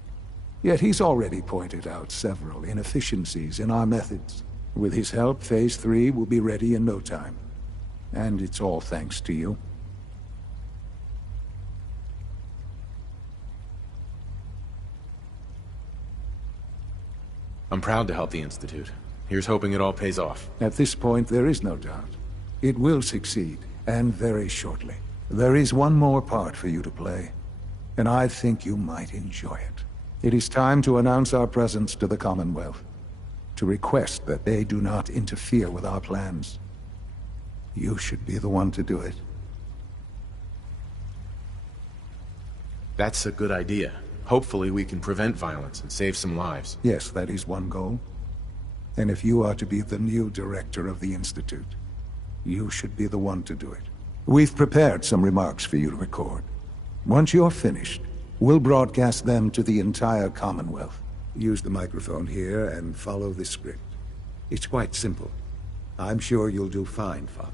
Yet he's already pointed out several inefficiencies in our methods. With his help, Phase 3 will be ready in no time. And it's all thanks to you. I'm proud to help the Institute. Here's hoping it all pays off. At this point, there is no doubt. It will succeed, and very shortly. There is one more part for you to play, and I think you might enjoy it. It is time to announce our presence to the Commonwealth, to request that they do not interfere with our plans. You should be the one to do it. That's a good idea. Hopefully we can prevent violence and save some lives. Yes, that is one goal. And if you are to be the new director of the Institute, you should be the one to do it. We've prepared some remarks for you to record. Once you're finished, we'll broadcast them to the entire Commonwealth. Use the microphone here and follow the script. It's quite simple. I'm sure you'll do fine, Father.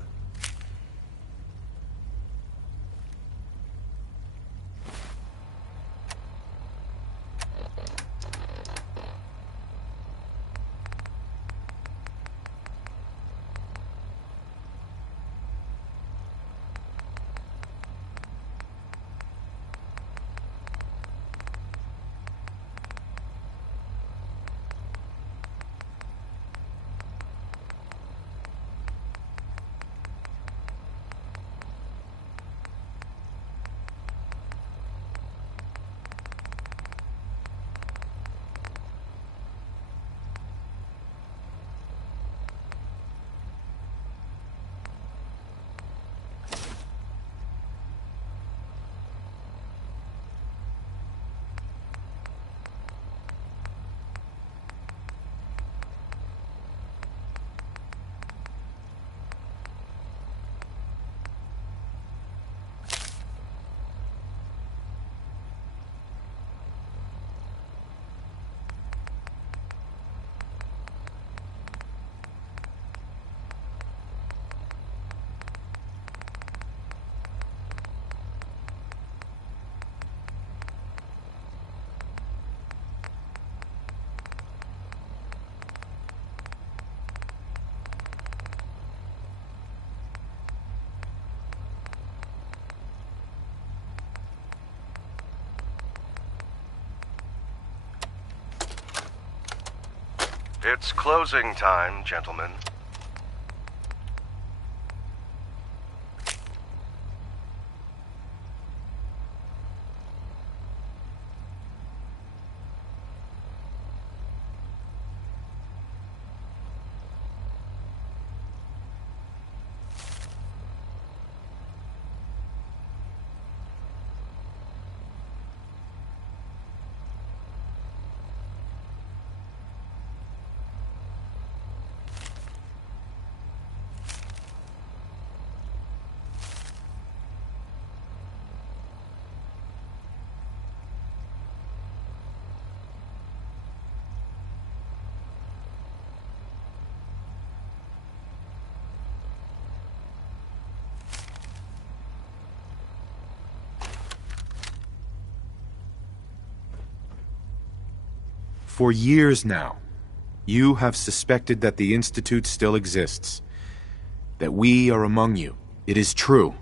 It's closing time, gentlemen. For years now, you have suspected that the Institute still exists, that we are among you. It is true,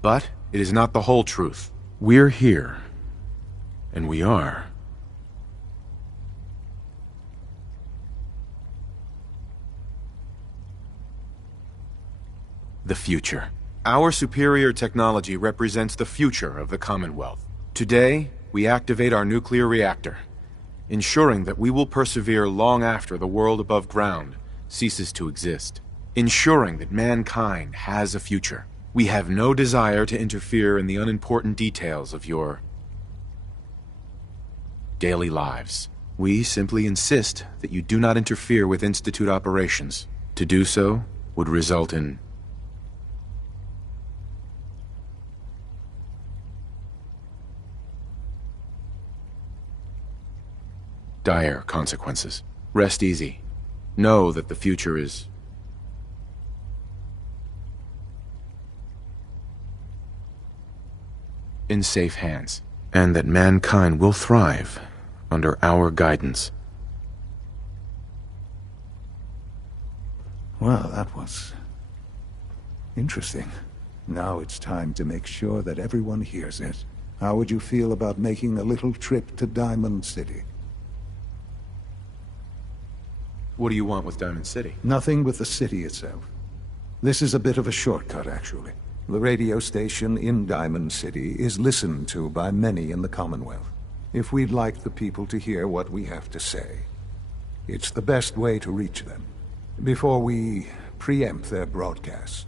but it is not the whole truth. We're here, and we are the future. Our superior technology represents the future of the Commonwealth. Today, we activate our nuclear reactor, ensuring that we will persevere long after the world above ground ceases to exist, ensuring that mankind has a future. We have no desire to interfere in the unimportant details of your daily lives. We simply insist that you do not interfere with Institute operations. To do so would result in dire consequences. Rest easy. Know that the future is in safe hands, and that mankind will thrive under our guidance. Well, that was interesting. Now it's time to make sure that everyone hears it. How would you feel about making a little trip to Diamond City? What do you want with Diamond City? Nothing with the city itself. This is a bit of a shortcut, actually. The radio station in Diamond City is listened to by many in the Commonwealth. If we'd like the people to hear what we have to say, it's the best way to reach them. Before we preempt their broadcast,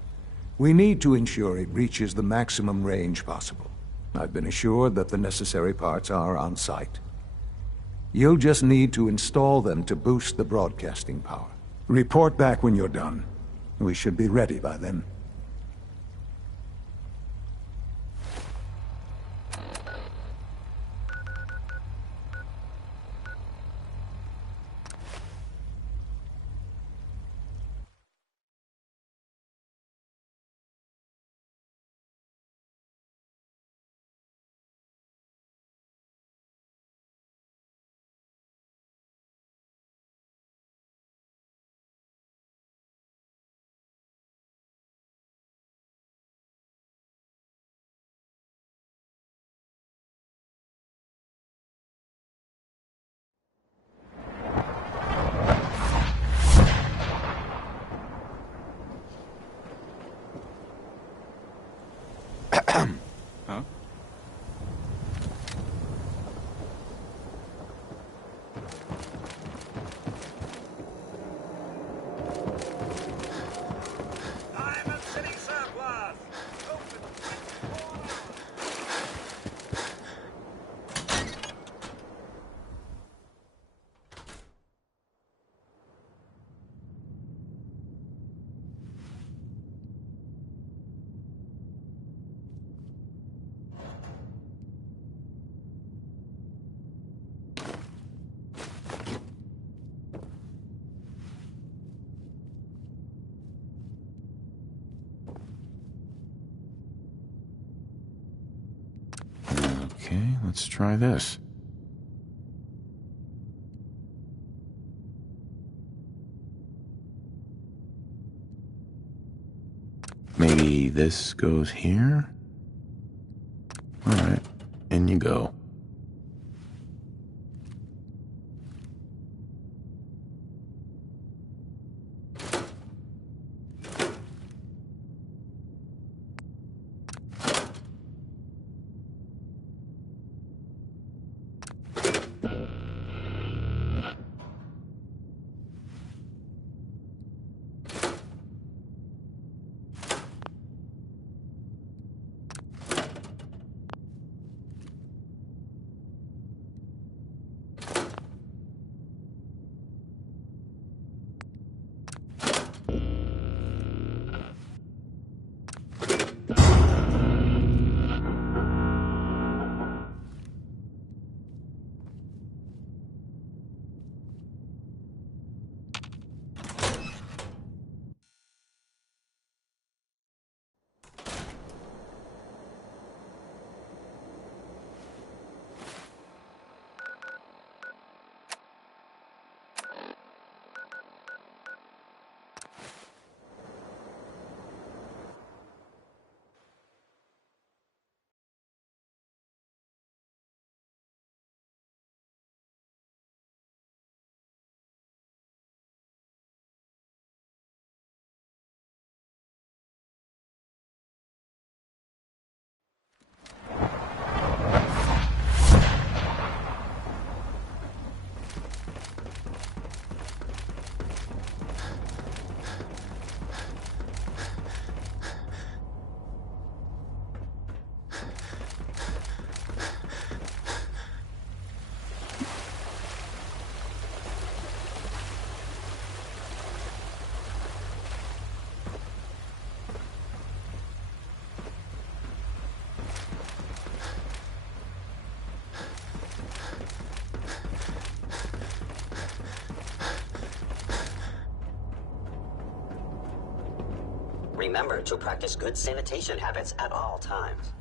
we need to ensure it reaches the maximum range possible. I've been assured that the necessary parts are on site. You'll just need to install them to boost the broadcasting power. Report back when you're done. We should be ready by then. Huh? Okay, let's try this. Maybe this goes here? Alright, in you go. Remember to practice good sanitation habits at all times.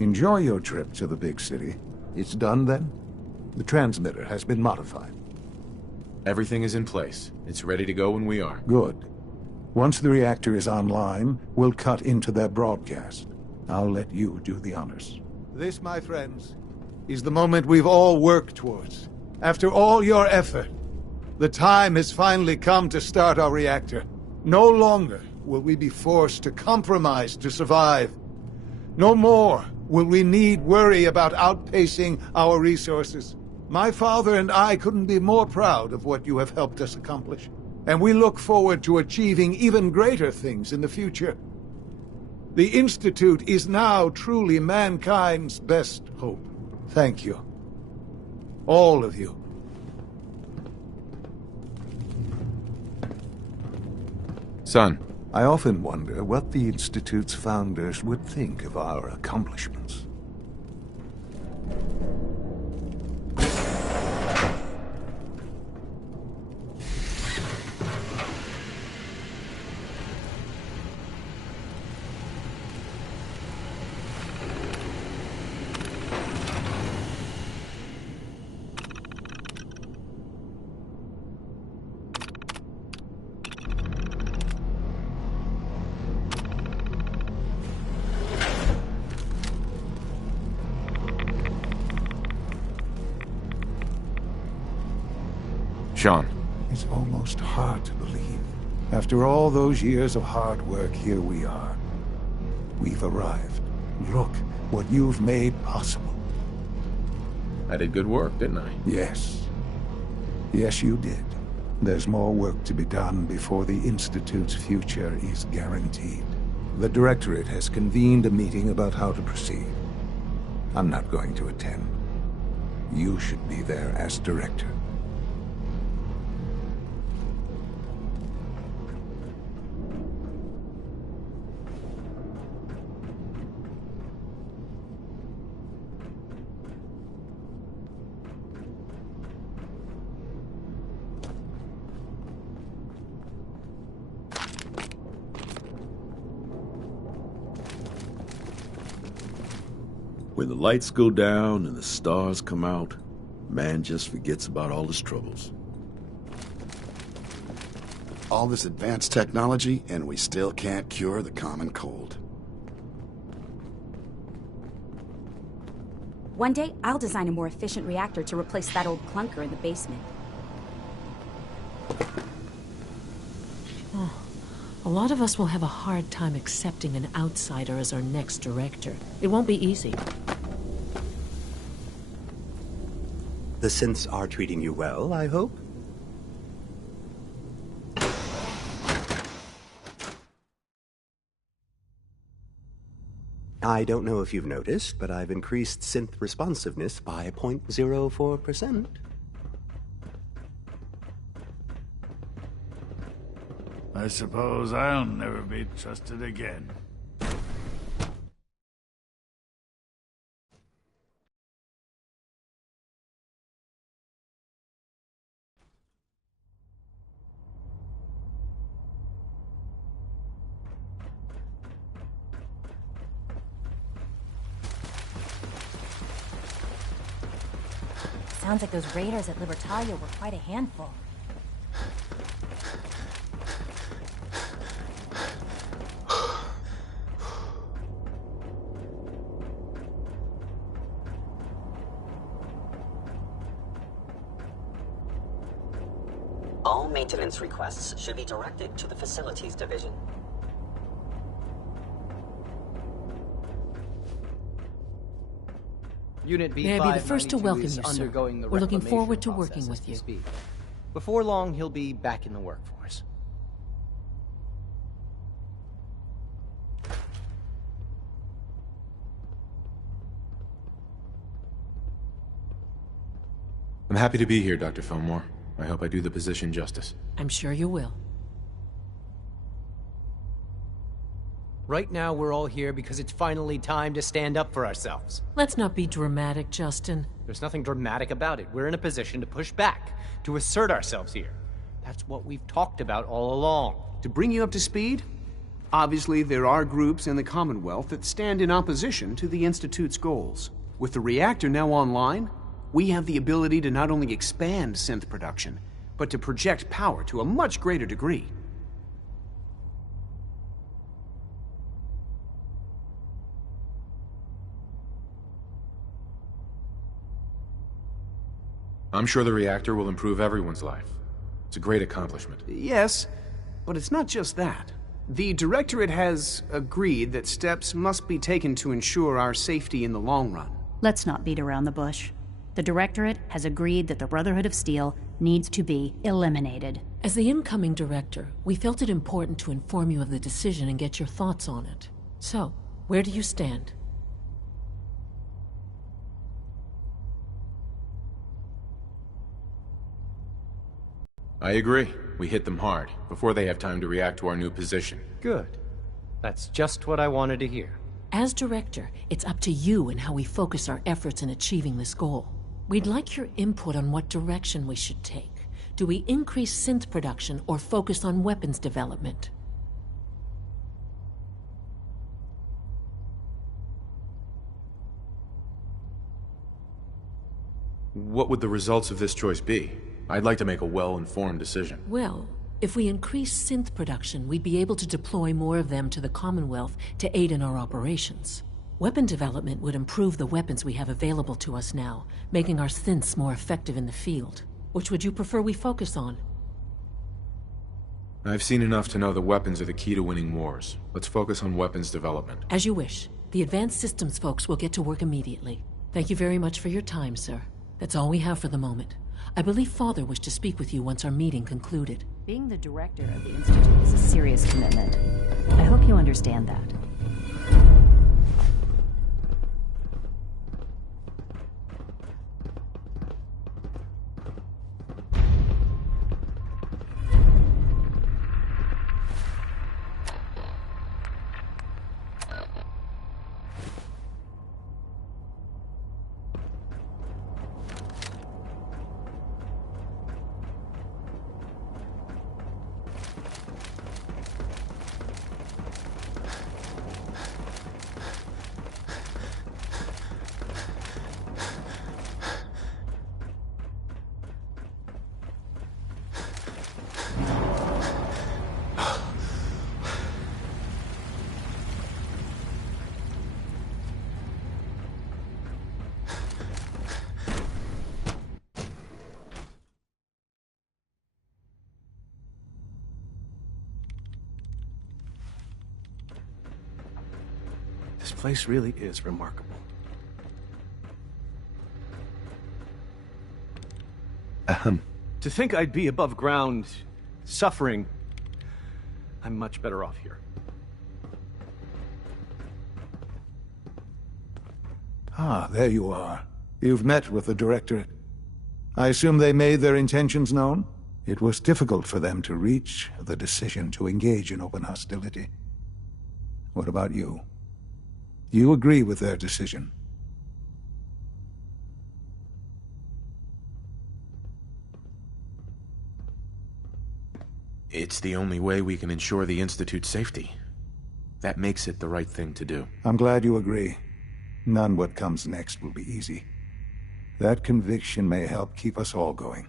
Enjoy your trip to the big city. It's done then? The transmitter has been modified. Everything is in place. It's ready to go when we are. Good. Once the reactor is online, we'll cut into their broadcast. I'll let you do the honors. This, my friends, is the moment we've all worked towards. After all your effort, the time has finally come to start our reactor. No longer will we be forced to compromise to survive. No more will we need worry about outpacing our resources. My father and I couldn't be more proud of what you have helped us accomplish, and we look forward to achieving even greater things in the future. The Institute is now truly mankind's best hope. Thank you. All of you. Son. I often wonder what the Institute's founders would think of our accomplishments. Sean. It's almost hard to believe. After all those years of hard work, here we are. We've arrived. Look what you've made possible. I did good work, didn't I? Yes. Yes, you did. There's more work to be done before the Institute's future is guaranteed. The Directorate has convened a meeting about how to proceed. I'm not going to attend. You should be there as Director. When the lights go down and the stars come out, man just forgets about all his troubles. All this advanced technology, and we still can't cure the common cold. One day, I'll design a more efficient reactor to replace that old clunker in the basement. Oh, a lot of us will have a hard time accepting an outsider as our next director. It won't be easy. The synths are treating you well, I hope? I don't know if you've noticed, but I've increased synth responsiveness by 0.04%. I suppose I'll never be trusted again. Sounds like those raiders at Libertalia were quite a handful. All maintenance requests should be directed to the Facilities Division. Unit B5 May I be the first to welcome you, sir. undergoing the We're looking reclamation forward to process working as with we you. speak. Before long, he'll be back in the workforce. I'm happy to be here, Dr. Fillmore. I hope I do the position justice. I'm sure you will. Right now, we're all here because it's finally time to stand up for ourselves. Let's not be dramatic, Justin. There's nothing dramatic about it. We're in a position to push back, to assert ourselves here. That's what we've talked about all along. To bring you up to speed, obviously there are groups in the Commonwealth that stand in opposition to the Institute's goals. With the reactor now online, We have the ability to not only expand synth production, but to project power to a much greater degree. I'm sure the reactor will improve everyone's life. It's a great accomplishment. Yes, but it's not just that. The Directorate has agreed that steps must be taken to ensure our safety in the long run. Let's not beat around the bush. The Directorate has agreed that the Brotherhood of Steel needs to be eliminated. As the incoming director, we felt it important to inform you of the decision and get your thoughts on it. So, where do you stand? I agree. We hit them hard, before they have time to react to our new position. Good. That's just what I wanted to hear. As director, it's up to you and how we focus our efforts in achieving this goal. We'd like your input on what direction we should take. Do we increase synth production or focus on weapons development? What would the results of this choice be? I'd like to make a well-informed decision. Well, if we increase synth production, we'd be able to deploy more of them to the Commonwealth to aid in our operations. Weapon development would improve the weapons we have available to us now, making our synths more effective in the field. Which would you prefer we focus on? I've seen enough to know that weapons are the key to winning wars. Let's focus on weapons development. As you wish. The advanced systems folks will get to work immediately. Thank you very much for your time, sir. That's all we have for the moment. I believe Father wished to speak with you once our meeting concluded. Being the director of the Institute is a serious commitment. I hope you understand that. This place really is remarkable. To think I'd be above ground, suffering, I'm much better off here. Ah, there you are. You've met with the Directorate. I assume they made their intentions known? It was difficult for them to reach the decision to engage in open hostility. What about you? Do you agree with their decision? It's the only way we can ensure the Institute's safety. That makes it the right thing to do. I'm glad you agree. None what comes next will be easy. That conviction may help keep us all going.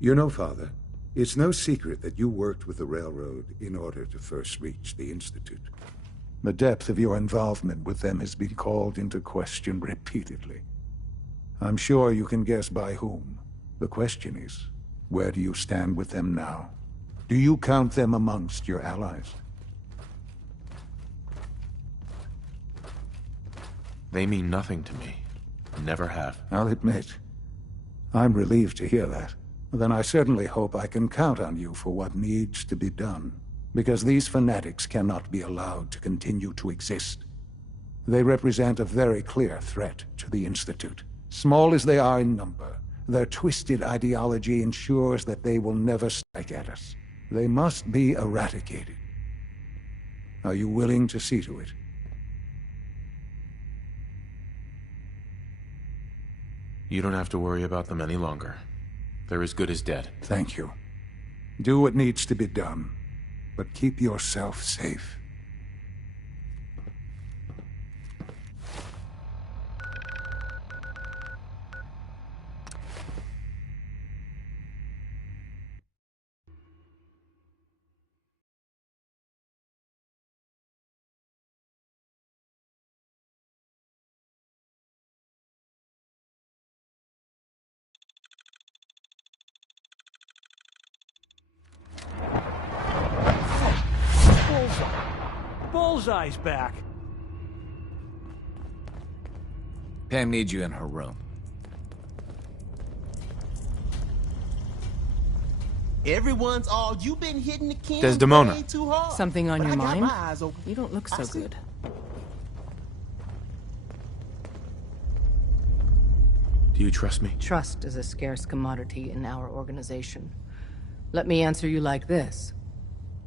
You know, Father, it's no secret that you worked with the Railroad in order to first reach the Institute. The depth of your involvement with them has been called into question repeatedly. I'm sure you can guess by whom. The question is, where do you stand with them now? Do you count them amongst your allies? They mean nothing to me. Never have. I'll admit, I'm relieved to hear that. Then I certainly hope I can count on you for what needs to be done. Because these fanatics cannot be allowed to continue to exist. They represent a very clear threat to the Institute. Small as they are in number, their twisted ideology ensures that they will never strike at us. They must be eradicated. Are you willing to see to it? You don't have to worry about them any longer. They're as good as dead. Thank you. Do what needs to be done, but keep yourself safe. Alpha. Bullseye's back. Pam needs you in her room. Everyone's all, you've been hitting the can Desdemona. way too hard. Something on But your I got mind? my eyes open. You don't look so see. good. Do you trust me? Trust is a scarce commodity in our organization. Let me answer you like this.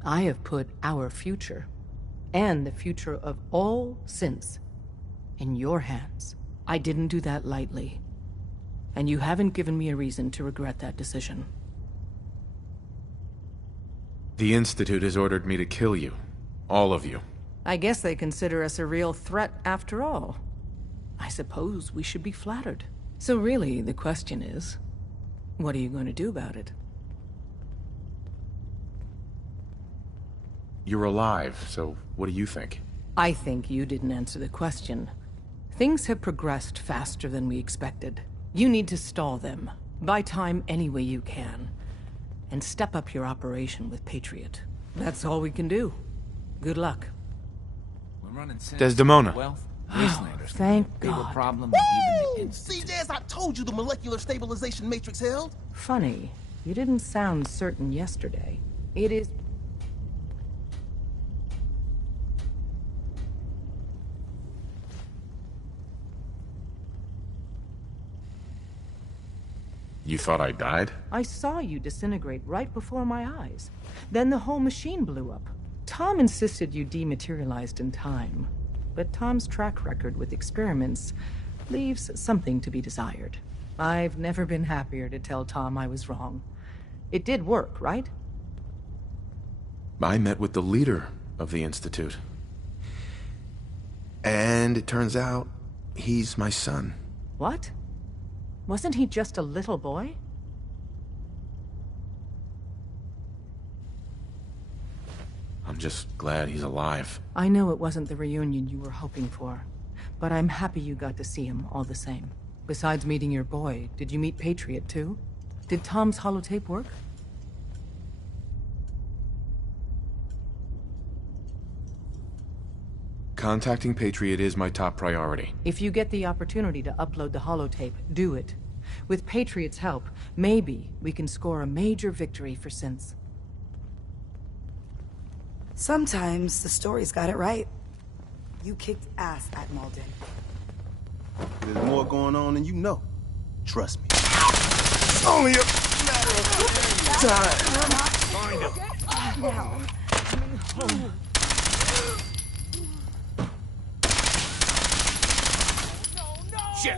I have put our future, and the future of all synths, in your hands. I didn't do that lightly. And you haven't given me a reason to regret that decision. The Institute has ordered me to kill you. All of you. I guess they consider us a real threat after all. I suppose we should be flattered. So really, the question is, what are you going to do about it? You're alive, so what do you think? I think you didn't answer the question. Things have progressed faster than we expected. You need to stall them. Buy time any way you can. And step up your operation with Patriot. That's all we can do. Good luck. We're running Desdemona. Wealth, Oh, thank bigger God. problem than even the See, as I told you, the molecular stabilization matrix held. Funny, you didn't sound certain yesterday. It is... You thought I died? I saw you disintegrate right before my eyes. Then the whole machine blew up. Tom insisted you dematerialized in time. But Tom's track record with experiments leaves something to be desired. I've never been happier to tell Tom I was wrong. It did work, right? I met with the leader of the Institute. And it turns out, he's my son. What? Wasn't he just a little boy? I'm just glad he's alive. I know it wasn't the reunion you were hoping for, but I'm happy you got to see him all the same. Besides meeting your boy, did you meet Patriot too? Did Tom's holotape work? Contacting Patriot is my top priority. If you get the opportunity to upload the holotape, do it. With Patriot's help, maybe we can score a major victory for synths. Sometimes the story's got it right. You kicked ass at Malden. There's more going on than you know. Trust me. It's only a matter of time. Find him. Now. Shit!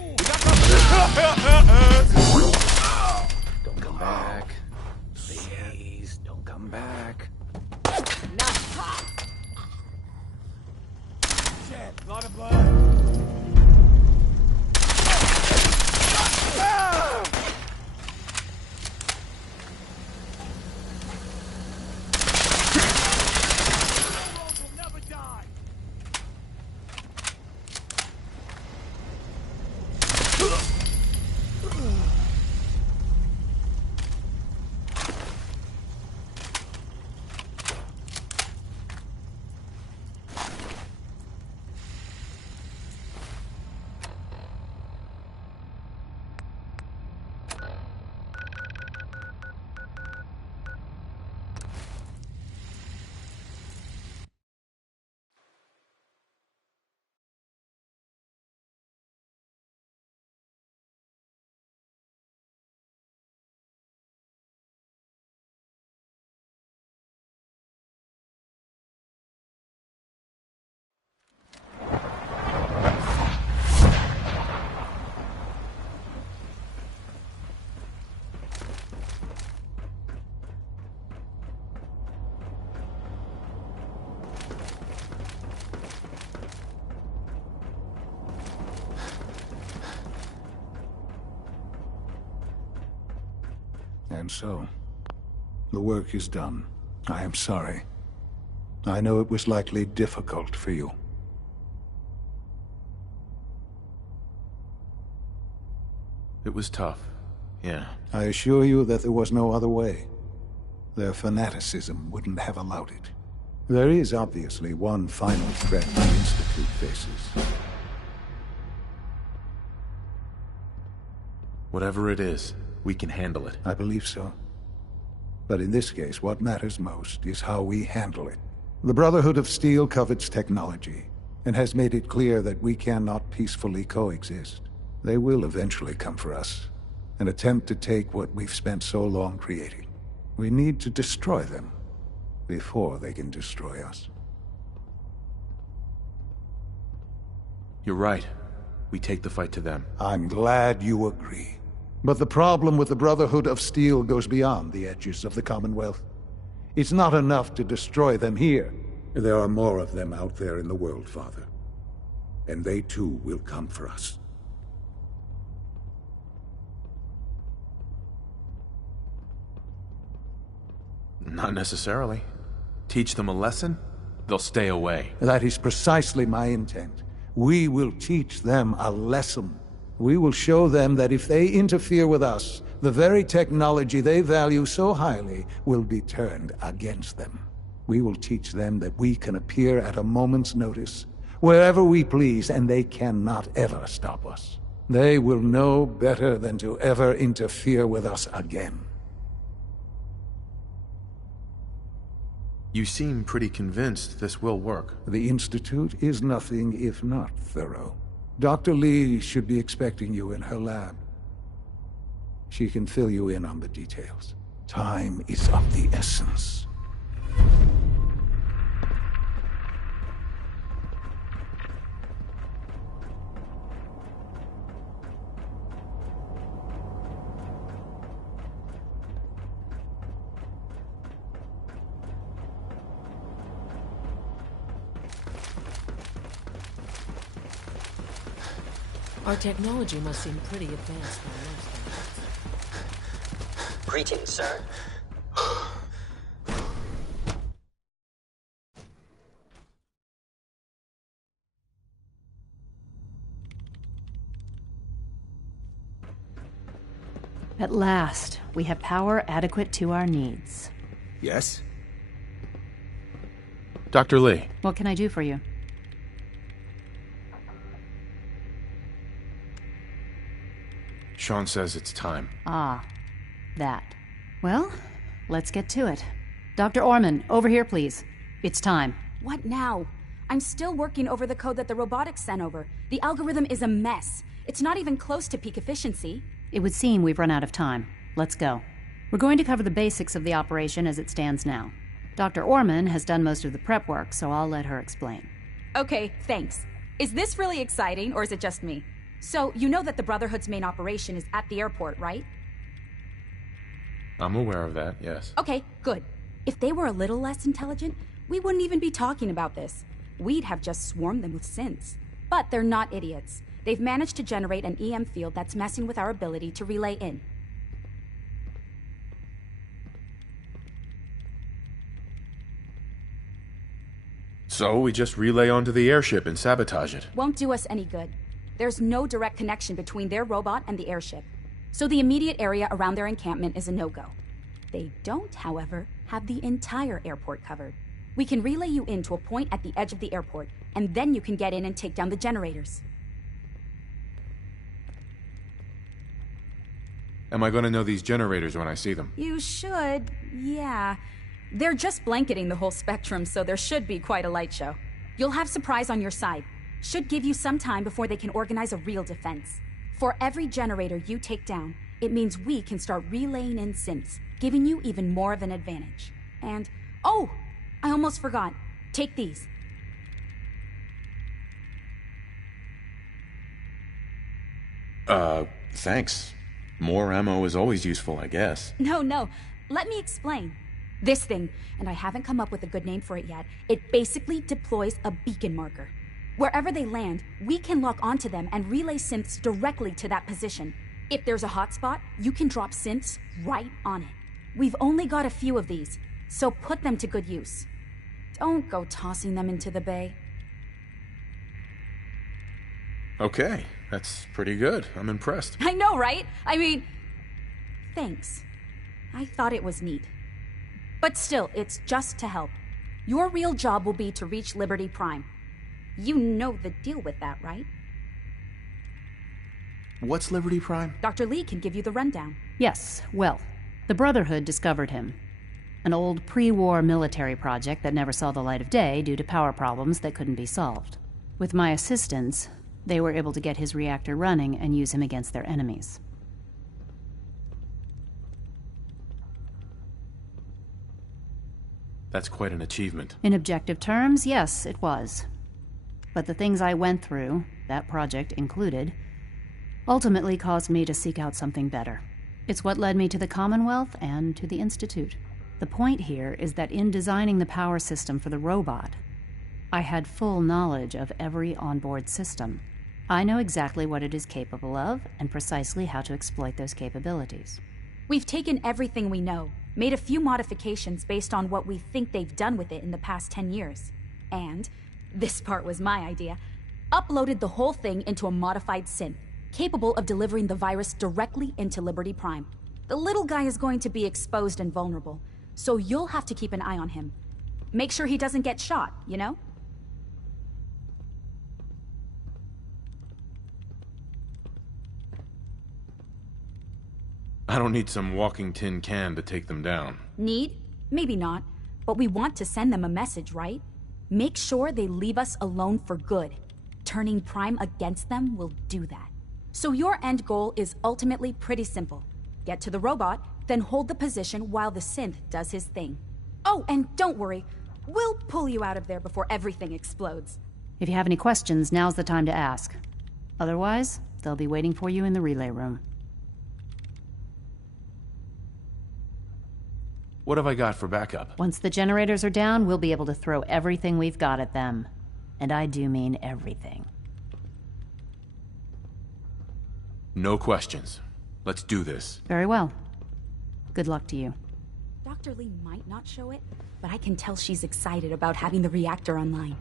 Don't come back. Please, don't come back. Shit! Lot of blood. And so, the work is done. I am sorry. I know it was likely difficult for you. It was tough, yeah. I assure you that there was no other way. Their fanaticism wouldn't have allowed it. There is obviously one final threat the Institute faces. Whatever it is, we can handle it. I believe so. But in this case, what matters most is how we handle it. The Brotherhood of Steel covets technology, and has made it clear that we cannot peacefully coexist. They will eventually come for us, and attempt to take what we've spent so long creating. We need to destroy them before they can destroy us. You're right. We take the fight to them. I'm glad you agree. But the problem with the Brotherhood of Steel goes beyond the edges of the Commonwealth. It's not enough to destroy them here. There are more of them out there in the world, Father. And they too will come for us. Not necessarily. Teach them a lesson, they'll stay away. That is precisely my intent. We will teach them a lesson. We will show them that if they interfere with us, the very technology they value so highly will be turned against them. We will teach them that we can appear at a moment's notice, wherever we please, and they cannot ever stop us. They will know better than to ever interfere with us again. You seem pretty convinced this will work. The Institute is nothing if not thorough. Dr. Lee should be expecting you in her lab. She can fill you in on the details. Time is of the essence. Our technology must seem pretty advanced by most standards. Greetings, sir. At last, we have power adequate to our needs. Yes? Dr. Lee. What can I do for you? Sean says it's time. Ah, that. Well, let's get to it. Dr. Orman, over here, please. It's time. What now? I'm still working over the code that the robotics sent over. The algorithm is a mess. It's not even close to peak efficiency. It would seem we've run out of time. Let's go. We're going to cover the basics of the operation as it stands now. Dr. Orman has done most of the prep work, so I'll let her explain. Okay, thanks. Is this really exciting, or is it just me? So, you know that the Brotherhood's main operation is at the airport, right? I'm aware of that, yes. Okay, good. If they were a little less intelligent, we wouldn't even be talking about this. We'd have just swarmed them with synths. But they're not idiots. They've managed to generate an EM field that's messing with our ability to relay in. So we just relay onto the airship and sabotage it. Won't do us any good. There's no direct connection between their robot and the airship, so the immediate area around their encampment is a no-go. They don't, however, have the entire airport covered. We can relay you in to a point at the edge of the airport, and then you can get in and take down the generators. Am I going to know these generators when I see them? You should, yeah. They're just blanketing the whole spectrum, so there should be quite a light show. You'll have surprise on your side. Should give you some time before they can organize a real defense. For every generator you take down, it means we can start relaying in synths, giving you even more of an advantage. And, oh, I almost forgot. Take these. Thanks. More ammo is always useful, I guess. No, let me explain. This thing, and I haven't come up with a good name for it yet, it basically deploys a beacon marker. Wherever they land, we can lock onto them and relay synths directly to that position. If there's a hotspot, you can drop synths right on it. We've only got a few of these, so put them to good use. Don't go tossing them into the bay. Okay, that's pretty good. I'm impressed. I know, right? I mean, thanks. I thought it was neat. But still, it's just to help. Your real job will be to reach Liberty Prime. You know the deal with that, right? What's Liberty Prime? Dr. Lee can give you the rundown. Yes, well, the Brotherhood discovered him. An old pre-war military project that never saw the light of day due to power problems that couldn't be solved. With my assistance, they were able to get his reactor running and use him against their enemies. That's quite an achievement. In objective terms, yes, it was. But the things I went through, that project included, ultimately caused me to seek out something better. It's what led me to the Commonwealth and to the Institute. The point here is that in designing the power system for the robot, I had full knowledge of every onboard system. I know exactly what it is capable of and precisely how to exploit those capabilities. We've taken everything we know, made a few modifications based on what we think they've done with it in the past 10 years. And, this part was my idea, uploaded the whole thing into a modified synth, capable of delivering the virus directly into Liberty Prime. The little guy is going to be exposed and vulnerable, so you'll have to keep an eye on him. Make sure he doesn't get shot, you know? I don't need some walking tin can to take them down. Need? Maybe not. But we want to send them a message, right? Make sure they leave us alone for good. Turning Prime against them will do that. So your end goal is ultimately pretty simple. Get to the robot, then hold the position while the synth does his thing. Oh, and don't worry. We'll pull you out of there before everything explodes. If you have any questions, now's the time to ask. Otherwise, they'll be waiting for you in the relay room. What have I got for backup? Once the generators are down, we'll be able to throw everything we've got at them. And I do mean everything. No questions. Let's do this. Very well. Good luck to you. Dr. Lee might not show it, but I can tell she's excited about having the reactor online.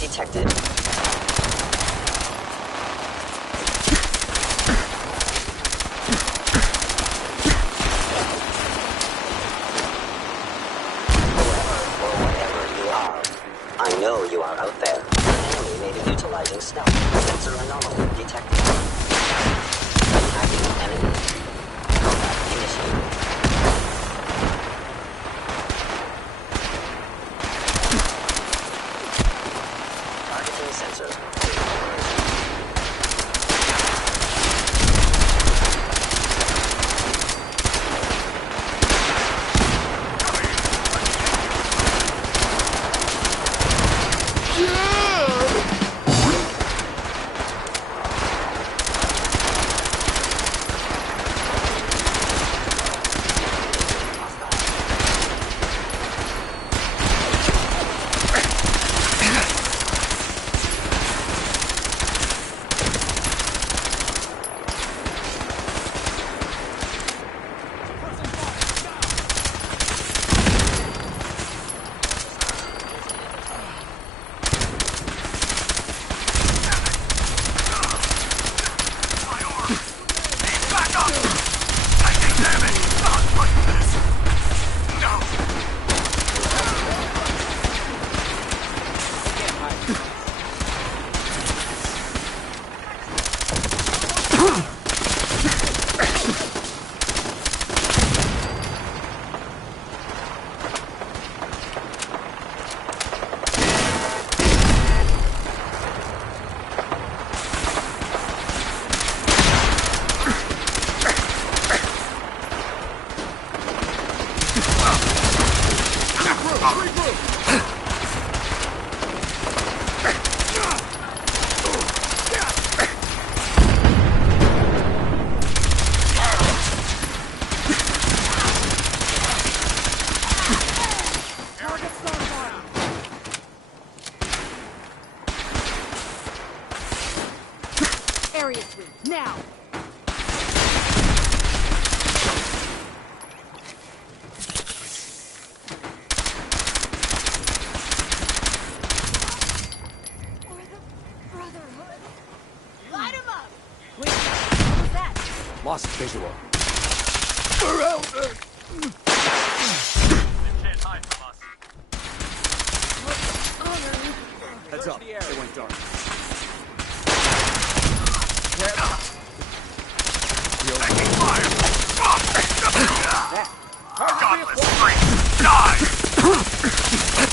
Detected. I know you are out there. The enemy may be utilizing stealth. Sensor anomaly detected. Attacking enemy. Combat initiated. Targeting sensor. Furiously, now! Light him up! Wait, what was that? Lost visual. Heads up. It went dark. Taking fire! Godless freak! Die!